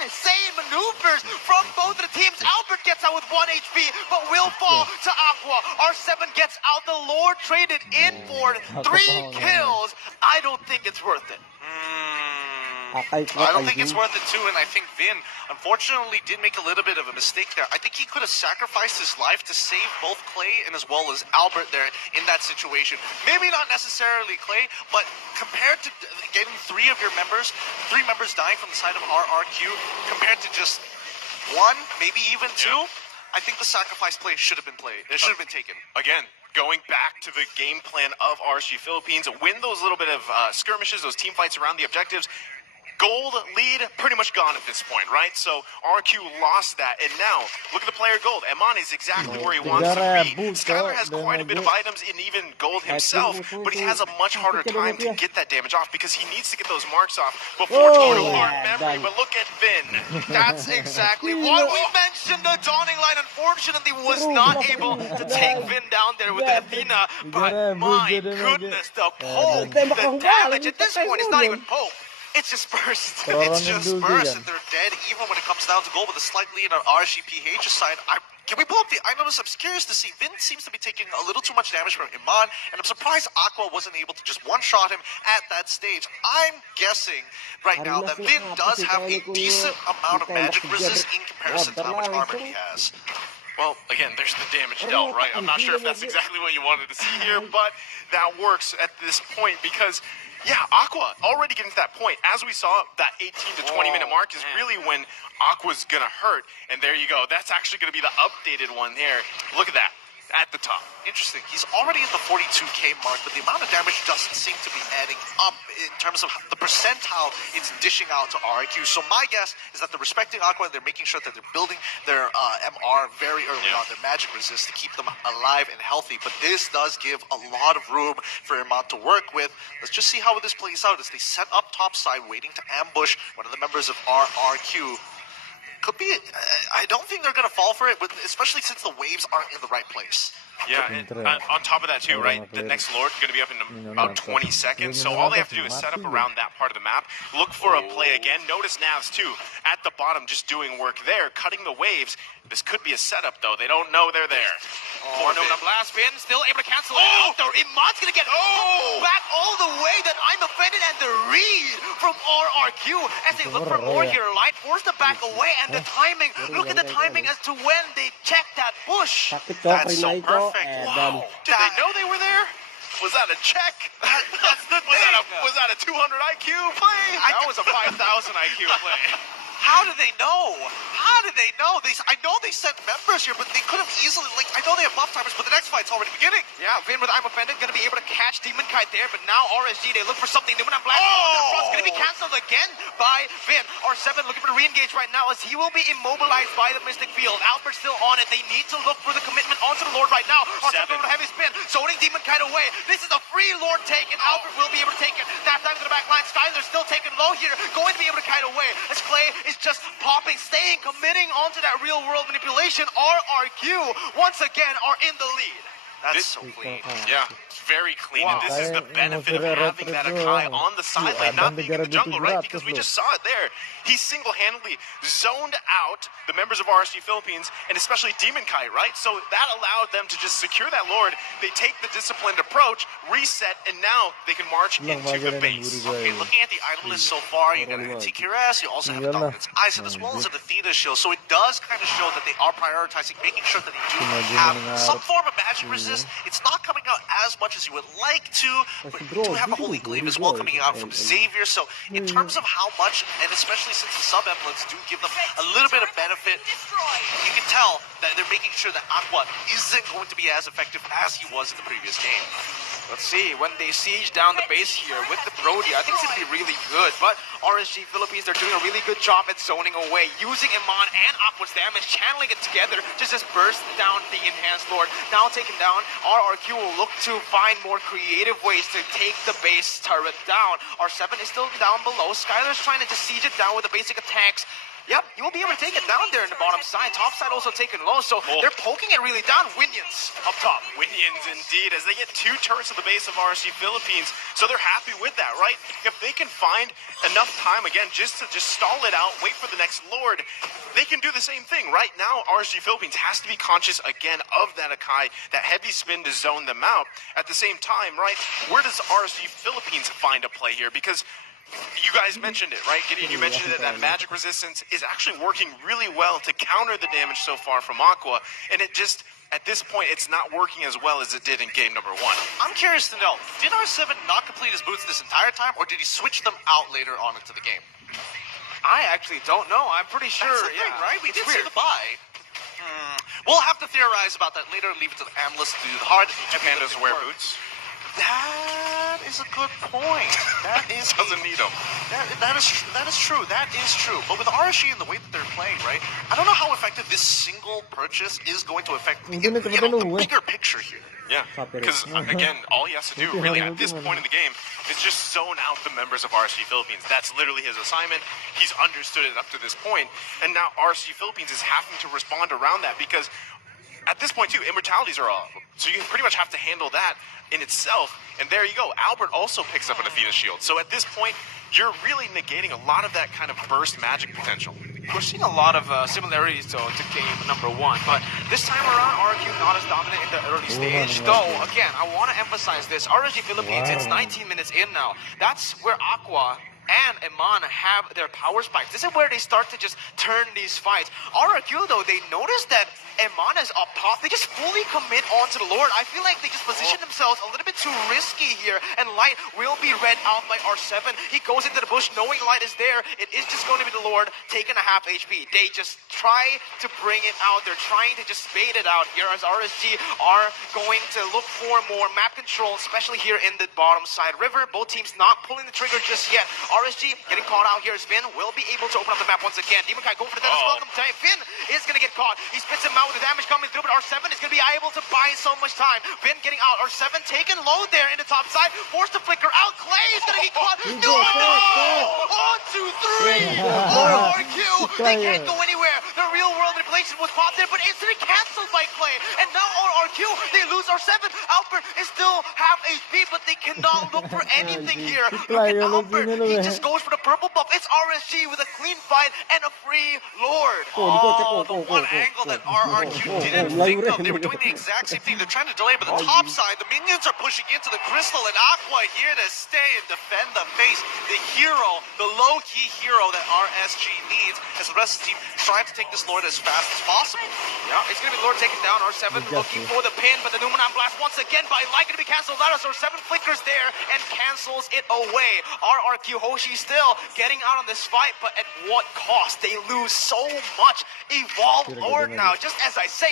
Insane maneuvers from both of the teams. Albert gets out with 1 HP, but will fall to Aqua. R7 gets out. The Lord traded in for 3 kills. I don't think it's worth it. I don't think it's worth it too, and I think Vin, unfortunately, did make a little bit of a mistake there. I think he could have sacrificed his life to save both Clay and as well as Albert there in that situation. Maybe not necessarily Clay, but compared to getting 3 of your members, 3 members dying from the side of RRQ, compared to just 1, maybe even 2, I think the sacrifice play should have been played. It should have been taken. Again, going back to the game plan of RSG Philippines, win those little bit of skirmishes, those team fights around the objectives. Gold lead pretty much gone at this point, right? So RQ lost that, and now look at the player gold. Eman is exactly where he wants to be. Skylar has quite a bit of items in even gold himself, but he has a much harder time to get that damage off because he needs to get those marks off before Total Lord memory. But look at Vin. That's exactly what we mentioned. The Dawning Light unfortunately was not able to take Vin down there with the Athena, but my goodness, the poke, the damage at this point is not even poke. It's just burst. It's just burst, and they're dead even when it comes down to gold with a slight lead on RSGPH's side. Can we pull up the items? I'm curious to see. Vin seems to be taking a little too much damage from Iman, and I'm surprised Aqua wasn't able to just one-shot him at that stage. I'm guessing right now that Vin does have a decent amount of magic resist in comparison to how much armor he has. Well, again, there's the damage dealt, right? I'm not sure if that's exactly what you wanted to see here, but that works at this point because, yeah, Aqua already getting to that point. As we saw, that 18 to 20 minute mark is really when Aqua's gonna hurt. And there you go. That's actually gonna be the updated one there. Look at that. At the top. Interesting. He's already at the 42k mark, but the amount of damage doesn't seem to be adding up in terms of the percentile it's dishing out to RIQ. So my guess is that they're respecting Aqua and they're making sure that they're building their MR very early on, their magic resist to keep them alive and healthy. But this does give a lot of room for Iman to work with. Let's just see how this plays out as they set up topside, waiting to ambush one of the members of RRQ. Could be, I don't think they're going to fall for it, but especially since the waves aren't in the right place. Yeah, and on top of that too, right, the next Lord going to be up in about 20 seconds, so all they have to do is set up around that part of the map, look for a play again. Notice Navs too, at the bottom, just doing work there, cutting the waves. This could be a setup though, they don't know they're there. Oh, no, blast Finn, still able to cancel it out there. Iman's going to get back all the way. That I'm offended, and the read from RRQ as they look for more here. Light forced to back away, and the timing, look at the timing as to when they check that bush. That's so perfect. Wow. Did they know they were there? Was that a check? That's the thing. Was that a 200 IQ play? That was a 5,000 IQ play. How did they know? How did they know? I know they sent members here, but they could have easily, like, I know they have buff timers, but the next fight's already beginning. Yeah, Vin with I'm Offended going to be able to catch Demon Kite there, but now RSG, they look for something new, and I'm Black. It's going to be canceled again by Vin. R7 looking for the re-engage right now as he will be immobilized by the Mystic Field. Albert's still on it. They need to look for the commitment onto the Lord right now. R7 going to heavy spin, zoning Demon Kite away. This is a free Lord take, and Albert will be able to take it. That time to the back line. Skylar's still taking low here, going to be able to kite away as Clay is just popping, staying, committing onto that real world manipulation. RRQ once again are in the lead. That's so clean. Yeah, very clean. And this is the benefit of having that Akai on the sideline, not being in the jungle, right? Because we just saw it there. He single-handedly zoned out the members of RSG Philippines, and especially Demon Kite, right? So that allowed them to just secure that Lord. They take the disciplined approach, reset, and now they can march into the base. Okay, looking at the item list so far, you got an TQRS, you also have a Dominance Eisen, as well as an Athena shield. So it does kind of show that they are prioritizing making sure that they do have some form of magic resist. It's not coming out as much as you would like to, but we do have a Holy Glaive as well coming out from Xavier. So in terms of how much, and especially since the sub-emblems do give them a little bit of benefit, you can tell that they're making sure that Aqua isn't going to be as effective as he was in the previous game. Let's see, when they siege down the base here with the Brody, I think it's going to be really good. But RSG Philippines, they're doing a really good job at zoning away, using Iman and Aqua's damage, channeling it together to just burst down the Enhanced Lord. Now taken down, RRQ will look to find more creative ways to take the base turret down. R7 is still down below. Skylar's trying to just siege it down with the basic attacks. Yep, you will be able to take it down there in the bottom side. Top side also taken low, so they're poking it really down. Winions up top. Winions indeed, as they get 2 turrets at the base of RSG Philippines, so they're happy with that, right? If they can find enough time, again, just to stall it out, wait for the next Lord, they can do the same thing. Right now, RSG Philippines has to be conscious, again, of that Akai, that heavy spin to zone them out. At the same time, right, where does RSG Philippines find a play here? Because you guys mentioned it, right? Gideon, you mentioned that magic resistance is actually working really well to counter the damage so far from Aqua, and it just, at this point, it's not working as well as it did in game number 1. I'm curious to know, did R7 not complete his boots this entire time, or did he switch them out later on into the game? I actually don't know. I'm pretty sure. That's the thing, right? We did see the buy. We'll have to theorize about that later. Leave it to the analysts to do the hard. Pandas wear boots. That is a good point. That is doesn't need them. That is true. That is true. But with RSG and the way that they're playing, right? I don't know how effective this single purchase is going to affect the bigger picture here. Yeah, because again, all he has to do really at this point in the game is just zone out the members of RSG Philippines. That's literally his assignment. He's understood it up to this point, and now RSG Philippines is having to respond around that because at this point too, immortalities are off. So you pretty much have to handle that in itself. And there you go. Albert also picks up an Athena shield. So at this point, you're really negating a lot of that kind of burst magic potential. We're seeing a lot of similarities to game number 1, but this time around, RQ not as dominant in the early stage. Though, again, I want to emphasize this. RSG Philippines, it's 19 minutes in now. That's where Aqua and Iman have their power spikes. This is where they start to just turn these fights. RRQ, though, they notice that Iman is up top. They just fully commit onto the Lord. I feel like they just position themselves a little bit too risky here, and Light will be read out by R7. He goes into the bush knowing Light is there. It is just going to be the Lord taking a half HP. They just try to bring it out. They're trying to just bait it out here as RSG are going to look for more map control, especially here in the bottom side river. Both teams not pulling the trigger just yet. RSG getting caught out here as Finn will be able to open up the map once again. Demon Kai go for the Dennis. Welcome time. Finn is going to get caught. He spits him out with the damage coming through, but R7 is going to be able to buy so much time. Finn getting out. R7 taking low there in the top side. Forced to flicker out. Clay is going to get caught. No! 1, 2, 3. RRQ. They can't go anywhere. The real world manipulation was popped there, but instantly canceled by Clay. And now RRQ, they lose R7. Albert is still half HP, but they cannot look for anything here. Look at Albert. He just goes for the purple buff. It's RSG with a clean fight and a free Lord. Oh, the one angle that RRQ didn't think of. They were doing the exact same thing. They're trying to delay, but the top side, the minions are pushing into the crystal, and Aqua here to stay and defend the base. The hero, the low-key hero that RSG needs, as the rest of the team trying to take this Lord as fast as possible. Yeah, it's going to be Lord taken down. R7 looking for the pin, but the Numenon blast once again by Light going to be canceled out as R7 flickers there and cancels it away. RRQ Hoshi still getting out on this fight, but at what cost? They lose so much. Evolve Lord now, just as I say.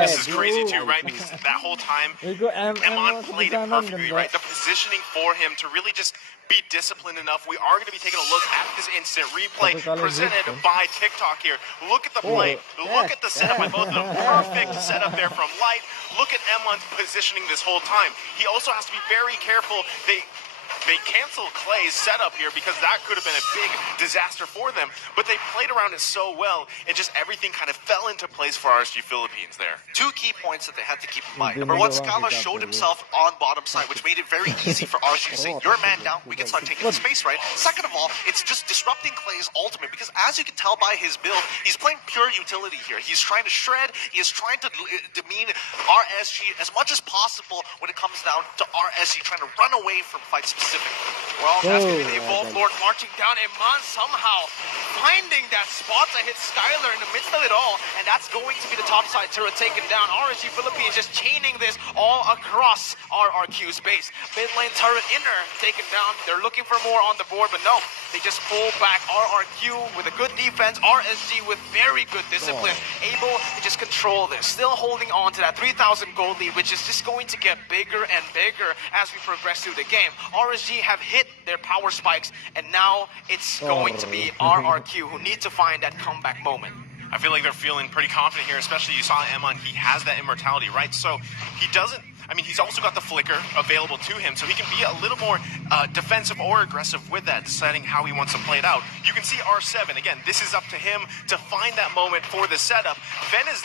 This is crazy too, right? Because that whole time, Emon played it perfectly, right? The positioning for him to really just be disciplined enough. We are going to be taking a look at this instant replay presented by TikTok here. Look at the play. Look at the setup by both of them. Perfect setup there from Light. Look at Emon's positioning this whole time. He also has to be very careful. They canceled Clay's setup here because that could have been a big disaster for them, but they played around it so well, and just everything kind of fell into place for RSG Philippines there. 2 key points that they had to keep in mind. Number 1, Scala showed himself on bottom side, which made it very easy for RSG to say, you're a man down, we can start taking the space, right? Second of all, it's just disrupting Clay's ultimate, because as you can tell by his build, he's playing pure utility here. He's trying to shred, he is trying to demean RSG as much as possible when it comes down to RSG trying to run away from fights specifically. Well, that's going to be the Evolved Lord marching down. Iman somehow finding that spot to hit Skylar in the midst of it all, and that's going to be the top side turret taken down. RSG Philippines just chaining this all across RRQ's base. Mid lane turret inner taken down. They're looking for more on the board, but no, they just pull back. RRQ with a good defense, RSG with very good discipline, able to just control this. Still holding on to that 3,000 gold lead, which is just going to get bigger and bigger as we progress through the game. RSG have hit their power spikes, and now it's going to be RRQ who need to find that comeback moment. I feel like they're feeling pretty confident here, especially you saw Emon, he has that immortality, right? So he doesn't, I mean, he's also got the flicker available to him, so he can be a little more defensive or aggressive with that, deciding how he wants to play it out. You can see R7, again, this is up to him to find that moment for the setup. Finn is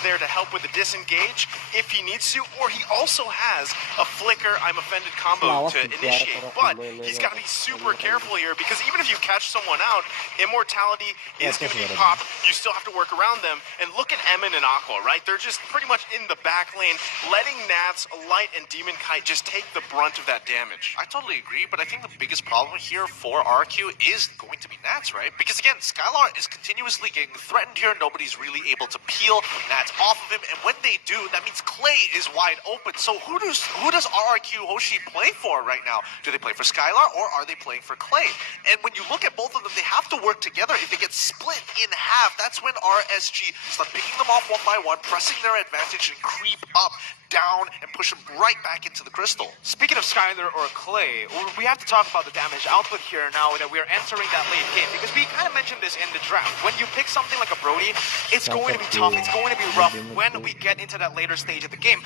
there to help with the disengage if he needs to, or he also has a flicker, I'm offended combo to initiate, but he's got to be super careful here, because even if you catch someone out, immortality is going to be popped. You still have to work around them, and look at Emin and Aqua, right? They're just pretty much in the back lane, letting Nats, Light, and Demon Kite just take the brunt of that damage. I totally agree, but I think the biggest problem here for RQ is going to be Nats, right? Because again, Skylar is continuously getting threatened here. Nobody's really able to peel Nats off of him, and when they do, that means Clay is wide open. So who does RRQ Hoshi play for right now? Do they play for Skylar, or are they playing for Clay? And when you look at both of them, they have to work together. If they get split in half, that's when RSG start picking them off one by one, pressing their advantage, and creep up, down, and push them right back into the crystal. Speaking of Skylar or Clay, we have to talk about the damage output here now that we're entering that late game, because we kind of mentioned this in the draft. When you pick something like a Brody, it's going to be tough, it's going to be rough when we get into that later stage of the game.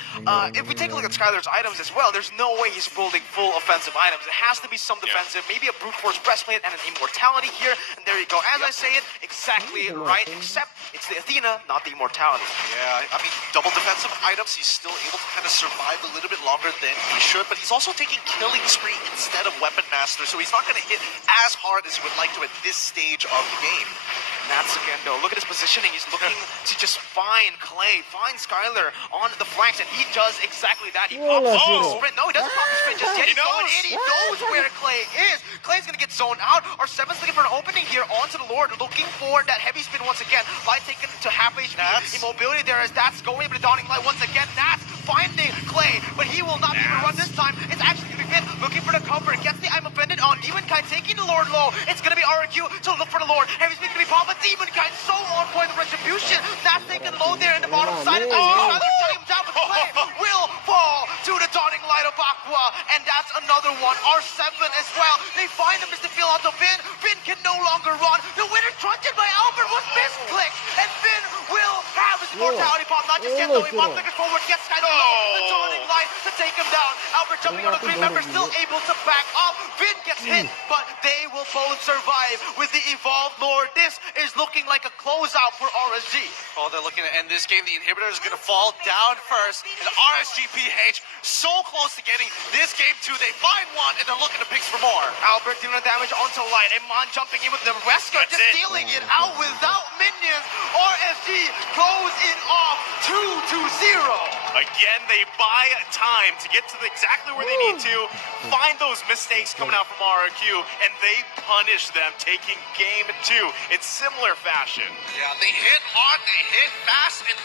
If we take a look at Skylar's items as well, there's no way he's building full offensive items. It has to be some defensive, maybe a brute force breastplate and an immortality here, and there you go. As I say it, exactly right, except it's the Athena, not the immortality. Yeah, I mean, double defensive items, he's still able to kind of survive a little bit longer than he should, but he's also taking killing spree instead of weapon master, so he's not going to hit as hard as he would like to at this stage of the game. Nats again, though. Look at his positioning. He's looking to just find Clay, find Skylar on the flanks, and he does exactly that. He pops the sprint. No, he doesn't pop the sprint just yet. He's going in. He knows where Clay is. Clay's going to get zoned out. Our 7's looking for an opening here onto the Lord, looking for that heavy spin once again. Light taken to half HP. Immobility there as Nats going into the Dawning Light once again. Nats finding Clay, but he will not be able to run this time. It's actually going to be Finn looking for the cover. Gets the I'm offended on Demon Kite, taking the Lord low. It's going to be RQ to look for the Lord. Heavy spin going to be popped, but Demon Kite so on point of retribution. Nats taking low there in the bottom side. And that's shutting him down, but Clay will fall to the Dawning Light of Aqua. And that's another one. R7 as well. They find him as the field onto Finn. Finn can no longer run. The winner truncheon by Albert was misclicked. And Finn will have his immortality pop. Not just yet though. He pops flickers forward, gets kind of low. The Dawning Light to take him down. Albert jumping on the 3 members, still able to back up. Finn gets hit, but they will both survive with the Evolved Lord. This is looking like a closeout for RSG. Oh, they're looking to end this game. The inhibitor is going to fall down first. And RSGPH so close to getting this game too. They find one, and they're looking to picks for more. Albert dealing damage onto Light. Amon jumping in with the Wesker, just stealing it out without minions. RSG close it off 2-0. Again, they buy time to get to exactly where they need to, find those mistakes coming out from RRQ, and they punish them, taking game 2 in similar fashion. Yeah, they hit hard, they hit fast, and